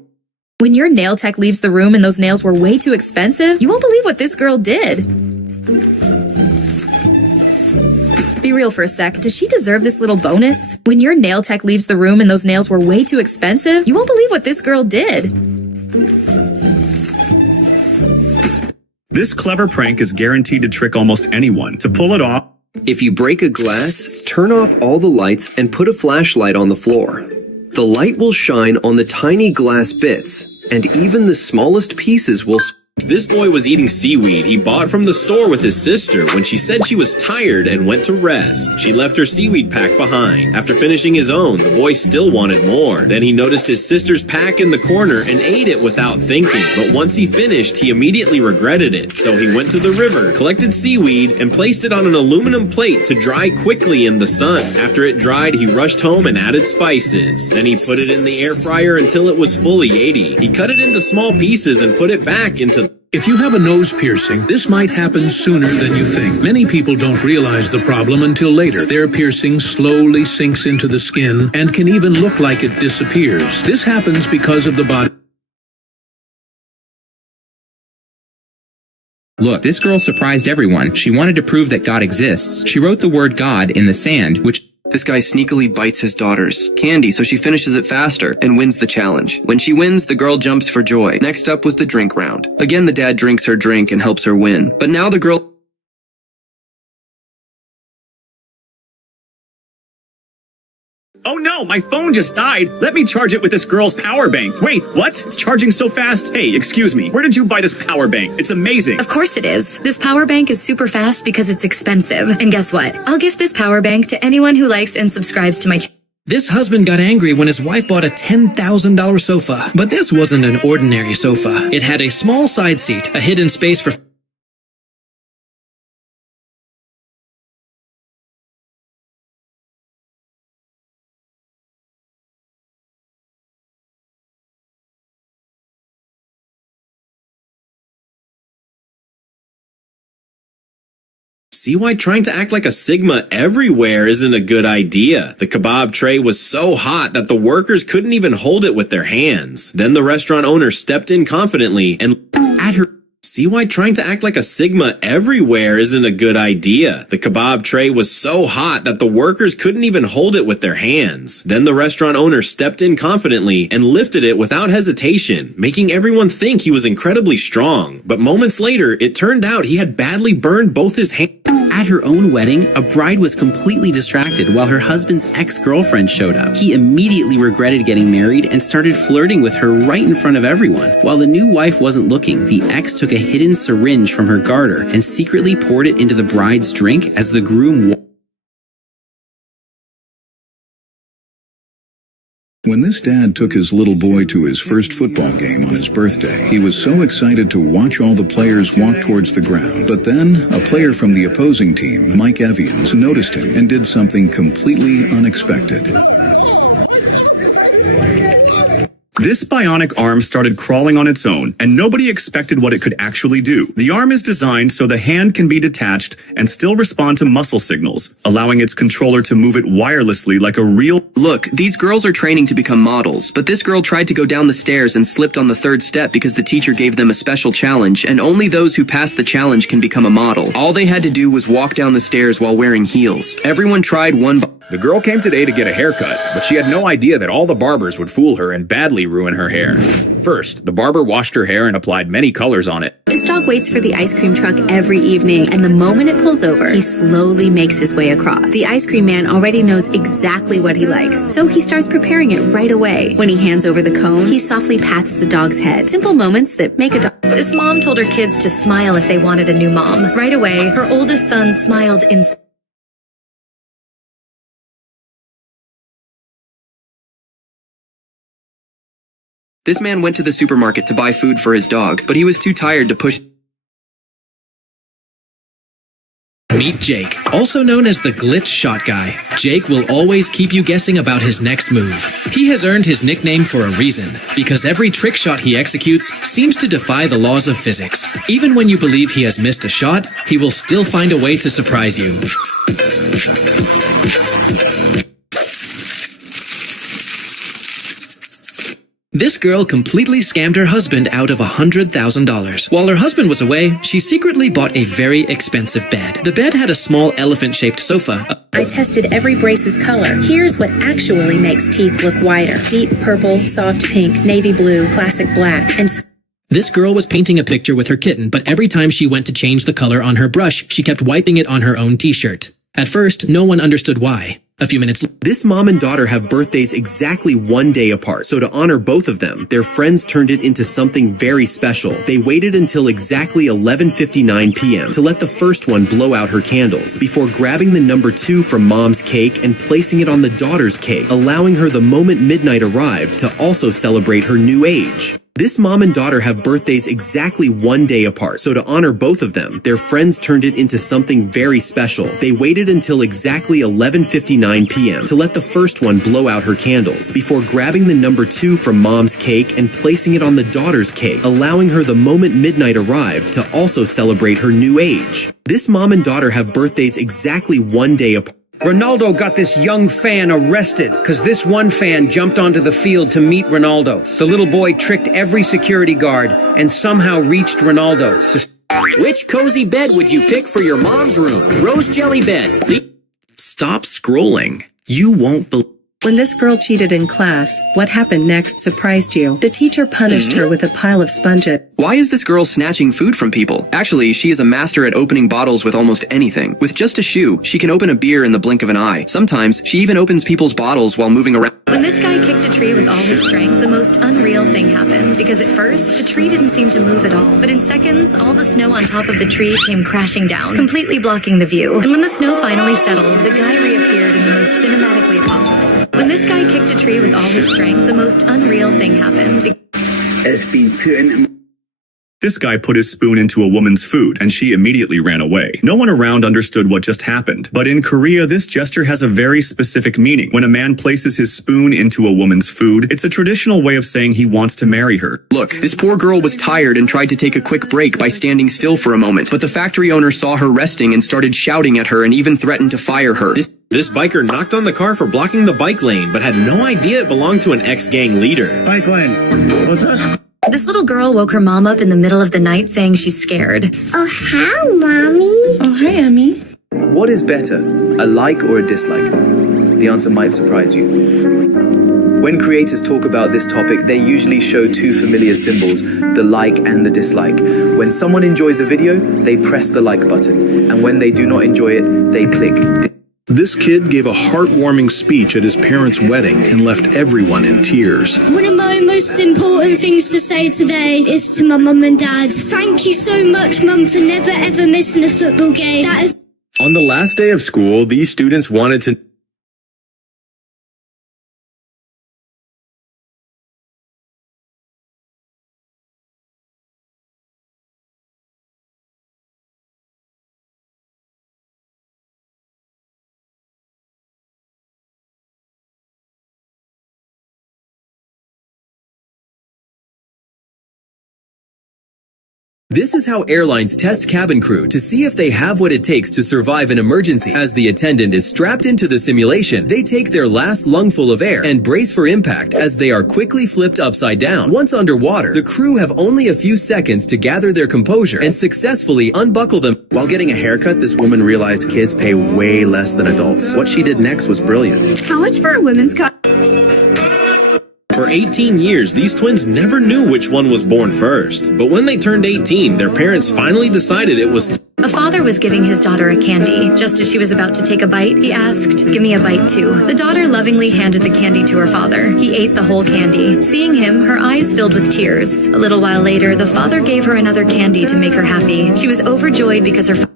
When your nail tech leaves the room and those nails were way too expensive, you won't believe what this girl did. Be real for a sec. Does she deserve this little bonus? When your nail tech leaves the room and those nails were way too expensive, you won't believe what this girl did. This clever prank is guaranteed to trick almost anyone. To pull it off, If you break a glass, turn off all the lights and put a flashlight on the floor. The light will shine on the tiny glass bits, and even the smallest pieces will— This boy was eating seaweed he bought from the store with his sister when she said she was tired and went to rest. She left her seaweed pack behind. After finishing his own, the boy still wanted more. Then he noticed his sister's pack in the corner and ate it without thinking. But once he finished, he immediately regretted it. So he went to the river, collected seaweed, and placed it on an aluminum plate to dry quickly in the sun. After it dried, he rushed home and added spices. Then he put it in the air fryer until it was fully 80. He cut it into small pieces and put it back into— If you have a nose piercing, this might happen sooner than you think. Many people don't realize the problem until later. Their piercing slowly sinks into the skin and can even look like it disappears. This happens because of the body. Look, this girl surprised everyone. She wanted to prove that God exists. She wrote the word God in the sand, which— This guy sneakily bites his daughter's candy, so she finishes it faster and wins the challenge. When she wins, the girl jumps for joy. Next up was the drink round. Again, the dad drinks her drink and helps her win. But now the girl— oh no! no, my phone just died. Let me charge it with this girl's power bank. Wait, what? It's charging so fast? Hey, excuse me, where did you buy this power bank? It's amazing. Of course it is. This power bank is super fast because it's expensive. And guess what? I'll gift this power bank to anyone who likes and subscribes to my channel. This husband got angry when his wife bought a $10,000 sofa. But this wasn't an ordinary sofa. It had a small side seat, a hidden space for See why trying to act like a Sigma everywhere isn't a good idea. The kebab tray was so hot that the workers couldn't even hold it with their hands. Then the restaurant owner stepped in confidently and at her. See why trying to act like a Sigma everywhere isn't a good idea. The kebab tray was so hot that the workers couldn't even hold it with their hands. Then the restaurant owner stepped in confidently and lifted it without hesitation, making everyone think he was incredibly strong. But moments later, it turned out he had badly burned both his hands. At her own wedding, a bride was completely distracted while her husband's ex-girlfriend showed up. He immediately regretted getting married and started flirting with her right in front of everyone. While the new wife wasn't looking, the ex took a hidden syringe from her garter and secretly poured it into the bride's drink as the groom walked. When this dad took his little boy to his first football game on his birthday, he was so excited to watch all the players walk towards the ground. But then, a player from the opposing team, Mike Evians, noticed him and did something completely unexpected. This bionic arm started crawling on its own, and nobody expected what it could actually do. The arm is designed so the hand can be detached and still respond to muscle signals, allowing its controller to move it wirelessly like a real... Look, these girls are training to become models, but this girl tried to go down the stairs and slipped on the third step because the teacher gave them a special challenge, and only those who pass the challenge can become a model. All they had to do was walk down the stairs while wearing heels. Everyone tried one by... The girl came today to get a haircut, but she had no idea that all the barbers would fool her and badly ruin her hair. First, the barber washed her hair and applied many colors on it. This dog waits for the ice cream truck every evening, and the moment it pulls over, he slowly makes his way across. The ice cream man already knows exactly what he likes, so he starts preparing it right away. When he hands over the cone, he softly pats the dog's head. Simple moments that make a dog... This mom told her kids to smile if they wanted a new mom. Right away, her oldest son smiled in... This man went to the supermarket to buy food for his dog, but he was too tired to push... Meet Jake, also known as the glitch shot guy. Jake will always keep you guessing about his next move. He has earned his nickname for a reason, because every trick shot he executes seems to defy the laws of physics. Even when you believe he has missed a shot, he will still find a way to surprise you. This girl completely scammed her husband out of $100,000. While her husband was away, she secretly bought a very expensive bed. The bed had a small elephant-shaped sofa. I tested every brace's color. Here's what actually makes teeth look whiter. Deep purple, soft pink, navy blue, classic black, and... This girl was painting a picture with her kitten, but every time she went to change the color on her brush, she kept wiping it on her own t-shirt. At first, no one understood why. A few minutes later, this mom and daughter have birthdays exactly one day apart, so to honor both of them, their friends turned it into something very special. They waited until exactly 11:59 p.m. to let the first one blow out her candles, before grabbing the number 2 from mom's cake and placing it on the daughter's cake, allowing her the moment midnight arrived to also celebrate her new age. This mom and daughter have birthdays exactly one day apart, so to honor both of them, their friends turned it into something very special. They waited until exactly 11:59 p.m. to let the first one blow out her candles, before grabbing the number 2 from mom's cake and placing it on the daughter's cake, allowing her the moment midnight arrived to also celebrate her new age. This mom and daughter have birthdays exactly one day apart. Ronaldo got this young fan arrested because this one fan jumped onto the field to meet Ronaldo. The little boy tricked every security guard and somehow reached Ronaldo. Which cozy bed would you pick for your mom's room? Rose jelly bed. Stop scrolling. You won't believe. When this girl cheated in class, what happened next surprised you. The teacher punished her with a pile of sponges. Why is this girl snatching food from people? Actually, she is a master at opening bottles with almost anything. With just a shoe, she can open a beer in the blink of an eye. Sometimes, she even opens people's bottles while moving around. When this guy kicked a tree with all his strength, the most unreal thing happened. Because at first, the tree didn't seem to move at all. But in seconds, all the snow on top of the tree came crashing down, completely blocking the view. And when the snow finally settled, the guy reappeared in the most cinematic way possible. When this guy kicked a tree with all his strength, the most unreal thing happened. It's been put in. This guy put his spoon into a woman's food, and she immediately ran away. No one around understood what just happened. But in Korea, this gesture has a very specific meaning. When a man places his spoon into a woman's food, it's a traditional way of saying he wants to marry her. Look, this poor girl was tired and tried to take a quick break by standing still for a moment. But the factory owner saw her resting and started shouting at her and even threatened to fire her. This biker knocked on the car for blocking the bike lane, but had no idea it belonged to an ex-gang leader. Bike lane. What's that? This little girl woke her mom up in the middle of the night saying she's scared. Oh, hi, Mommy. Oh, hi, Emmy. What is better, a like or a dislike? The answer might surprise you. When creators talk about this topic, they usually show two familiar symbols, the like and the dislike. When someone enjoys a video, they press the like button, and when they do not enjoy it, they click This kid gave a heartwarming speech at his parents' wedding and left everyone in tears. One of my most important things to say today is to my mum and dad. Thank you so much, Mum, for never ever missing a football game. That is. On the last day of school, these students wanted to This is how airlines test cabin crew to see if they have what it takes to survive an emergency. As the attendant is strapped into the simulation, they take their last lungful of air and brace for impact as they are quickly flipped upside down. Once underwater, the crew have only a few seconds to gather their composure and successfully unbuckle them. While getting a haircut, this woman realized kids pay way less than adults. What she did next was brilliant. How much for a women's cut? For 18 years, these twins never knew which one was born first. But when they turned 18, their parents finally decided it was A father was giving his daughter a candy. Just as she was about to take a bite, he asked, "Give me a bite too." The daughter lovingly handed the candy to her father. He ate the whole candy. Seeing him, her eyes filled with tears. A little while later, the father gave her another candy to make her happy. She was overjoyed because her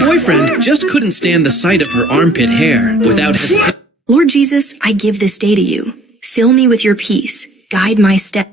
boyfriend just couldn't stand the sight of her armpit hair. Without hesitation, Lord Jesus, I give this day to you. Fill me with your peace. Guide my steps.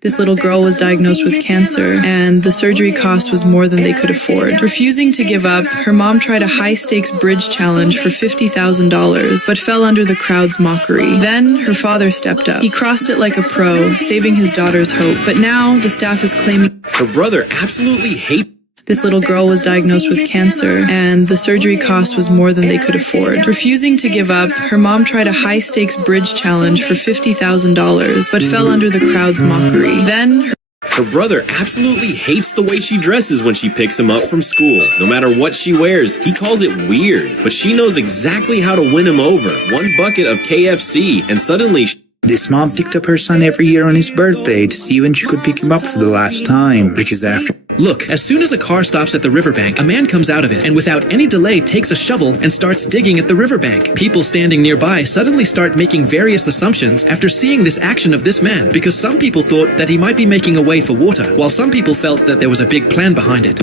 This little girl was diagnosed with cancer, and the surgery cost was more than they could afford. Refusing to give up, her mom tried a high-stakes bridge challenge for $50,000, but fell under the crowd's mockery. Then, her father stepped up. He crossed it like a pro, saving his daughter's hope. But now, the staff is claiming her brother absolutely hates. This little girl was diagnosed with cancer, and the surgery cost was more than they could afford. Refusing to give up, her mom tried a high-stakes bridge challenge for $50,000, but fell under the crowd's mockery. Then, her brother absolutely hates the way she dresses when she picks him up from school. No matter what she wears, he calls it weird. But she knows exactly how to win him over. One bucket of KFC, and suddenly this mom picked up her son every year on his birthday to see when she could pick him up for the last time, because after... Look, as soon as a car stops at the riverbank, a man comes out of it and without any delay takes a shovel and starts digging at the riverbank. People standing nearby suddenly start making various assumptions after seeing this action of this man, because some people thought that he might be making a way for water, while some people felt that there was a big plan behind it.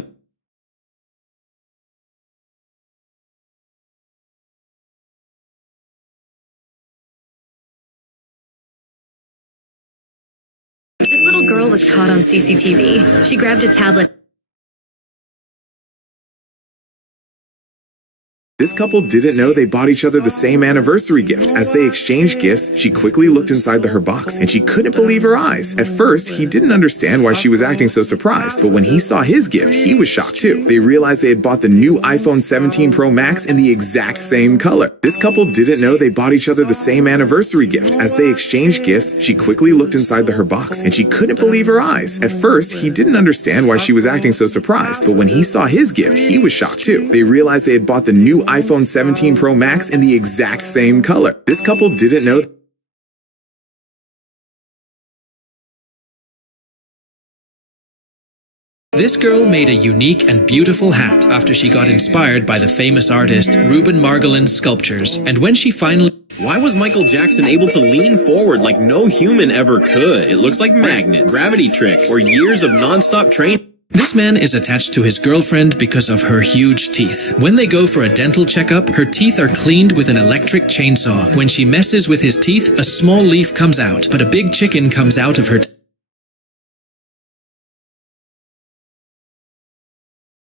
This little girl was caught on CCTV. She grabbed a tablet. This couple didn't know they bought each other the same anniversary gift. As they exchanged gifts, she quickly looked inside her box, and she couldn't believe her eyes. At first, he didn't understand why she was acting so surprised, but when he saw his gift, he was shocked too. They realized they had bought the new iPhone 17 Pro Max in the exact same color. This couple didn't know they bought each other the same anniversary gift. As they exchanged gifts, she quickly looked inside her box, and she couldn't believe her eyes. At first, he didn't understand why she was acting so surprised, but when he saw his gift, he was shocked too. They realized they had bought the new iPhone 17 Pro Max in the exact same color. This couple didn't know. This girl made a unique and beautiful hat after she got inspired by the famous artist Reuben Margolin's sculptures. And when she finally... Why was Michael Jackson able to lean forward like no human ever could? It looks like magnets, gravity tricks, or years of non-stop training. This man is attached to his girlfriend because of her huge teeth. When they go for a dental checkup, her teeth are cleaned with an electric chainsaw. When she messes with his teeth, a small leaf comes out, but a big chicken comes out of her teeth.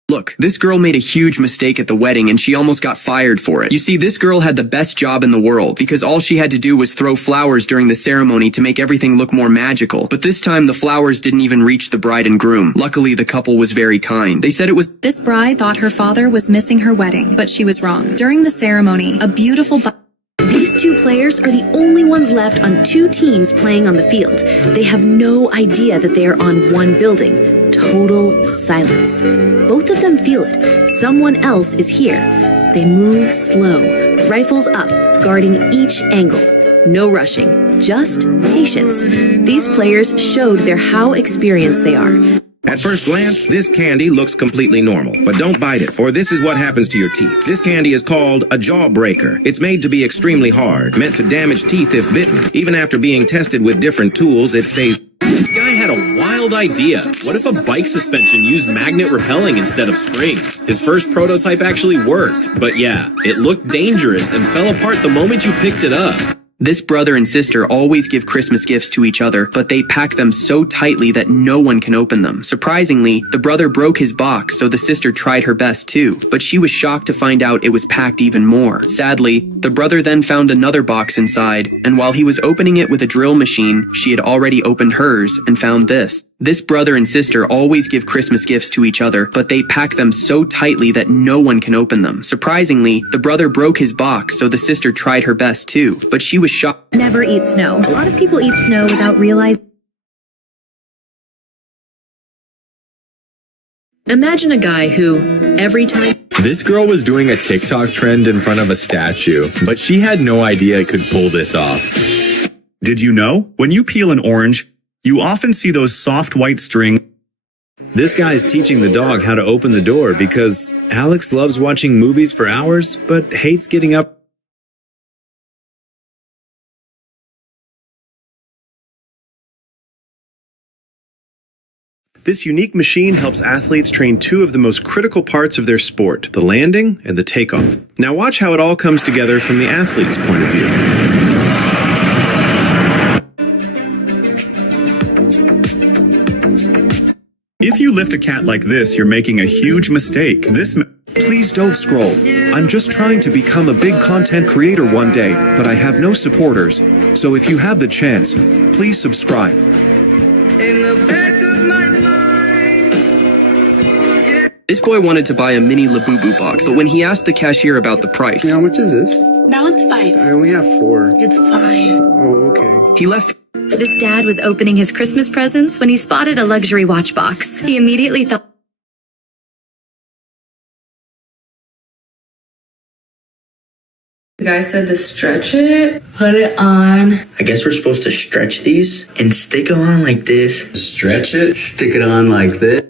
Look, this girl made a huge mistake at the wedding and she almost got fired for it. You see, this girl had the best job in the world because all she had to do was throw flowers during the ceremony to make everything look more magical. But this time the flowers didn't even reach the bride and groom. Luckily, the couple was very kind. They said it was... This bride thought her father was missing her wedding, but she was wrong. During the ceremony, a beautiful... These two players are the only ones left on two teams playing on the field. They have no idea that they are on one building. Total silence. Both of them feel it. Someone else is here. They move slow, rifles up, guarding each angle. No rushing, just patience. These players showed how experienced they are. At first glance, this candy looks completely normal, but don't bite it, or this is what happens to your teeth. This candy is called a jawbreaker. It's made to be extremely hard, meant to damage teeth if bitten. Even after being tested with different tools, it stays... This guy had a wild idea. What if a bike suspension used magnet repelling instead of springs? His first prototype actually worked, but yeah, it looked dangerous and fell apart the moment you picked it up. This brother and sister always give Christmas gifts to each other, but they pack them so tightly that no one can open them. Surprisingly, the brother broke his box, so the sister tried her best too, but she was shocked to find out it was packed even more. Sadly, the brother then found another box inside, and while he was opening it with a drill machine, she had already opened hers and found this. This brother and sister always give Christmas gifts to each other, but they pack them so tightly that no one can open them. Surprisingly, the brother broke his box, so the sister tried her best too, but she was shocked. Never eat snow. A lot of people eat snow without realizing. Imagine a guy who, every time... This girl was doing a TikTok trend in front of a statue, but she had no idea it could pull this off. Did you know? When you peel an orange, you often see those soft white strings. This guy is teaching the dog how to open the door because Alex loves watching movies for hours, but hates getting up. This unique machine helps athletes train two of the most critical parts of their sport, the landing and the takeoff. Now watch how it all comes together from the athlete's point of view. If you lift a cat like this, you're making a huge mistake. Please don't scroll. I'm just trying to become a big content creator one day, but I have no supporters. So if you have the chance, please subscribe. This boy wanted to buy a mini Labubu box, but when he asked the cashier about the price... How much is this? That one's 5. I only have 4. It's 5. Oh, okay. He left... This dad was opening his Christmas presents when he spotted a luxury watch box. He immediately thought... The guy said to stretch it, put it on. I guess we're supposed to stretch these and stick it on like this. Stretch it, stick it on like this.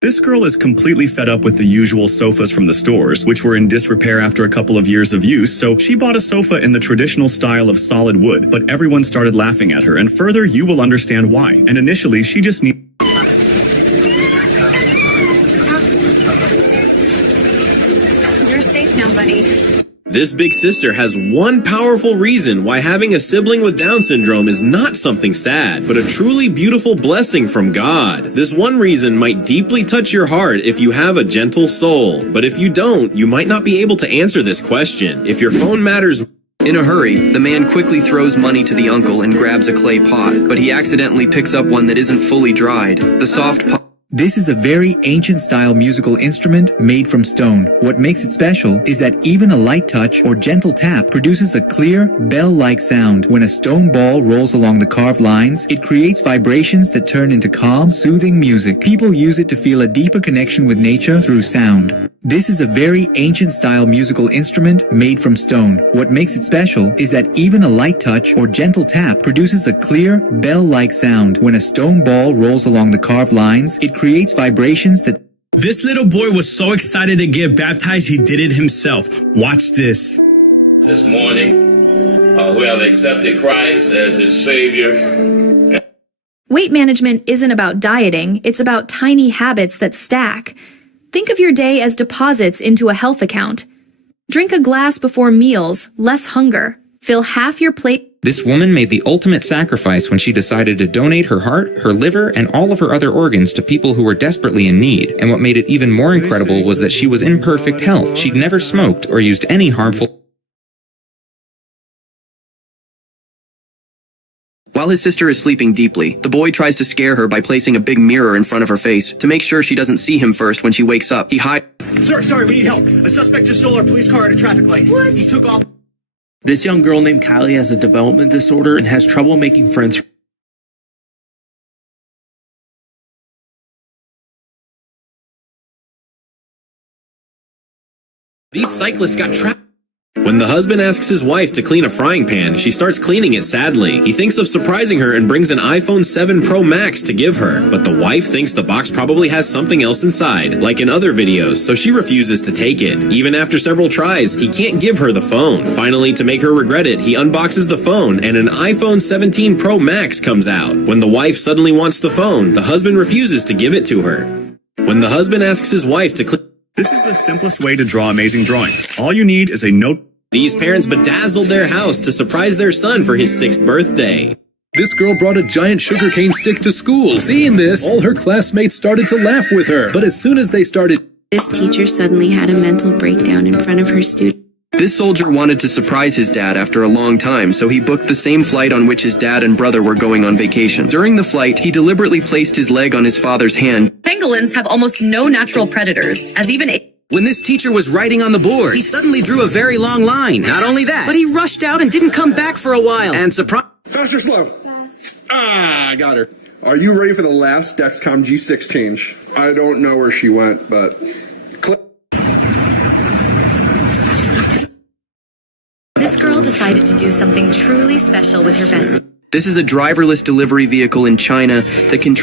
This girl is completely fed up with the usual sofas from the stores, which were in disrepair after a couple of years of use, so she bought a sofa in the traditional style of solid wood, but everyone started laughing at her, and further, you will understand why. And initially, she just needed... You're safe now, buddy. This big sister has one powerful reason why having a sibling with Down syndrome is not something sad, but a truly beautiful blessing from God. This one reason might deeply touch your heart if you have a gentle soul, but if you don't, you might not be able to answer this question. If your phone matters... In a hurry, the man quickly throws money to the uncle and grabs a clay pot, but he accidentally picks up one that isn't fully dried. The soft pot... This is a very ancient-style musical instrument made from stone. What makes it special is that even a light touch or gentle tap produces a clear, bell-like sound. When a stone ball rolls along the carved lines, it creates vibrations that turn into calm, soothing music. People use it to feel a deeper connection with nature through sound. This is a very ancient-style musical instrument made from stone. What makes it special is that even a light touch or gentle tap produces a clear, bell-like sound. When a stone ball rolls along the carved lines, it creates vibrations that... This little boy was so excited to get baptized, he did it himself. Watch this. This morning, who have accepted Christ as his Savior. Weight management isn't about dieting, it's about tiny habits that stack. Think of your day as deposits into a health account. Drink a glass before meals, less hunger. Fill half your plate. This woman made the ultimate sacrifice when she decided to donate her heart, her liver, and all of her other organs to people who were desperately in need. And what made it even more incredible was that she was in perfect health. She'd never smoked or used any harmful... While his sister is sleeping deeply, the boy tries to scare her by placing a big mirror in front of her face to make sure she doesn't see him first when she wakes up. He hides... Sir, sorry, we need help. A suspect just stole our police car at a traffic light. What? He took off... This young girl named Kylie has a development disorder and has trouble making friends. These cyclists got trapped. When the husband asks his wife to clean a frying pan, she starts cleaning it sadly. He thinks of surprising her and brings an iPhone 7 Pro Max to give her. But the wife thinks the box probably has something else inside, like in other videos, so she refuses to take it. Even after several tries, he can't give her the phone. Finally, to make her regret it, he unboxes the phone and an iPhone 17 Pro Max comes out. When the wife suddenly wants the phone, the husband refuses to give it to her. When the husband asks his wife to clean... This is the simplest way to draw amazing drawings. All you need is a note. These parents bedazzled their house to surprise their son for his 6th birthday. This girl brought a giant sugarcane stick to school. Seeing this, all her classmates started to laugh with her. But as soon as they started... This teacher suddenly had a mental breakdown in front of her students. This soldier wanted to surprise his dad after a long time, so he booked the same flight on which his dad and brother were going on vacation. During the flight, he deliberately placed his leg on his father's hand. Pangolins have almost no natural predators, as even... When this teacher was writing on the board, he suddenly drew a very long line. Not only that, but he rushed out and didn't come back for a while. And surprise... Fast or slow? Fast. I got her. Are you ready for the last Dexcom G6 change? I don't know where she went, but... This girl decided to do something truly special with her bestie. This is a driverless delivery vehicle in China that can...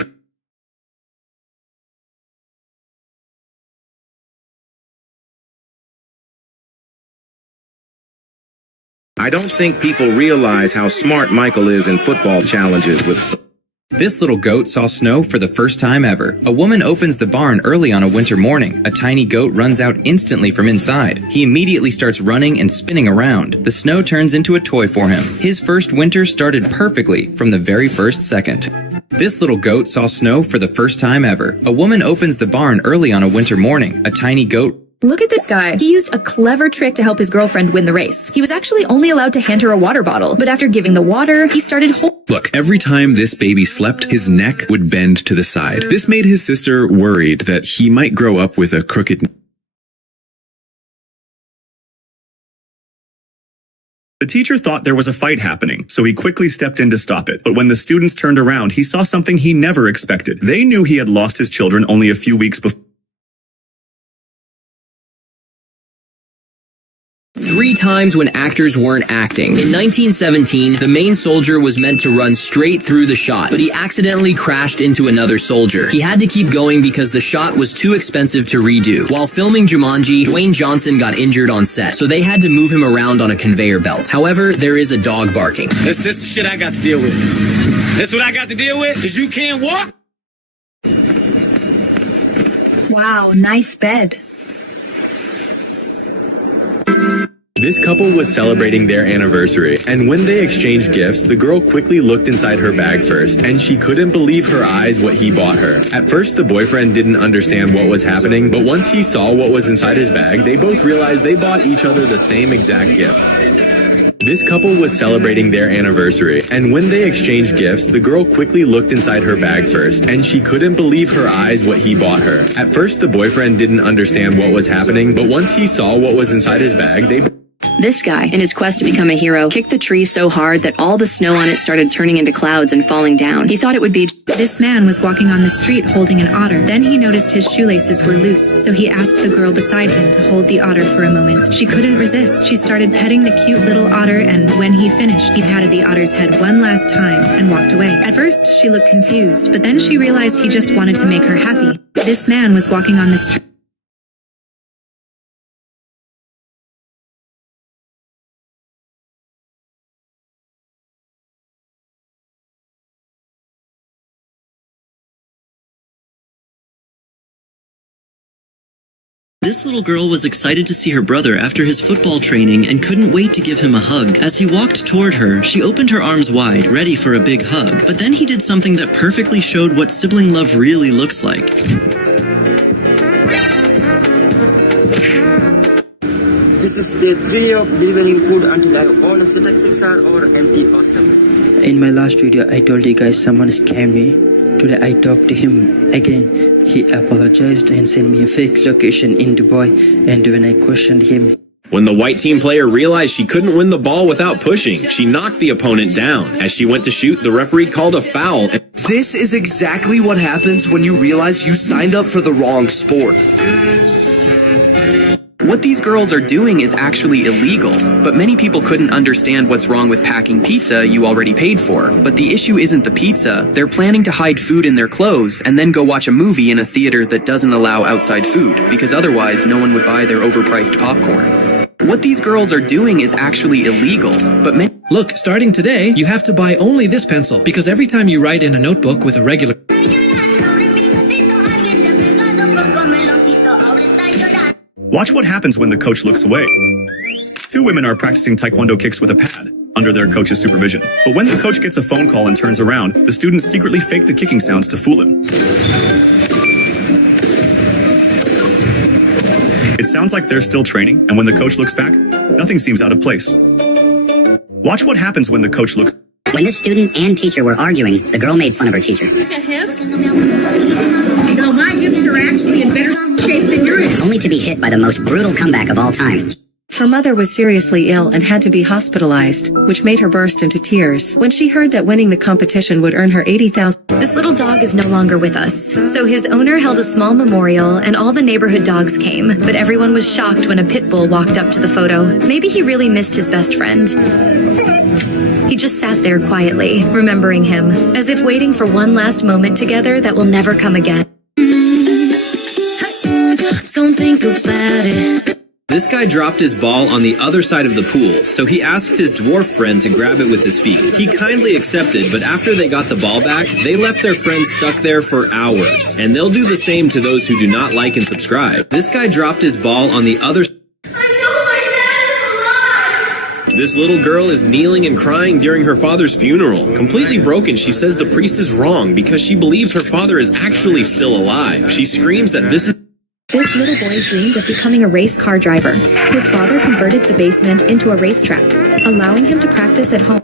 I don't think people realize how smart Michael is in football challenges with... This little goat saw snow for the first time ever. A woman opens the barn early on a winter morning. A tiny goat runs out instantly from inside. He immediately starts running and spinning around. The snow turns into a toy for him. His first winter started perfectly from the very first second. This little goat saw snow for the first time ever. A woman opens the barn early on a winter morning. A tiny goat... Look at this guy. He used a clever trick to help his girlfriend win the race. He was actually only allowed to hand her a water bottle, but after giving the water, he started Look, every time this baby slept, his neck would bend to the side. This made his sister worried that he might grow up with a crooked... The teacher thought there was a fight happening, so he quickly stepped in to stop it. But when the students turned around, he saw something he never expected. They knew he had lost his children only a few weeks before. 3 times when actors weren't acting. In 1917, the main soldier was meant to run straight through the shot, but he accidentally crashed into another soldier. He had to keep going because the shot was too expensive to redo. While filming Jumanji, Dwayne Johnson got injured on set, so they had to move him around on a conveyor belt. However, there is a dog barking. This the shit I got to deal with. This what I got to deal with? Because you can't walk? Wow, nice bed. This couple was celebrating their anniversary, and when they exchanged gifts, the girl quickly looked inside her bag first, and she couldn't believe her eyes what he bought her. At first, the boyfriend didn't understand what was happening, but once he saw what was inside his bag, they both realized they bought each other the same exact gifts. This couple was celebrating their anniversary, and when they exchanged gifts, the girl quickly looked inside her bag first, and she couldn't believe her eyes what he bought her. At first, the boyfriend didn't understand what was happening, but once he saw what was inside his bag, This guy, in his quest to become a hero, kicked the tree so hard that all the snow on it started turning into clouds and falling down. He thought it would be... This man was walking on the street holding an otter. Then he noticed his shoelaces were loose, so he asked the girl beside him to hold the otter for a moment. She couldn't resist. She started petting the cute little otter, and when he finished, he patted the otter's head one last time and walked away. At first, she looked confused, but then she realized he just wanted to make her happy. This man was walking on the street. This little girl was excited to see her brother after his football training and couldn't wait to give him a hug. As he walked toward her, she opened her arms wide, ready for a big hug. But then he did something that perfectly showed what sibling love really looks like. This is day 3 of delivering food until I own a ZX6R or MT-07. In my last video, I told you guys someone scammed me. Today I talked to him again. He apologized and sent me a fake location in Dubai, and when I questioned him... When the white team player realized she couldn't win the ball without pushing, she knocked the opponent down. As she went to shoot, the referee called a foul. This is exactly what happens when you realize you signed up for the wrong sport. What these girls are doing is actually illegal, but many people couldn't understand what's wrong with packing pizza you already paid for. But the issue isn't the pizza, they're planning to hide food in their clothes and then go watch a movie in a theater that doesn't allow outside food, because otherwise no one would buy their overpriced popcorn. What these girls are doing is actually illegal, but Look, starting today, you have to buy only this pencil, because every time you write in a notebook with a regular... Watch what happens when the coach looks away. Two women are practicing taekwondo kicks with a pad under their coach's supervision. But when the coach gets a phone call and turns around, the students secretly fake the kicking sounds to fool him. It sounds like they're still training, and when the coach looks back, nothing seems out of place. Watch what happens when the coach looks... When the student and teacher were arguing, the girl made fun of her teacher. No, my hips are actually in better shape than yours. Only to be hit by the most brutal comeback of all time. Her mother was seriously ill and had to be hospitalized, which made her burst into tears when she heard that winning the competition would earn her $80,000. This little dog is no longer with us, so his owner held a small memorial and all the neighborhood dogs came, but everyone was shocked when a pit bull walked up to the photo. Maybe he really missed his best friend. He just sat there quietly, remembering him, as if waiting for one last moment together that will never come again. Don't think about it. This guy dropped his ball on the other side of the pool, so he asked his dwarf friend to grab it with his feet. He kindly accepted, but after they got the ball back, they left their friend stuck there for hours. And they'll do the same to those who do not like and subscribe. This guy dropped his ball on the other... This little girl is kneeling and crying during her father's funeral. Completely broken, she says the priest is wrong because she believes her father is actually still alive. She screams that this little boy dreamed of becoming a race car driver. His father converted the basement into a racetrack, allowing him to practice at home.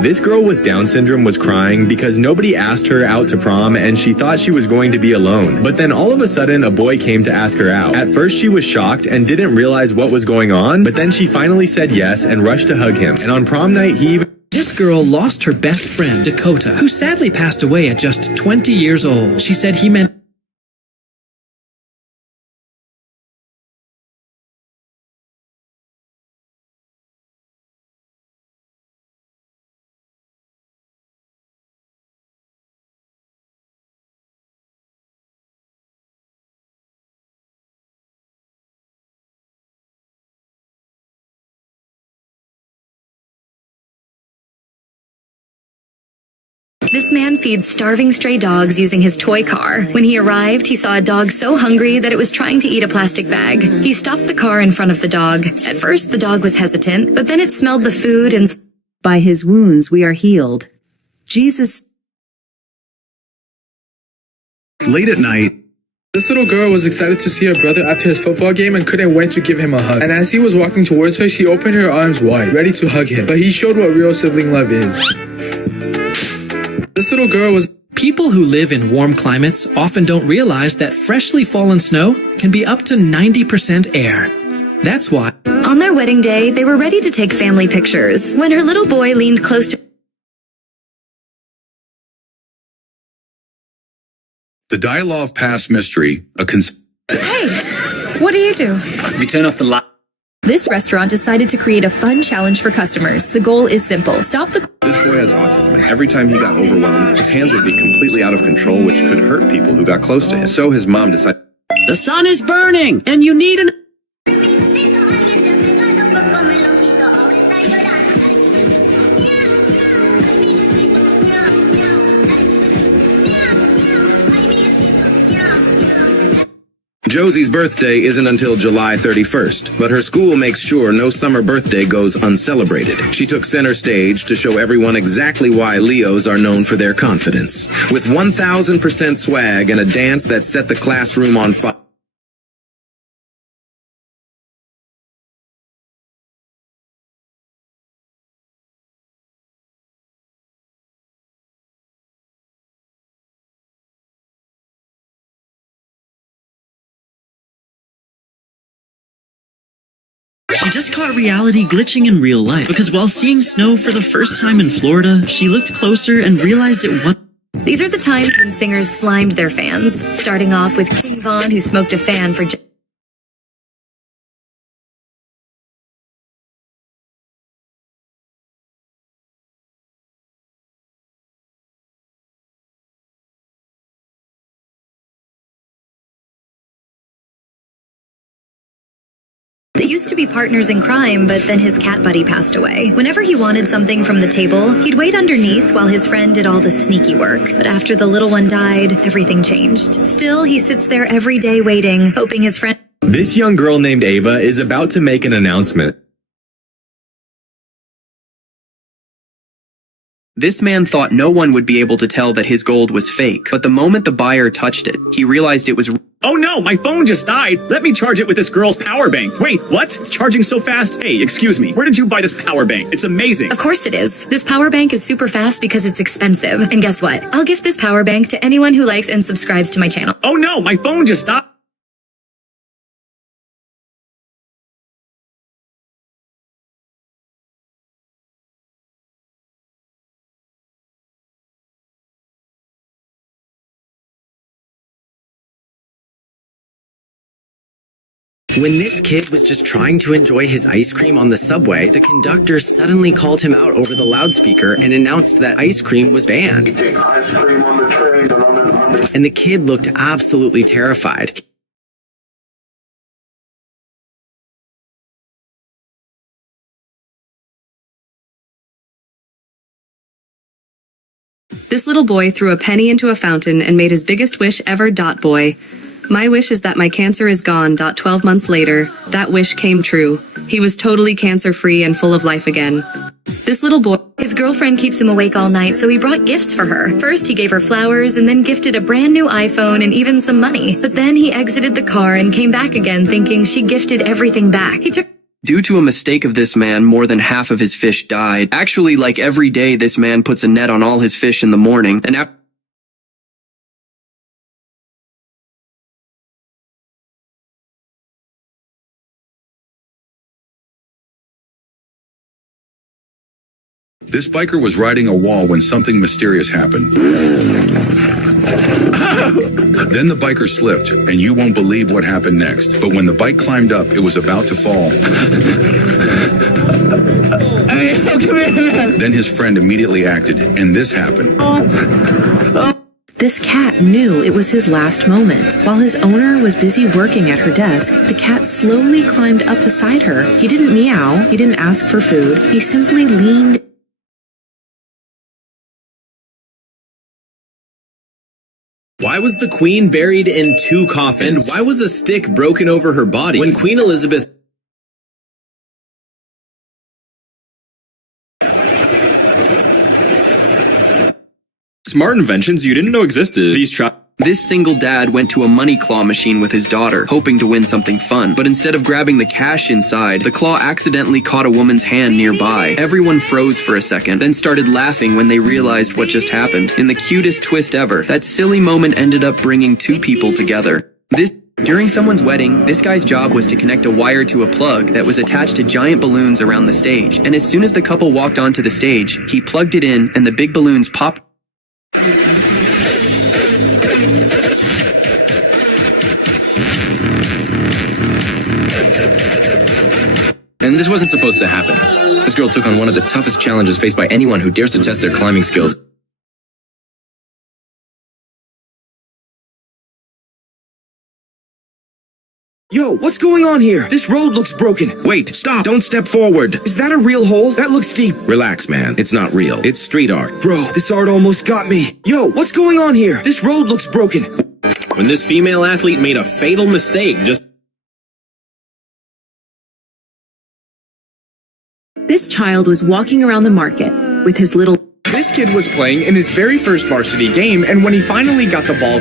This girl with Down syndrome was crying because nobody asked her out to prom and she thought she was going to be alone. But then all of a sudden, a boy came to ask her out. At first, she was shocked and didn't realize what was going on, but then she finally said yes and rushed to hug him. And on prom night, he even... This girl lost her best friend, Dakota, who sadly passed away at just 20 years old. She said he meant... This man feeds starving stray dogs using his toy car. When he arrived, he saw a dog so hungry that it was trying to eat a plastic bag. He stopped the car in front of the dog. At first, the dog was hesitant, but then it smelled the food and... By his wounds we are healed. Jesus... Late at night, This little girl was excited to see her brother after his football game and couldn't wait to give him a hug. And as he was walking towards her, she opened her arms wide, ready to hug him. But he showed what real sibling love is. This little girl was... People who live in warm climates often don't realize that freshly fallen snow can be up to 90% air. That's why... On their wedding day, they were ready to take family pictures when her little boy leaned close to... The Dialog Pass mystery, Hey, what do you do? We turn off the light. This restaurant decided to create a fun challenge for customers. The goal is simple. Stop the... This boy has autism, and every time he got overwhelmed, his hands would be completely out of control, which could hurt people who got close to him. So his mom decided... The sun is burning, and you need an... Josie's birthday isn't until July 31st, but her school makes sure no summer birthday goes uncelebrated. She took center stage to show everyone exactly why Leos are known for their confidence. With 1,000% swag and a dance that set the classroom on fire. She just caught reality glitching in real life, because while seeing snow for the first time in Florida, she looked closer and realized it was... These are the times when singers slimed their fans, starting off with King Von, who smoked a fan for... They used to be partners in crime, but then his cat buddy passed away. Whenever he wanted something from the table, he'd wait underneath while his friend did all the sneaky work. But after the little one died, everything changed. Still, he sits there every day waiting, hoping his friend... This young girl named Ava is about to make an announcement. This man thought no one would be able to tell that his gold was fake, but the moment the buyer touched it, he realized it was... Oh no, my phone just died. Let me charge it with this girl's power bank. Wait, what? It's charging so fast? Hey, excuse me, where did you buy this power bank? It's amazing. Of course it is. This power bank is super fast because it's expensive. And guess what? I'll gift this power bank to anyone who likes and subscribes to my channel. Oh no, my phone just died. When this kid was just trying to enjoy his ice cream on the subway, the conductor suddenly called him out over the loudspeaker and announced that ice cream was banned. And the kid looked absolutely terrified. This little boy threw a penny into a fountain and made his biggest wish ever. Boy. My wish is that my cancer is gone. 12 months later, that wish came true. He was totally cancer-free and full of life again. This little boy... His girlfriend keeps him awake all night, so he brought gifts for her. First, he gave her flowers, and then gifted a brand new iPhone and even some money. But then he exited the car and came back again, thinking she gifted everything back. He took... Due to a mistake of this man, more than half of his fish died. Actually, like every day, this man puts a net on all his fish in the morning, and after... This biker was riding a wall when something mysterious happened. Then the biker slipped, and you won't believe what happened next. But when the bike climbed up, it was about to fall. Hey, come here! Then his friend immediately acted, and this happened. This cat knew it was his last moment. While his owner was busy working at her desk, the cat slowly climbed up beside her. He didn't meow, he didn't ask for food, he simply leaned. Why was the Queen buried in 2 coffins? And why was a stick broken over her body? When Queen Elizabeth... Smart inventions you didn't know existed. These This single dad went to a money claw machine with his daughter, hoping to win something fun. But instead of grabbing the cash inside, the claw accidentally caught a woman's hand nearby. Everyone froze for a second, then started laughing when they realized what just happened. In the cutest twist ever, that silly moment ended up bringing two people together. During someone's wedding, this guy's job was to connect a wire to a plug that was attached to giant balloons around the stage. And as soon as the couple walked onto the stage, he plugged it in and the big balloons popped. And this wasn't supposed to happen. This girl took on one of the toughest challenges faced by anyone who dares to test their climbing skills. Yo, what's going on here? This road looks broken. Wait, stop. Don't step forward. Is that a real hole? That looks deep. Relax, man. It's not real. It's street art. Bro, this art almost got me. Yo, what's going on here? This road looks broken. When this female athlete made a fatal mistake just... This child was walking around the market with his little... This kid was playing in his very first varsity game, and when he finally got the ball...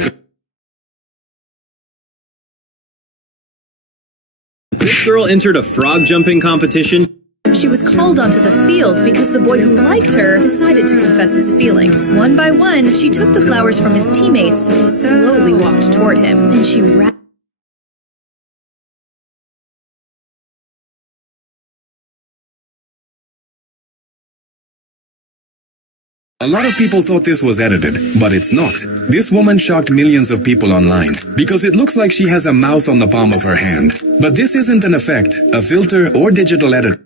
This girl entered a frog jumping competition. She was called onto the field because the boy who liked her decided to confess his feelings. One by one, she took the flowers from his teammates and slowly walked toward him. Then she wrapped... A lot of people thought this was edited, but it's not. This woman shocked millions of people online because it looks like she has a mouth on the palm of her hand. But this isn't an effect, a filter, or digital edit.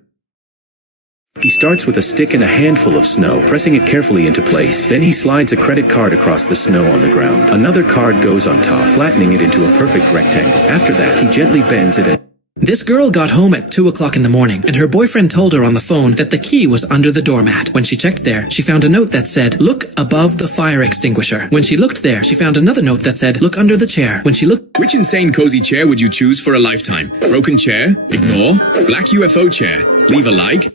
He starts with a stick and a handful of snow, pressing it carefully into place. Then he slides a credit card across the snow on the ground. Another card goes on top, flattening it into a perfect rectangle. After that, he gently bends it and... This girl got home at 2 o'clock in the morning, and her boyfriend told her on the phone that the key was under the doormat. When she checked there, she found a note that said, "Look above the fire extinguisher." When she looked there, she found another note that said, "Look under the chair." When she looked... Which insane cozy chair would you choose for a lifetime? Broken chair? Ignore? Black UFO chair? Leave a like?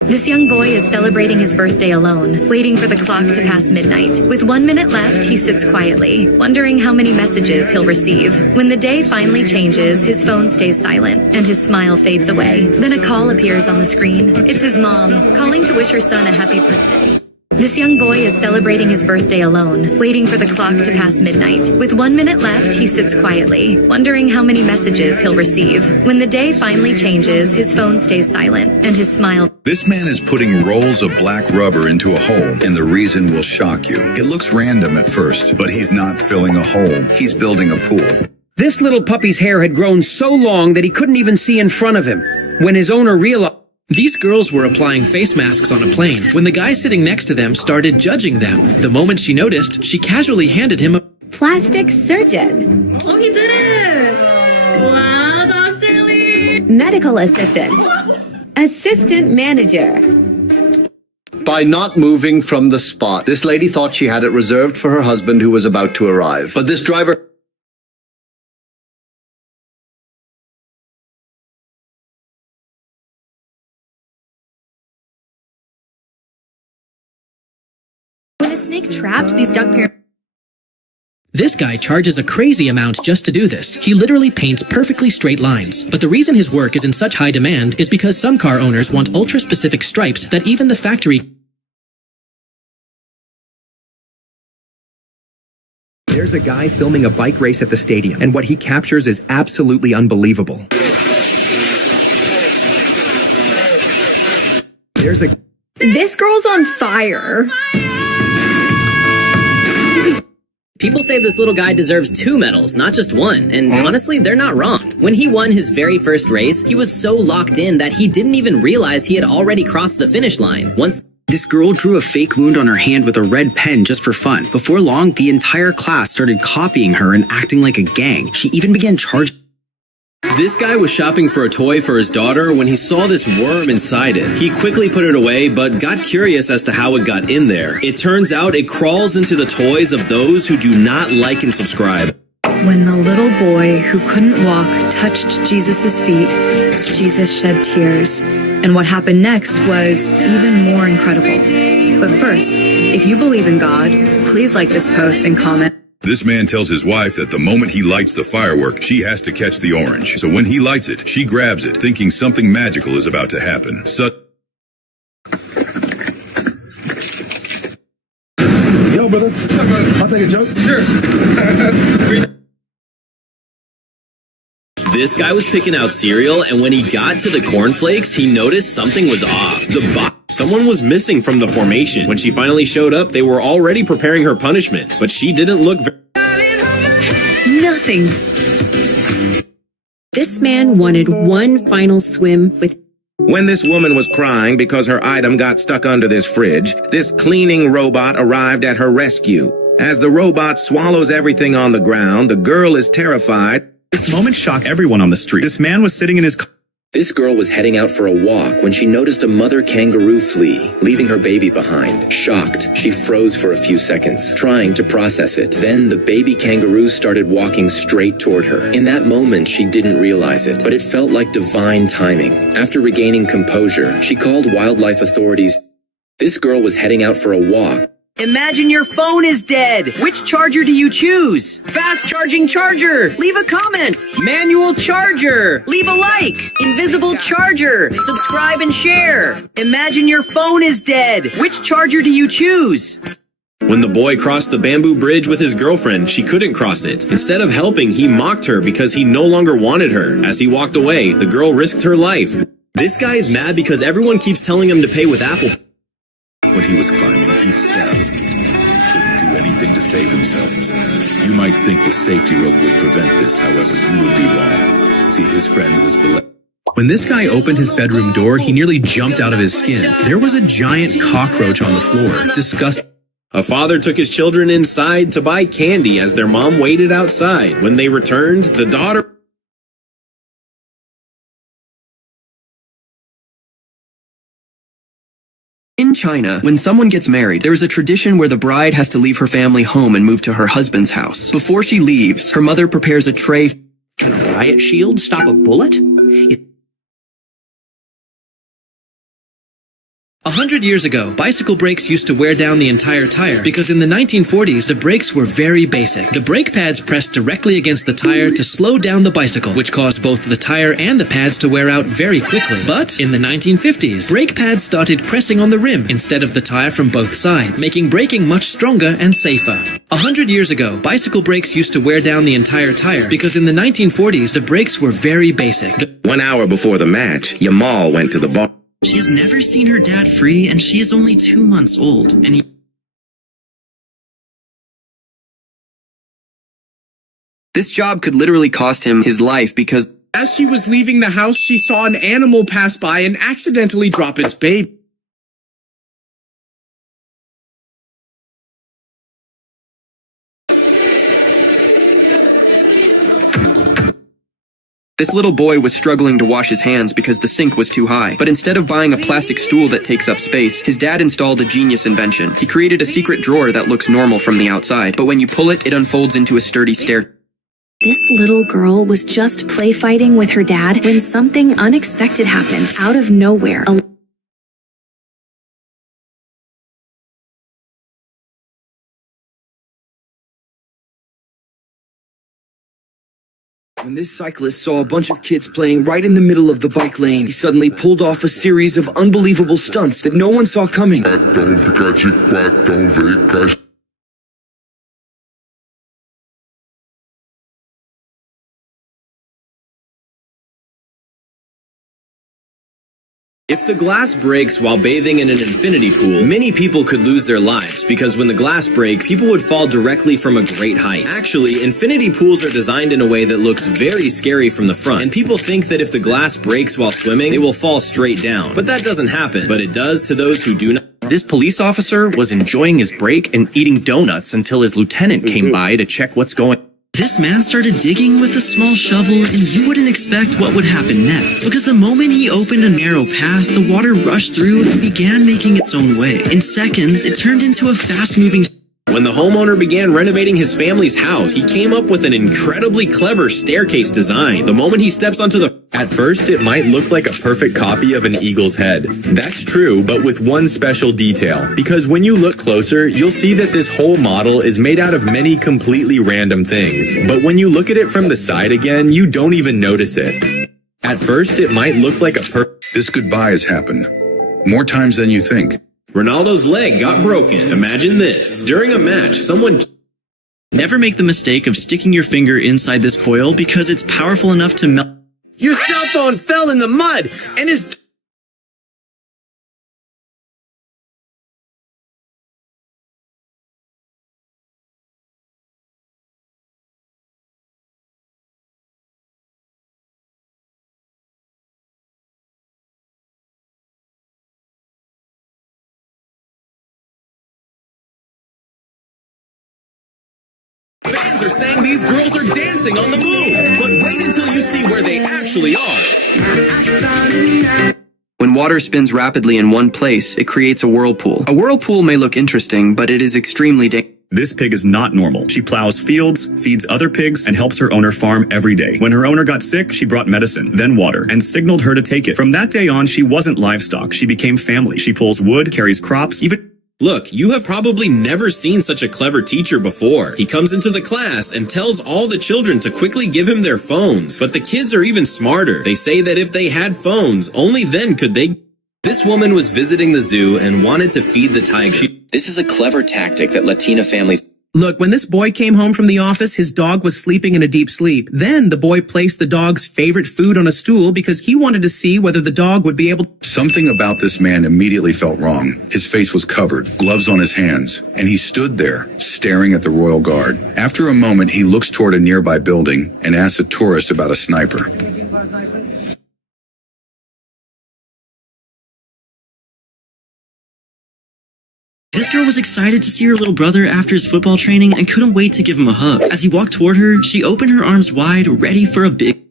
This young boy is celebrating his birthday alone, waiting for the clock to pass midnight. With 1 minute left, he sits quietly, wondering how many messages he'll receive. When the day finally changes, his phone stays silent, and his smile fades away. Then a call appears on the screen. It's his mom, calling to wish her son a happy birthday. This young boy is celebrating his birthday alone, waiting for the clock to pass midnight. With 1 minute left, he sits quietly, wondering how many messages he'll receive. When the day finally changes, his phone stays silent, and his smile... This man is putting rolls of black rubber into a hole, and the reason will shock you. It looks random at first, but he's not filling a hole. He's building a pool. This little puppy's hair had grown so long that he couldn't even see in front of him. When his owner realized... These girls were applying face masks on a plane when the guy sitting next to them started judging them. The moment she noticed, she casually handed him a plastic surgeon. Oh, he did it! Wow, Dr. Lee! Medical assistant. Assistant manager. By not moving from the spot, this lady thought she had it reserved for her husband who was about to arrive. But this driver... When a snake trapped these duck parents... This guy charges a crazy amount just to do this. He literally paints perfectly straight lines. But the reason his work is in such high demand is because some car owners want ultra-specific stripes that even the factory... There's a guy filming a bike race at the stadium, and what he captures is absolutely unbelievable. This girl's on fire. People say this little guy deserves 2 medals, not just 1, and honestly, they're not wrong. When he won his very first race, he was so locked in that he didn't even realize he had already crossed the finish line. This girl drew a fake wound on her hand with a red pen just for fun. Before long, the entire class started copying her and acting like a gang. She even began charging... This guy was shopping for a toy for his daughter when he saw this worm inside it. He quickly put it away, but got curious as to how it got in there. It turns out it crawls into the toys of those who do not like and subscribe. When the little boy who couldn't walk touched Jesus' feet, Jesus shed tears, And what happened next was even more incredible. But first, if you believe in God, please like this post and comment. This man tells his wife that the moment he lights the firework, she has to catch the orange. So when he lights it, she grabs it, thinking something magical is about to happen. Yo, brother. I'll take a joke. Sure. This guy was picking out cereal, and when he got to the cornflakes, he noticed something was off. Someone was missing from the formation. When she finally showed up, they were already preparing her punishment, but she didn't look Nothing. This man wanted one final swim with. When this woman was crying because her item got stuck under this fridge, this cleaning robot arrived at her rescue. As the robot swallows everything on the ground, the girl is terrified. This moment shocked everyone on the street. This man was sitting in his car. This girl was heading out for a walk when she noticed a mother kangaroo flee, leaving her baby behind. Shocked, she froze for a few seconds, trying to process it. Then the baby kangaroo started walking straight toward her. In that moment, she didn't realize it, but it felt like divine timing. After regaining composure, she called wildlife authorities. This girl was heading out for a walk. Imagine your phone is dead. Which charger do you choose? Fast charging charger. Leave a comment. Manual charger. Leave a like. Invisible charger. Subscribe and share. Imagine your phone is dead. Which charger do you choose? When the boy crossed the bamboo bridge with his girlfriend, she couldn't cross it. Instead of helping, he mocked her because he no longer wanted her. As he walked away, the girl risked her life. This guy is mad because everyone keeps telling him to pay with Apple. When he was climbing, he fell. He couldn't do anything to save himself. You might think the safety rope would prevent this, however, you would be wrong. See, his friend was below. When this guy opened his bedroom door, he nearly jumped out of his skin. There was a giant cockroach on the floor. Disgusting. A father took his children inside to buy candy as their mom waited outside. When they returned, the daughter... In China, when someone gets married, there is a tradition where the bride has to leave her family home and move to her husband's house. Before she leaves, her mother prepares a tray. Can a riot shield stop a bullet? 100 years ago, bicycle brakes used to wear down the entire tire because in the 1940s, the brakes were very basic. The brake pads pressed directly against the tire to slow down the bicycle, which caused both the tire and the pads to wear out very quickly. But in the 1950s, brake pads started pressing on the rim instead of the tire from both sides, making braking much stronger and safer. 100 years ago, bicycle brakes used to wear down the entire tire because in the 1940s, the brakes were very basic. 1 hour before the match, Yamal went to the bar. She's never seen her dad free, and she is only 2 months old, and This job could literally cost him his life because as she was leaving the house, she saw an animal pass by and accidentally drop its baby. this little boy was struggling to wash his hands because the sink was too high. But instead of buying a plastic stool that takes up space, his dad installed a genius invention. He created a secret drawer that looks normal from the outside, but when you pull it, it unfolds into a sturdy stair. This little girl was just play fighting with her dad when something unexpected happened out of nowhere. When this cyclist saw a bunch of kids playing right in the middle of the bike lane, he suddenly pulled off a series of unbelievable stunts that no one saw coming. If the glass breaks while bathing in an infinity pool, many people could lose their lives because when the glass breaks, people would fall directly from a great height. Actually, infinity pools are designed in a way that looks very scary from the front, and people think that if the glass breaks while swimming, they will fall straight down. But that doesn't happen, but it does to those who do not. This police officer was enjoying his break and eating donuts until his lieutenant came by to check what's going on. this man started digging with a small shovel, and you wouldn't expect what would happen next. Because the moment he opened a narrow path, the water rushed through and began making its own way. In seconds, it turned into a fast-moving... When the homeowner began renovating his family's house, he came up with an incredibly clever staircase design. The moment he steps onto the... At first, it might look like a perfect copy of an eagle's head. That's true, but with one special detail. Because when you look closer, you'll see that this whole model is made out of many completely random things. But when you look at it from the side again, you don't even notice it. At first, it might look like a This goodbye has happened. More times than you think. Ronaldo's leg got broken. Imagine this. During a match, someone... Never make the mistake of sticking your finger inside this coil because it's powerful enough to melt. Your cell phone fell in the mud and is... Fans are saying these girls are dancing on the moon, but wait until you see where they actually are. When water spins rapidly in one place, it creates a whirlpool. A whirlpool may look interesting, but it is extremely dangerous. This pig is not normal. She plows fields, feeds other pigs, and helps her owner farm every day. When her owner got sick, she brought medicine, then water, and signaled her to take it. From that day on, she wasn't livestock. She became family. She pulls wood, carries crops, even... Look, you have probably never seen such a clever teacher before. He comes into the class and tells all the children to quickly give him their phones. But the kids are even smarter. They say that if they had phones, only then could they... This woman was visiting the zoo and wanted to feed the tiger. This is a clever tactic that Latina families... Look, when this boy came home from the office, his dog was sleeping in a deep sleep. Then the boy placed the dog's favorite food on a stool because he wanted to see whether the dog would be able... Something about this man immediately felt wrong. His face was covered, gloves on his hands, and he stood there, staring at the royal guard. After a moment, he looks toward a nearby building and asks a tourist about a sniper. This girl was excited to see her little brother after his football training and couldn't wait to give him a hug. As he walked toward her, she opened her arms wide, ready for a big...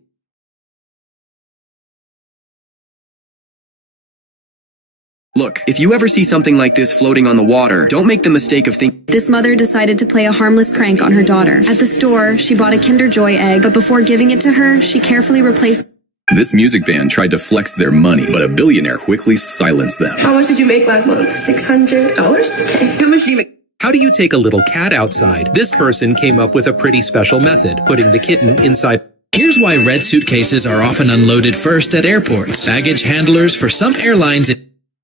Look, if you ever see something like this floating on the water, don't make the mistake of thinking... This mother decided to play a harmless prank on her daughter. At the store, she bought a Kinder Joy egg, but before giving it to her, she carefully replaced... This music band tried to flex their money, but a billionaire quickly silenced them. How much did you make last month? $600? Okay. How much do you make? How do you take a little cat outside? This person came up with a pretty special method, putting the kitten inside. Here's why red suitcases are often unloaded first at airports. Baggage handlers for some airlines...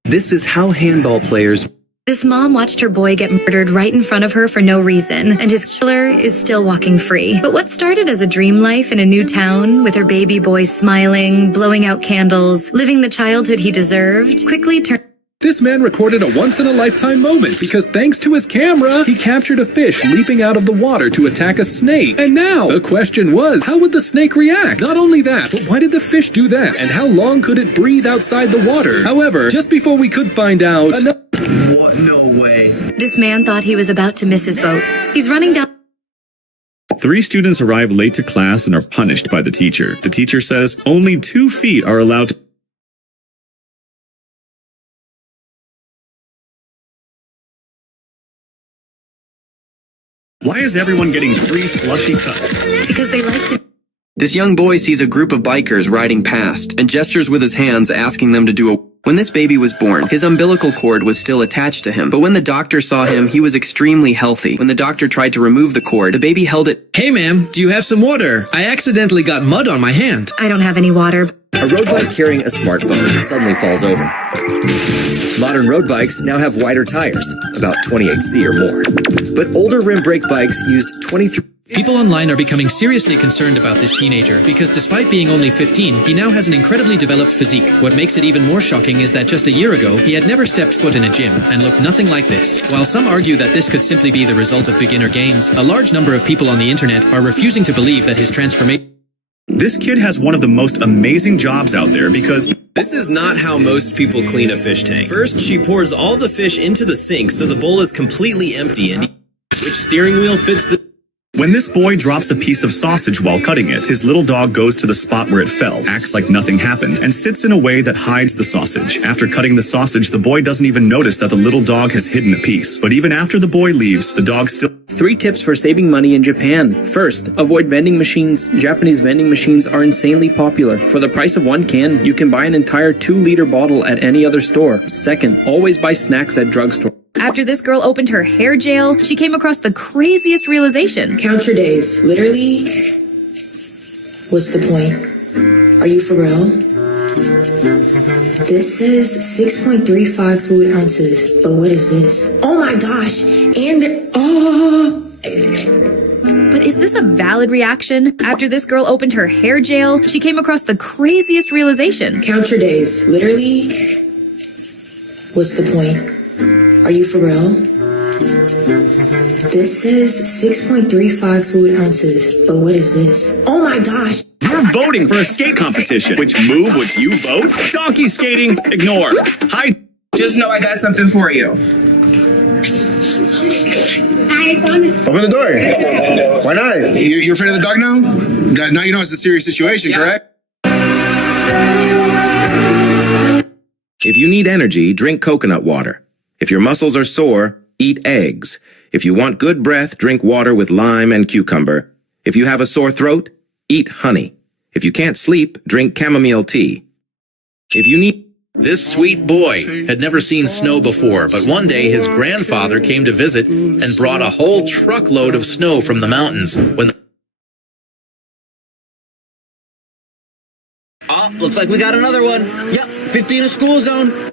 This is how handball players... This mom watched her boy get murdered right in front of her for no reason, and his killer is still walking free. But what started as a dream life in a new town, with her baby boy smiling, blowing out candles, living the childhood he deserved, quickly turned... This man recorded a once-in-a-lifetime moment because thanks to his camera, he captured a fish leaping out of the water to attack a snake. And now, the question was, how would the snake react? Not only that, but why did the fish do that? And how long could it breathe outside the water? However, just before we could find out... What? No way. This man thought he was about to miss his boat. He's running down... 3 students arrive late to class and are punished by the teacher. The teacher says only 2 feet are allowed to... Why is everyone getting free slushy cups? Because they like to... This young boy sees a group of bikers riding past and gestures with his hands asking them to do a... When this baby was born, his umbilical cord was still attached to him, but when the doctor saw him, he was extremely healthy. When the doctor tried to remove the cord, the baby held it... Hey ma'am, do you have some water? I accidentally got mud on my hand. I don't have any water. A road bike carrying a smartphone suddenly falls over. Modern road bikes now have wider tires, about 28C or more. But older rim brake bikes used 23... People online are becoming seriously concerned about this teenager because despite being only 15, he now has an incredibly developed physique. What makes it even more shocking is that just a year ago, he had never stepped foot in a gym and looked nothing like this. While some argue that this could simply be the result of beginner gains, a large number of people on the internet are refusing to believe that his transformation... This kid has one of the most amazing jobs out there because... This is not how most people clean a fish tank. First, she pours all the fish into the sink so the bowl is completely empty and... Which steering wheel fits the... When this boy drops a piece of sausage while cutting it, his little dog goes to the spot where it fell, acts like nothing happened, and sits in a way that hides the sausage. After cutting the sausage, the boy doesn't even notice that the little dog has hidden a piece. But even after the boy leaves, the dog still... 3 tips for saving money in Japan. First, avoid vending machines. Japanese vending machines are insanely popular. For the price of 1 can, you can buy an entire 2-liter bottle at any other store. Second, always buy snacks at drugstore. After this girl opened her hair jail, she came across the craziest realization. Count your days. Literally, what's the point? Are you for real? This says 6.35 fluid ounces, but what is this? Oh my gosh, and But is this a valid reaction? After this girl opened her hair jail, she came across the craziest realization. Count your days. Literally, what's the point? Are you for real? This says 6.35 fluid ounces, but what is this? Oh my gosh. You're voting for a skate competition. Which move would you vote? Donkey skating? Ignore. Hi. Just know I got something for you. Open the door. Why not? You're afraid of the dog now? Now you know it's a serious situation, correct? If you need energy, drink coconut water. If your muscles are sore, eat eggs. If you want good breath, drink water with lime and cucumber. If you have a sore throat, eat honey. If you can't sleep, drink chamomile tea. If you need... This sweet boy had never seen snow before, but one day his grandfather came to visit and brought a whole truckload of snow from the mountains. Oh, looks like we got another one. Yep, 50 in a school zone.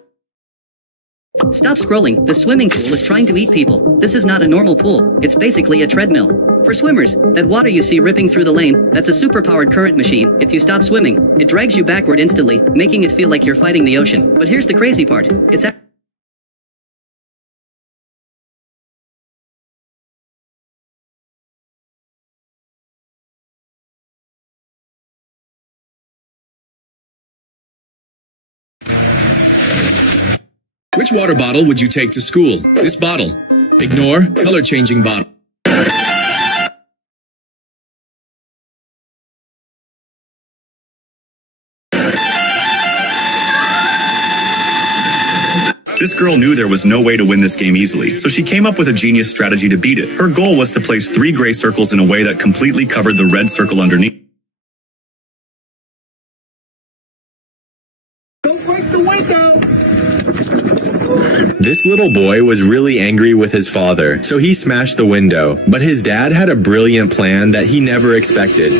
Stop scrolling. The swimming pool is trying to eat people. This is not a normal pool. It's basically a treadmill. For swimmers, that water you see ripping through the lane, that's a superpowered current machine. If you stop swimming, it drags you backward instantly, making it feel like you're fighting the ocean. But here's the crazy part. Which water bottle would you take to school? This bottle. Ignore color-changing bottle. This girl knew there was no way to win this game easily, so she came up with a genius strategy to beat it. Her goal was to place 3 gray circles in a way that completely covered the red circle underneath. Don't break the window! This little boy was really angry with his father, so he smashed the window. But his dad had a brilliant plan that he never expected.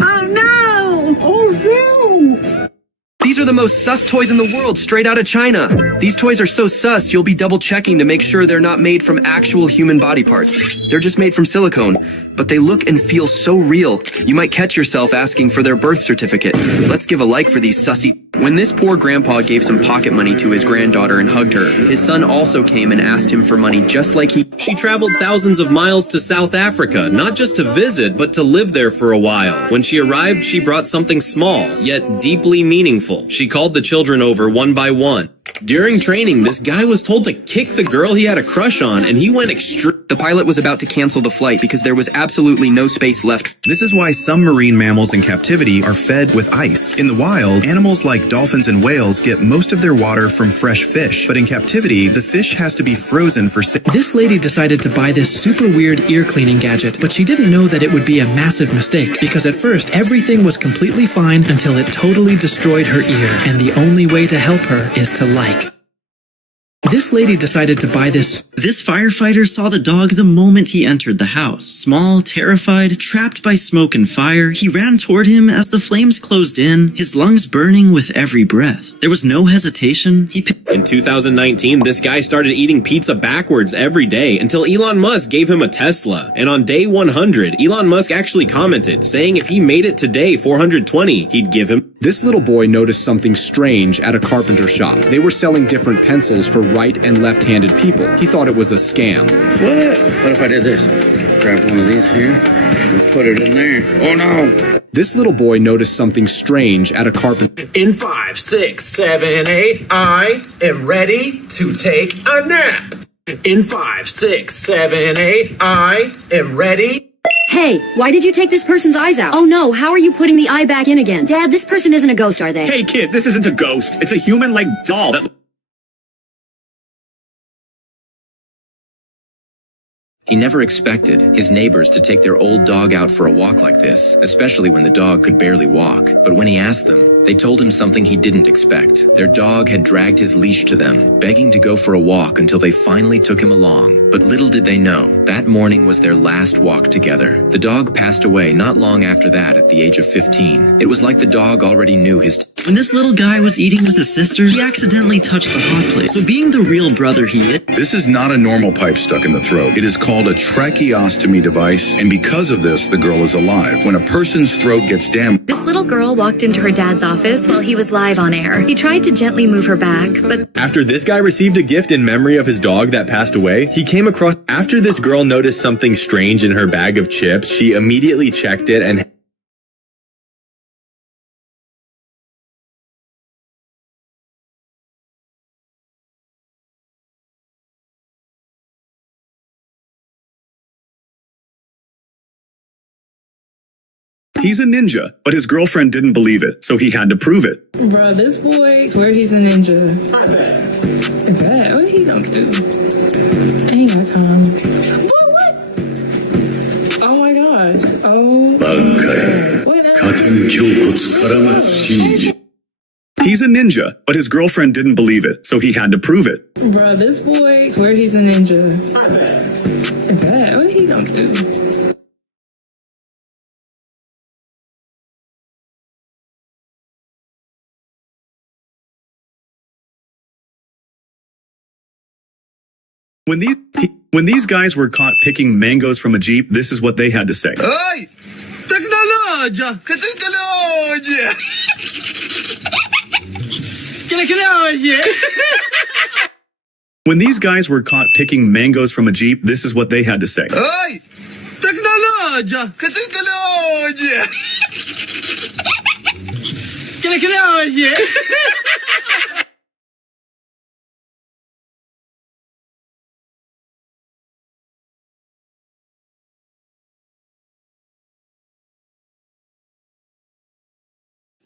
Oh no! Oh no! These are the most sus toys in the world, straight out of China. These toys are so sus, you'll be double checking to make sure they're not made from actual human body parts. They're just made from silicone, but they look and feel so real. You might catch yourself asking for their birth certificate. Let's give a like for these sussy... When this poor grandpa gave some pocket money to his granddaughter and hugged her, his son also came and asked him for money just like he... She traveled thousands of miles to South Africa, not just to visit, but to live there for a while. When she arrived, she brought something small, yet deeply meaningful. She called the children over one by one. During training, this guy was told to kick the girl he had a crush on, and he went extreme. The pilot was about to cancel the flight because there was absolutely no space left. This is why some marine mammals in captivity are fed with ice. In the wild, animals like dolphins and whales get most of their water from fresh fish, but in captivity, the fish has to be frozen for 6... This lady decided to buy this super weird ear cleaning gadget, but she didn't know that it would be a massive mistake, because at first, everything was completely fine until it totally destroyed her ear, and the only way to help her is to like. This lady decided to buy this... This firefighter saw the dog the moment he entered the house. Small, terrified, trapped by smoke and fire, he ran toward him as the flames closed in, his lungs burning with every breath. There was no hesitation. In 2019, this guy started eating pizza backwards every day until Elon Musk gave him a Tesla. And on day 100, Elon Musk actually commented, saying if he made it to day 420, he'd give him... This little boy noticed something strange at a carpenter shop. They were selling different pencils for right and left-handed people. He thought it was a scam. What if I did this? Grab one of these here and put it in there. Oh no! This little boy noticed something strange at a carpenter. In 5, 6, 7, 8, I am ready to take a nap. In 5, 6, 7, 8, I am ready. Hey, why did you take this person's eyes out? Oh no, how are you putting the eye back in again? Dad, this person isn't a ghost, are they? Hey kid, this isn't a ghost. It's a human-like doll that... He never expected his neighbors to take their old dog out for a walk like this, especially when the dog could barely walk. But when he asked them, they told him something he didn't expect. Their dog had dragged his leash to them, begging to go for a walk until they finally took him along. But little did they know, that morning was their last walk together. The dog passed away not long after that at the age of 15. It was like the dog already knew his... When this little guy was eating with his sister, he accidentally touched the hot plate. So being the real brother he is... This is not a normal pipe stuck in the throat. It is called a tracheostomy device, and because of this, the girl is alive. When a person's throat gets damaged... This little girl walked into her dad's office while he was live on air. He tried to gently move her back, but... After this guy received a gift in memory of his dog that passed away, he came across... After this girl noticed something strange in her bag of chips, she immediately checked it and... He's a ninja, but his girlfriend didn't believe it, so he had to prove it. Bro, this boy swear he's a ninja. I bet. What he gonna do? Ain't got time. Boy, what? Oh my gosh. Oh. He's a ninja, but his girlfriend didn't believe it, so he had to prove it. Bro, this boy swear he's a ninja. I bet. What he gonna do? When these guys were caught picking mangoes from a Jeep, this is what they had to say. Ay! Tecnologia! Que tecnologia! Que tecnologia! When these guys were caught picking mangoes from a Jeep, this is what they had to say. Ay! Tecnologia! Que tecnologia! Que tecnologia!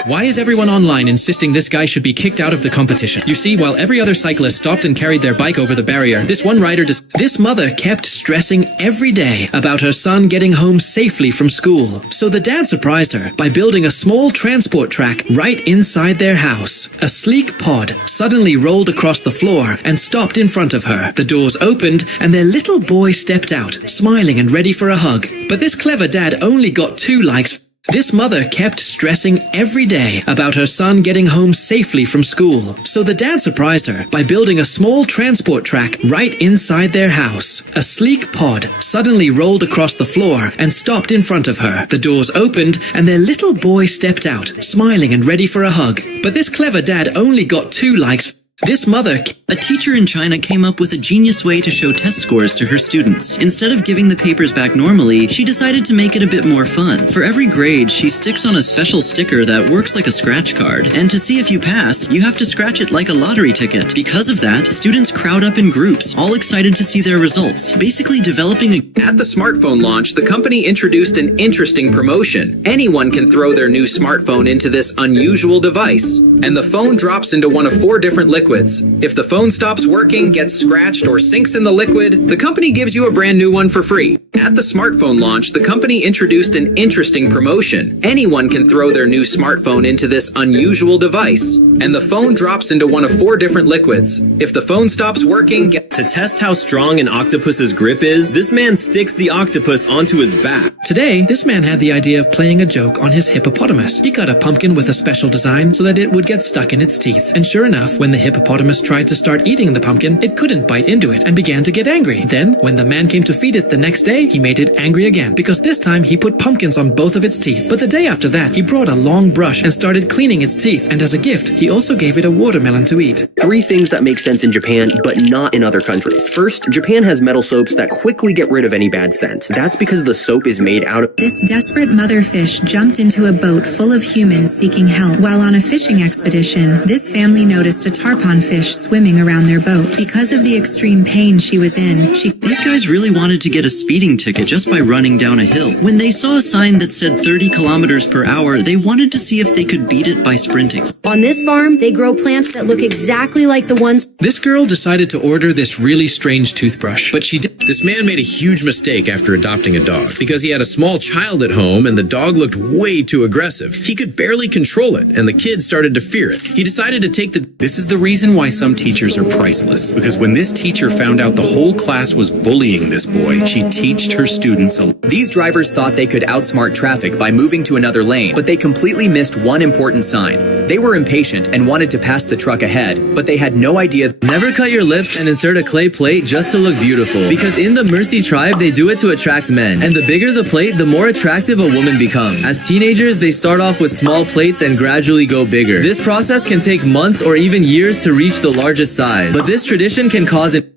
Why is everyone online insisting this guy should be kicked out of the competition? You see, while every other cyclist stopped and carried their bike over the barrier, this one rider this mother kept stressing every day about her son getting home safely from school. So the dad surprised her by building a small transport track right inside their house. A sleek pod suddenly rolled across the floor and stopped in front of her. The doors opened and their little boy stepped out, smiling and ready for a hug. But this clever dad only got 2 likes. This mother kept stressing every day about her son getting home safely from school. So the dad surprised her by building a small transport track right inside their house. A sleek pod suddenly rolled across the floor and stopped in front of her. The doors opened and their little boy stepped out, smiling and ready for a hug. But this clever dad only got 2 likes. This mother... A teacher in China came up with a genius way to show test scores to her students. Instead of giving the papers back normally, she decided to make it a bit more fun. For every grade, she sticks on a special sticker that works like a scratch card. And to see if you pass, you have to scratch it like a lottery ticket. Because of that, students crowd up in groups, all excited to see their results, basically developing a... At the smartphone launch, the company introduced an interesting promotion. Anyone can throw their new smartphone into this unusual device, and the phone drops into one of 4 different liquids. If the phone stops working, gets scratched, or sinks in the liquid, the company gives you a brand new one for free. At the smartphone launch, the company introduced an interesting promotion. Anyone can throw their new smartphone into this unusual device, and the phone drops into one of 4 different liquids. If the phone stops working, To test how strong an octopus's grip is, this man sticks the octopus onto his back. Today, this man had the idea of playing a joke on his hippopotamus. He got a pumpkin with a special design so that it would get stuck in its teeth. And sure enough, when the hippopotamus tried to start eating the pumpkin, it couldn't bite into it and began to get angry. Then, when the man came to feed it the next day, he made it angry again, because this time he put pumpkins on both of its teeth. But the day after that, he brought a long brush and started cleaning its teeth, and as a gift, he also gave it a watermelon to eat. 3 things that make sense in Japan, but not in other countries. First, Japan has metal soaps that quickly get rid of any bad scent. That's because the soap is made out of... This desperate mother fish jumped into a boat full of humans seeking help. While on a fishing expedition, this family noticed a tar leprechaun fish swimming around their boat. Because of the extreme pain she was in, These guys really wanted to get a speeding ticket just by running down a hill. When they saw a sign that said 30 kilometers per hour, they wanted to see if they could beat it by sprinting. On this farm, they grow plants that look exactly like the ones... This girl decided to order this really strange toothbrush, but she did... This man made a huge mistake after adopting a dog because he had a small child at home and the dog looked way too aggressive. He could barely control it and the kid started to fear it. He decided to take the... This is the reason why some teachers are priceless. Because when this teacher found out the whole class was bullying this boy, she teached her students a... These drivers thought they could outsmart traffic by moving to another lane, but they completely missed one important sign. They were impatient and wanted to pass the truck ahead, but they had no idea. Never cut your lips and insert a clay plate just to look beautiful. Because in the Mercy tribe, they do it to attract men. And the bigger the plate, the more attractive a woman becomes. As teenagers, they start off with small plates and gradually go bigger. This process can take months or even years to reach the largest size. But this tradition can cause it.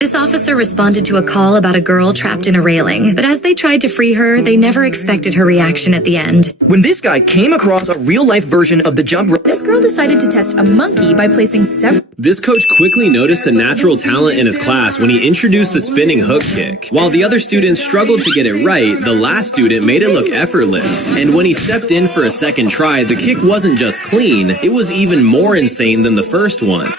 This officer responded to a call about a girl trapped in a railing, but as they tried to free her, they never expected her reaction at the end. When this guy came across a real-life version of the jump rope, This girl decided to test a monkey by placing several... This coach quickly noticed a natural talent in his class when he introduced the spinning hook kick. While the other students struggled to get it right, the last student made it look effortless. And when he stepped in for a second try, the kick wasn't just clean, it was even more insane than the first one.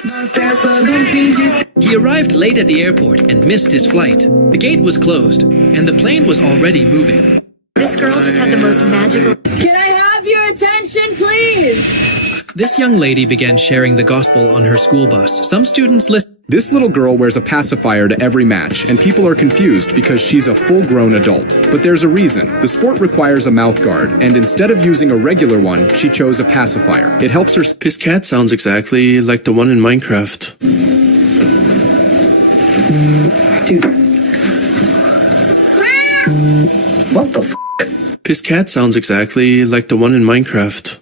He arrived late at the airport and missed his flight. The gate was closed, and the plane was already moving. This girl just had the most magical... Can I have your attention, please? This young lady began sharing the gospel on her school bus. Some students listened. This little girl wears a pacifier to every match, and people are confused because she's a full-grown adult. But there's a reason. The sport requires a mouth guard, and instead of using a regular one, she chose a pacifier. It helps her... This cat sounds exactly like the one in Minecraft. Dude. What the f***? His cat sounds exactly like the one in Minecraft.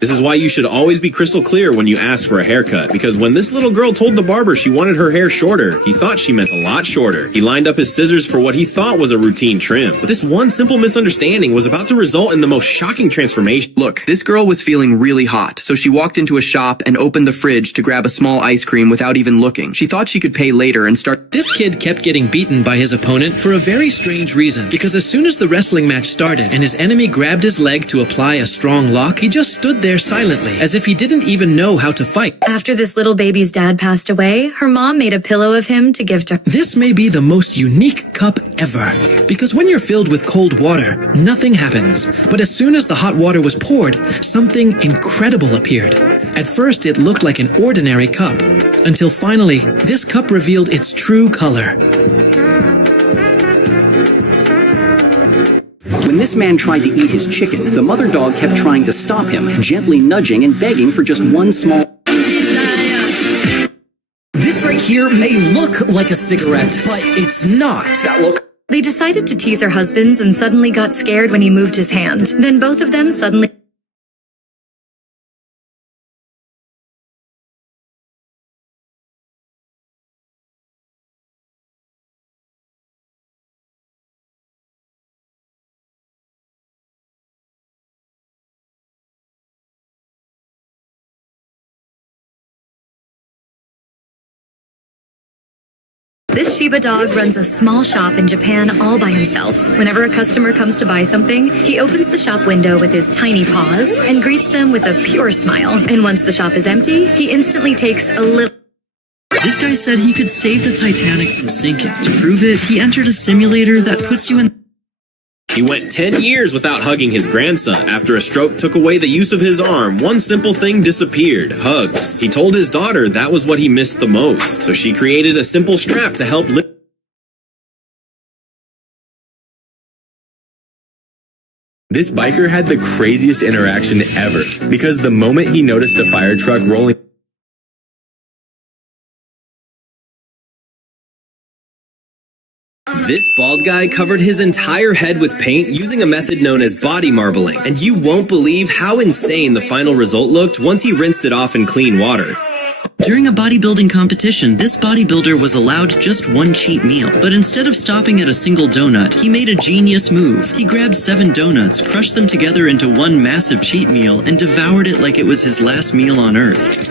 This is why you should always be crystal clear when you ask for a haircut, because when this little girl told the barber she wanted her hair shorter, he thought she meant a lot shorter. He lined up his scissors for what he thought was a routine trim. But this one simple misunderstanding was about to result in the most shocking transformation. Look, this girl was feeling really hot, so she walked into a shop and opened the fridge to grab a small ice cream without even looking. She thought she could pay later and start... This kid kept getting beaten by his opponent for a very strange reason, because as soon as the wrestling match started and his enemy grabbed his leg to apply a strong lock, he just stood there silently, as if he didn't even know how to fight. After this little baby's dad passed away, her mom made a pillow of him to give to her. This may be the most unique cup ever, because when you're filled with cold water, nothing happens. But as soon as the hot water was poured, something incredible appeared. At first, it looked like an ordinary cup, until finally, this cup revealed its true color. When this man tried to eat his chicken, the mother dog kept trying to stop him, gently nudging and begging for just one small... This right here may look like a cigarette, but it's not. That look... They decided to tease her husbands and suddenly got scared when he moved his hand. Then both of them suddenly... This Shiba dog runs a small shop in Japan all by himself. Whenever a customer comes to buy something, he opens the shop window with his tiny paws and greets them with a pure smile. And once the shop is empty, he instantly takes a little... This guy said he could save the Titanic from sinking. To prove it, he entered a simulator that puts you in... He went 10 years without hugging his grandson. After a stroke took away the use of his arm, one simple thing disappeared: hugs. He told his daughter that was what he missed the most, so she created a simple strap to help lift. This biker had the craziest interaction ever, because the moment he noticed a fire truck rolling... This bald guy covered his entire head with paint using a method known as body marbling. And you won't believe how insane the final result looked once he rinsed it off in clean water. During a bodybuilding competition, this bodybuilder was allowed just one cheat meal. But instead of stopping at a single donut, he made a genius move. He grabbed 7 donuts, crushed them together into one massive cheat meal, and devoured it like it was his last meal on Earth.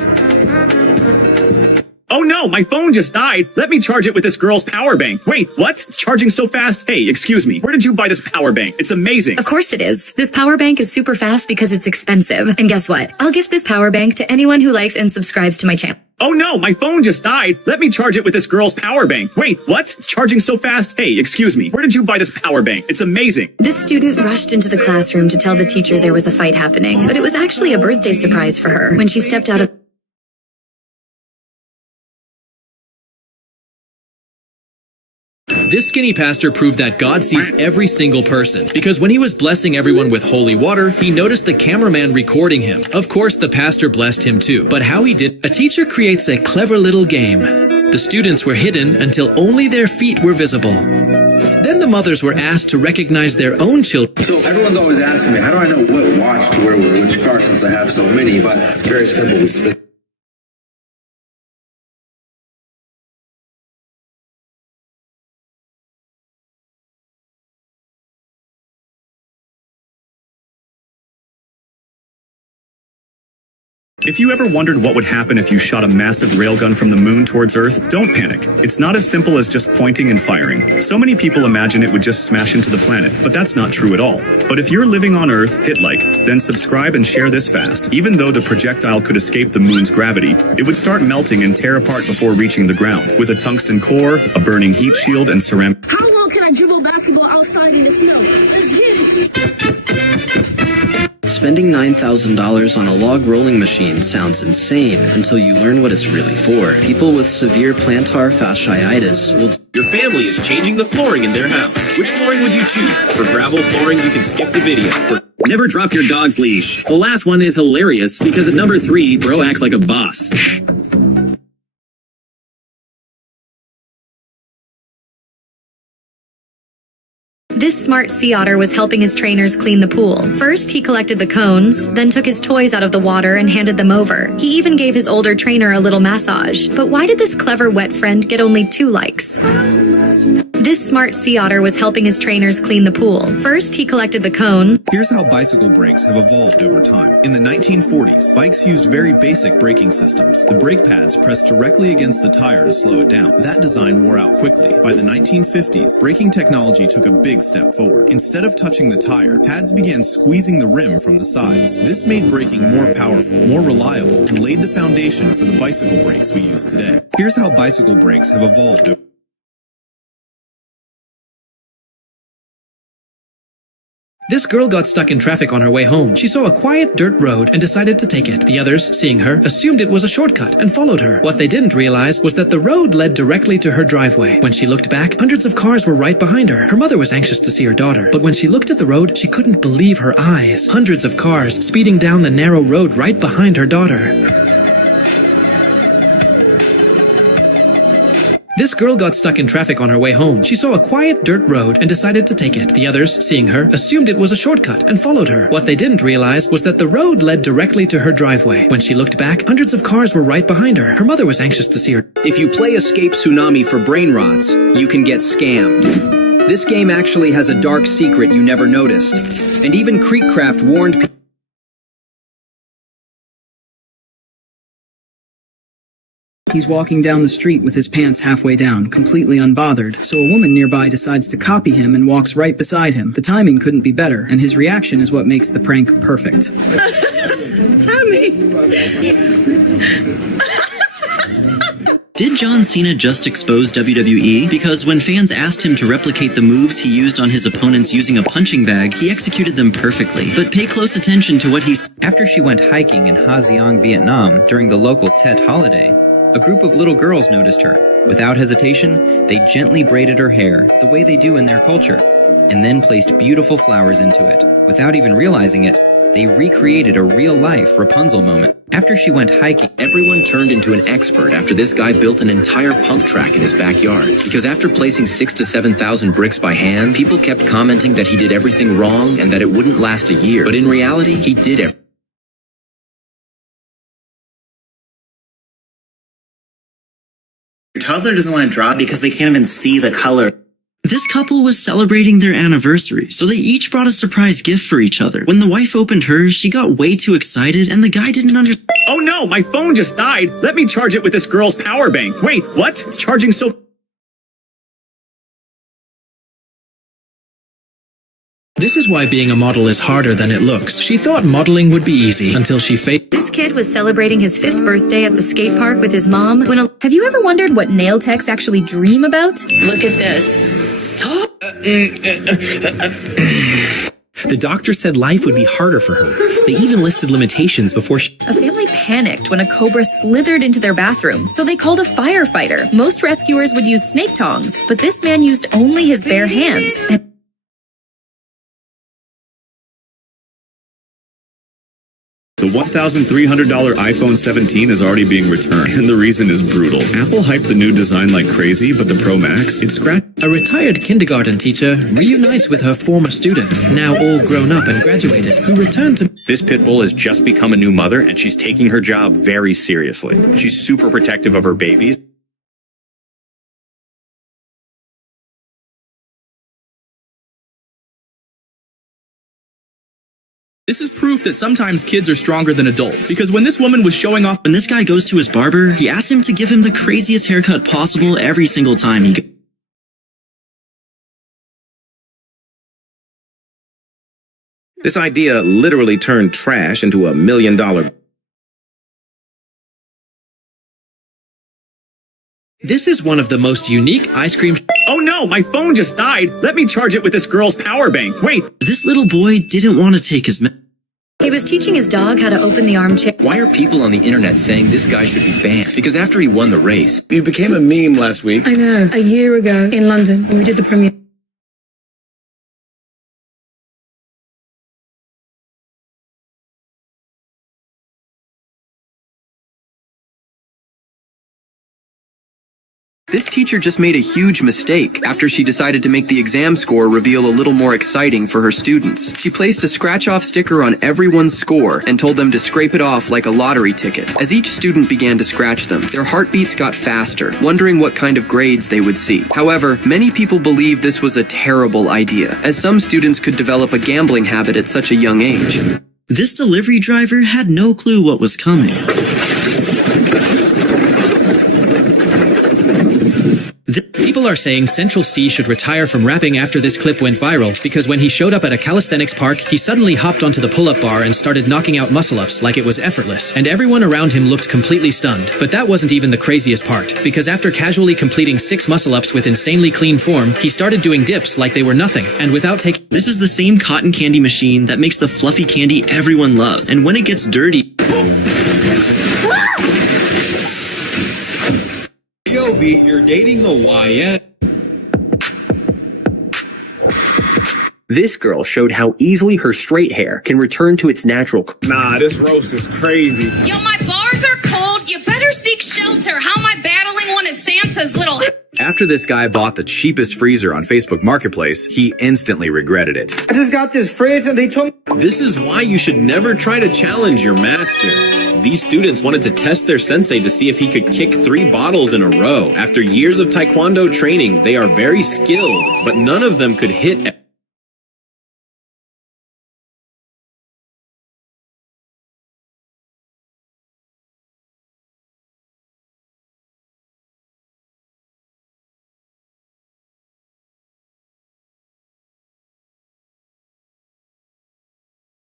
Oh no, my phone just died. Let me charge it with this girl's power bank. Wait, what? It's charging so fast? Hey, excuse me. Where did you buy this power bank? It's amazing. Of course it is. This power bank is super fast because it's expensive. And guess what? I'll gift this power bank to anyone who likes and subscribes to my channel. Oh no, my phone just died. Let me charge it with this girl's power bank. Wait, what? It's charging so fast? Hey, excuse me. Where did you buy this power bank? It's amazing. This student rushed into the classroom to tell the teacher there was a fight happening, but it was actually a birthday surprise for her. When she stepped out of This skinny pastor proved that God sees every single person, because when he was blessing everyone with holy water, he noticed the cameraman recording him. Of course, the pastor blessed him too, but how he did, a teacher creates a clever little game. The students were hidden until only their feet were visible. Then the mothers were asked to recognize their own children. So everyone's always asking me, how do I know what watch to wear with which car since I have so many? But it's very simple. We split. If you ever wondered what would happen if you shot a massive railgun from the moon towards Earth, don't panic. It's not as simple as just pointing and firing. So many people imagine it would just smash into the planet, but that's not true at all. But if you're living on Earth, hit like, then subscribe and share this fast. Even though the projectile could escape the moon's gravity, it would start melting and tear apart before reaching the ground. With a tungsten core, a burning heat shield, and ceramic... How long can I dribble basketball outside in the snow? Let's get it! Spending $9,000 on a log rolling machine sounds insane until you learn what it's really for. People with severe plantar fasciitis will... Your family is changing the flooring in their house. Which flooring would you choose? For gravel flooring, you can skip the video. Never drop your dog's leash. The last one is hilarious because at number 3, bro acts like a boss. This smart sea otter was helping his trainers clean the pool. First, he collected the cones, then took his toys out of the water and handed them over. He even gave his older trainer a little massage. But why did this clever wet friend get only 2 likes? This smart sea otter was helping his trainers clean the pool. First, he collected the cone. Here's how bicycle brakes have evolved over time. In the 1940s, bikes used very basic braking systems. The brake pads pressed directly against the tire to slow it down. That design wore out quickly. By the 1950s, braking technology took a big step forward. Instead of touching the tire, pads began squeezing the rim from the sides. This made braking more powerful, more reliable, and laid the foundation for the bicycle brakes we use today. Here's how bicycle brakes have evolved. This girl got stuck in traffic on her way home. She saw a quiet dirt road and decided to take it. The others, seeing her, assumed it was a shortcut and followed her. What they didn't realize was that the road led directly to her driveway. When she looked back, hundreds of cars were right behind her. Her mother was anxious to see her daughter, but when she looked at the road, she couldn't believe her eyes. Hundreds of cars speeding down the narrow road right behind her daughter. This girl got stuck in traffic on her way home. She saw a quiet dirt road and decided to take it. The others, seeing her, assumed it was a shortcut and followed her. What they didn't realize was that the road led directly to her driveway. When she looked back, hundreds of cars were right behind her. Her mother was anxious to see her. If you play Escape Tsunami for brain rots, you can get scammed. This game actually has a dark secret you never noticed. And even Creekcraft warned people. He's walking down the street with his pants halfway down, completely unbothered, so a woman nearby decides to copy him and walks right beside him. The timing couldn't be better, and his reaction is what makes the prank perfect. Did John Cena just expose WWE? Because when fans asked him to replicate the moves he used on his opponents using a punching bag, he executed them perfectly. But pay close attention to what he's... After she went hiking in Ha Giang, Vietnam, during the local Tet holiday, a group of little girls noticed her. Without hesitation, they gently braided her hair the way they do in their culture, and then placed beautiful flowers into it. Without even realizing it, they recreated a real-life Rapunzel moment. After she went hiking, everyone turned into an expert after this guy built an entire pump track in his backyard. Because after placing 6,000 to 7,000 bricks by hand, people kept commenting that he did everything wrong and that it wouldn't last a year. But in reality, he did everything. Your toddler doesn't want to draw because they can't even see the color. This couple was celebrating their anniversary, so they each brought a surprise gift for each other. When the wife opened hers, she got way too excited and the guy didn't understand. Oh no, my phone just died. Let me charge it with this girl's power bank. Wait, what? It's charging so... This is why being a model is harder than it looks. She thought modeling would be easy until she faced... This kid was celebrating his 5th birthday at the skate park with his mom when Have you ever wondered what nail techs actually dream about? Look at this. The doctor said life would be harder for her. They even listed limitations before she... A family panicked when a cobra slithered into their bathroom, so they called a firefighter. Most rescuers would use snake tongs, but this man used only his bare hands. The $1,300 iPhone 17 is already being returned, and the reason is brutal. Apple hyped the new design like crazy, but the Pro Max, it's scratched. A retired kindergarten teacher reunites with her former students, now all grown up and graduated, who return to... This pit bull has just become a new mother, and she's taking her job very seriously. She's super protective of her babies. This is proof that sometimes kids are stronger than adults. Because when this woman was showing off... When this guy goes to his barber, he asks him to give him the craziest haircut possible every single time he goes. This idea literally turned trash into $1 million. This is one of the most unique ice cream... Oh no, my phone just died. Let me charge it with this girl's power bank. Wait. This little boy didn't want to take his... He was teaching his dog how to open the armchair. Why are people on the internet saying this guy should be banned? Because after he won the race... You became a meme last week. I know. A year ago in London when we did the premiere. This teacher just made a huge mistake after she decided to make the exam score reveal a little more exciting for her students. She placed a scratch-off sticker on everyone's score and told them to scrape it off like a lottery ticket. As each student began to scratch them, their heartbeats got faster, wondering what kind of grades they would see. However, many people believe this was a terrible idea, as some students could develop a gambling habit at such a young age. This delivery driver had no clue what was coming. People are saying Central C should retire from rapping after this clip went viral because when he showed up at a calisthenics park, he suddenly hopped onto the pull-up bar and started knocking out muscle-ups like it was effortless, and everyone around him looked completely stunned. But that wasn't even the craziest part, because after casually completing 6 muscle-ups with insanely clean form, he started doing dips like they were nothing, and without taking... This is the same cotton candy machine that makes the fluffy candy everyone loves, and when it gets dirty... POV, you're dating the YN. This girl showed how easily her straight hair can return to its natural... Nah, this roast is crazy. Yo, my bars are cold. You better seek shelter. How am I battling one of Santa's little... After this guy bought the cheapest freezer on Facebook Marketplace, he instantly regretted it. I just got this fridge and they told me... This is why you should never try to challenge your master. These students wanted to test their sensei to see if he could kick 3 bottles in a row. After years of taekwondo training, they are very skilled, but none of them could hit...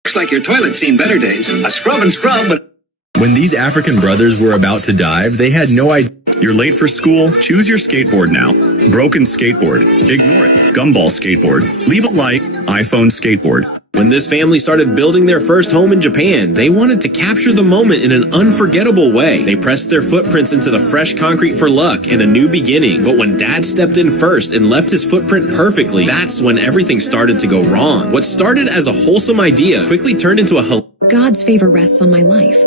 Looks like your toilet's seen better days. A scrub and scrub, but... When these African brothers were about to dive, they had no idea. You're late for school? Choose your skateboard now. Broken skateboard. Ignore it. Gumball skateboard. Leave a like. iPhone skateboard. When this family started building their first home in Japan, they wanted to capture the moment in an unforgettable way. They pressed their footprints into the fresh concrete for luck and a new beginning. But when Dad stepped in first and left his footprint perfectly, that's when everything started to go wrong. What started as a wholesome idea quickly turned into a... God's favor rests on my life.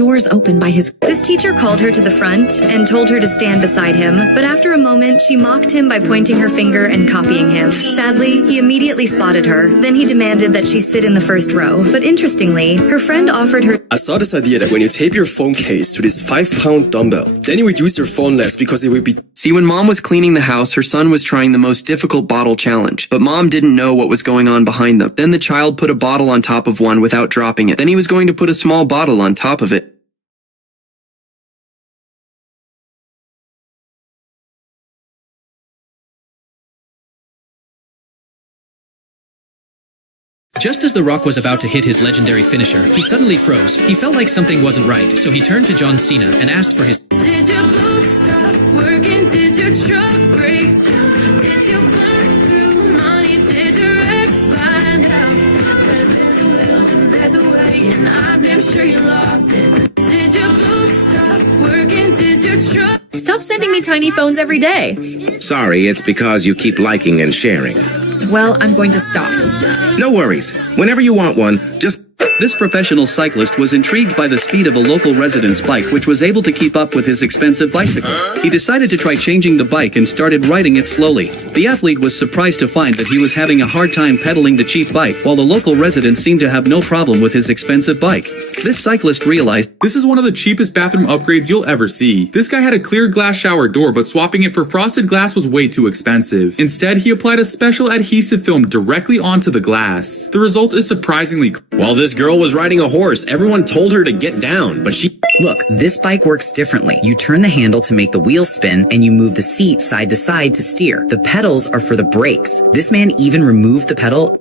doors open by his... This teacher called her to the front and told her to stand beside him, but after a moment, she mocked him by pointing her finger and copying him. Sadly, he immediately spotted her. Then he demanded that she sit in the first row. But interestingly, her friend offered her... I saw this idea that when you tape your phone case to this 5-pound dumbbell, then you would use your phone less because it would be... See, when Mom was cleaning the house, her son was trying the most difficult bottle challenge, but Mom didn't know what was going on behind them. Then the child put a bottle on top of one without dropping it. Then he was going to put a small bottle on top of it. Just as The Rock was about to hit his legendary finisher, he suddenly froze. He felt like something wasn't right, so he turned to John Cena and asked for his... Did your boots stop working? Did your truck break down? Did you burn through money? Did your ex find out? Where there's a will and there's a way, and I'm damn sure you lost it. Did your boots stop working? Did your truck... Stop sending me tiny phones every day. Sorry, it's because you keep liking and sharing. Well, I'm going to stop. No worries. Whenever you want one, just... This professional cyclist was intrigued by the speed of a local resident's bike, which was able to keep up with his expensive bicycle. He decided to try changing the bike and started riding it slowly. The athlete was surprised to find that he was having a hard time pedaling the cheap bike, while the local resident seemed to have no problem with his expensive bike. This cyclist realized, this is one of the cheapest bathroom upgrades you'll ever see. This guy had a clear glass shower door, but swapping it for frosted glass was way too expensive. Instead, he applied a special adhesive film directly onto the glass. The result is surprisingly... While this girl was riding a horse, everyone told her to get down, but she... Look, this bike works differently. You turn the handle to make the wheels spin, and you move the seat side to side to steer. The pedals are for the brakes. This man even removed the pedal.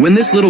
When this little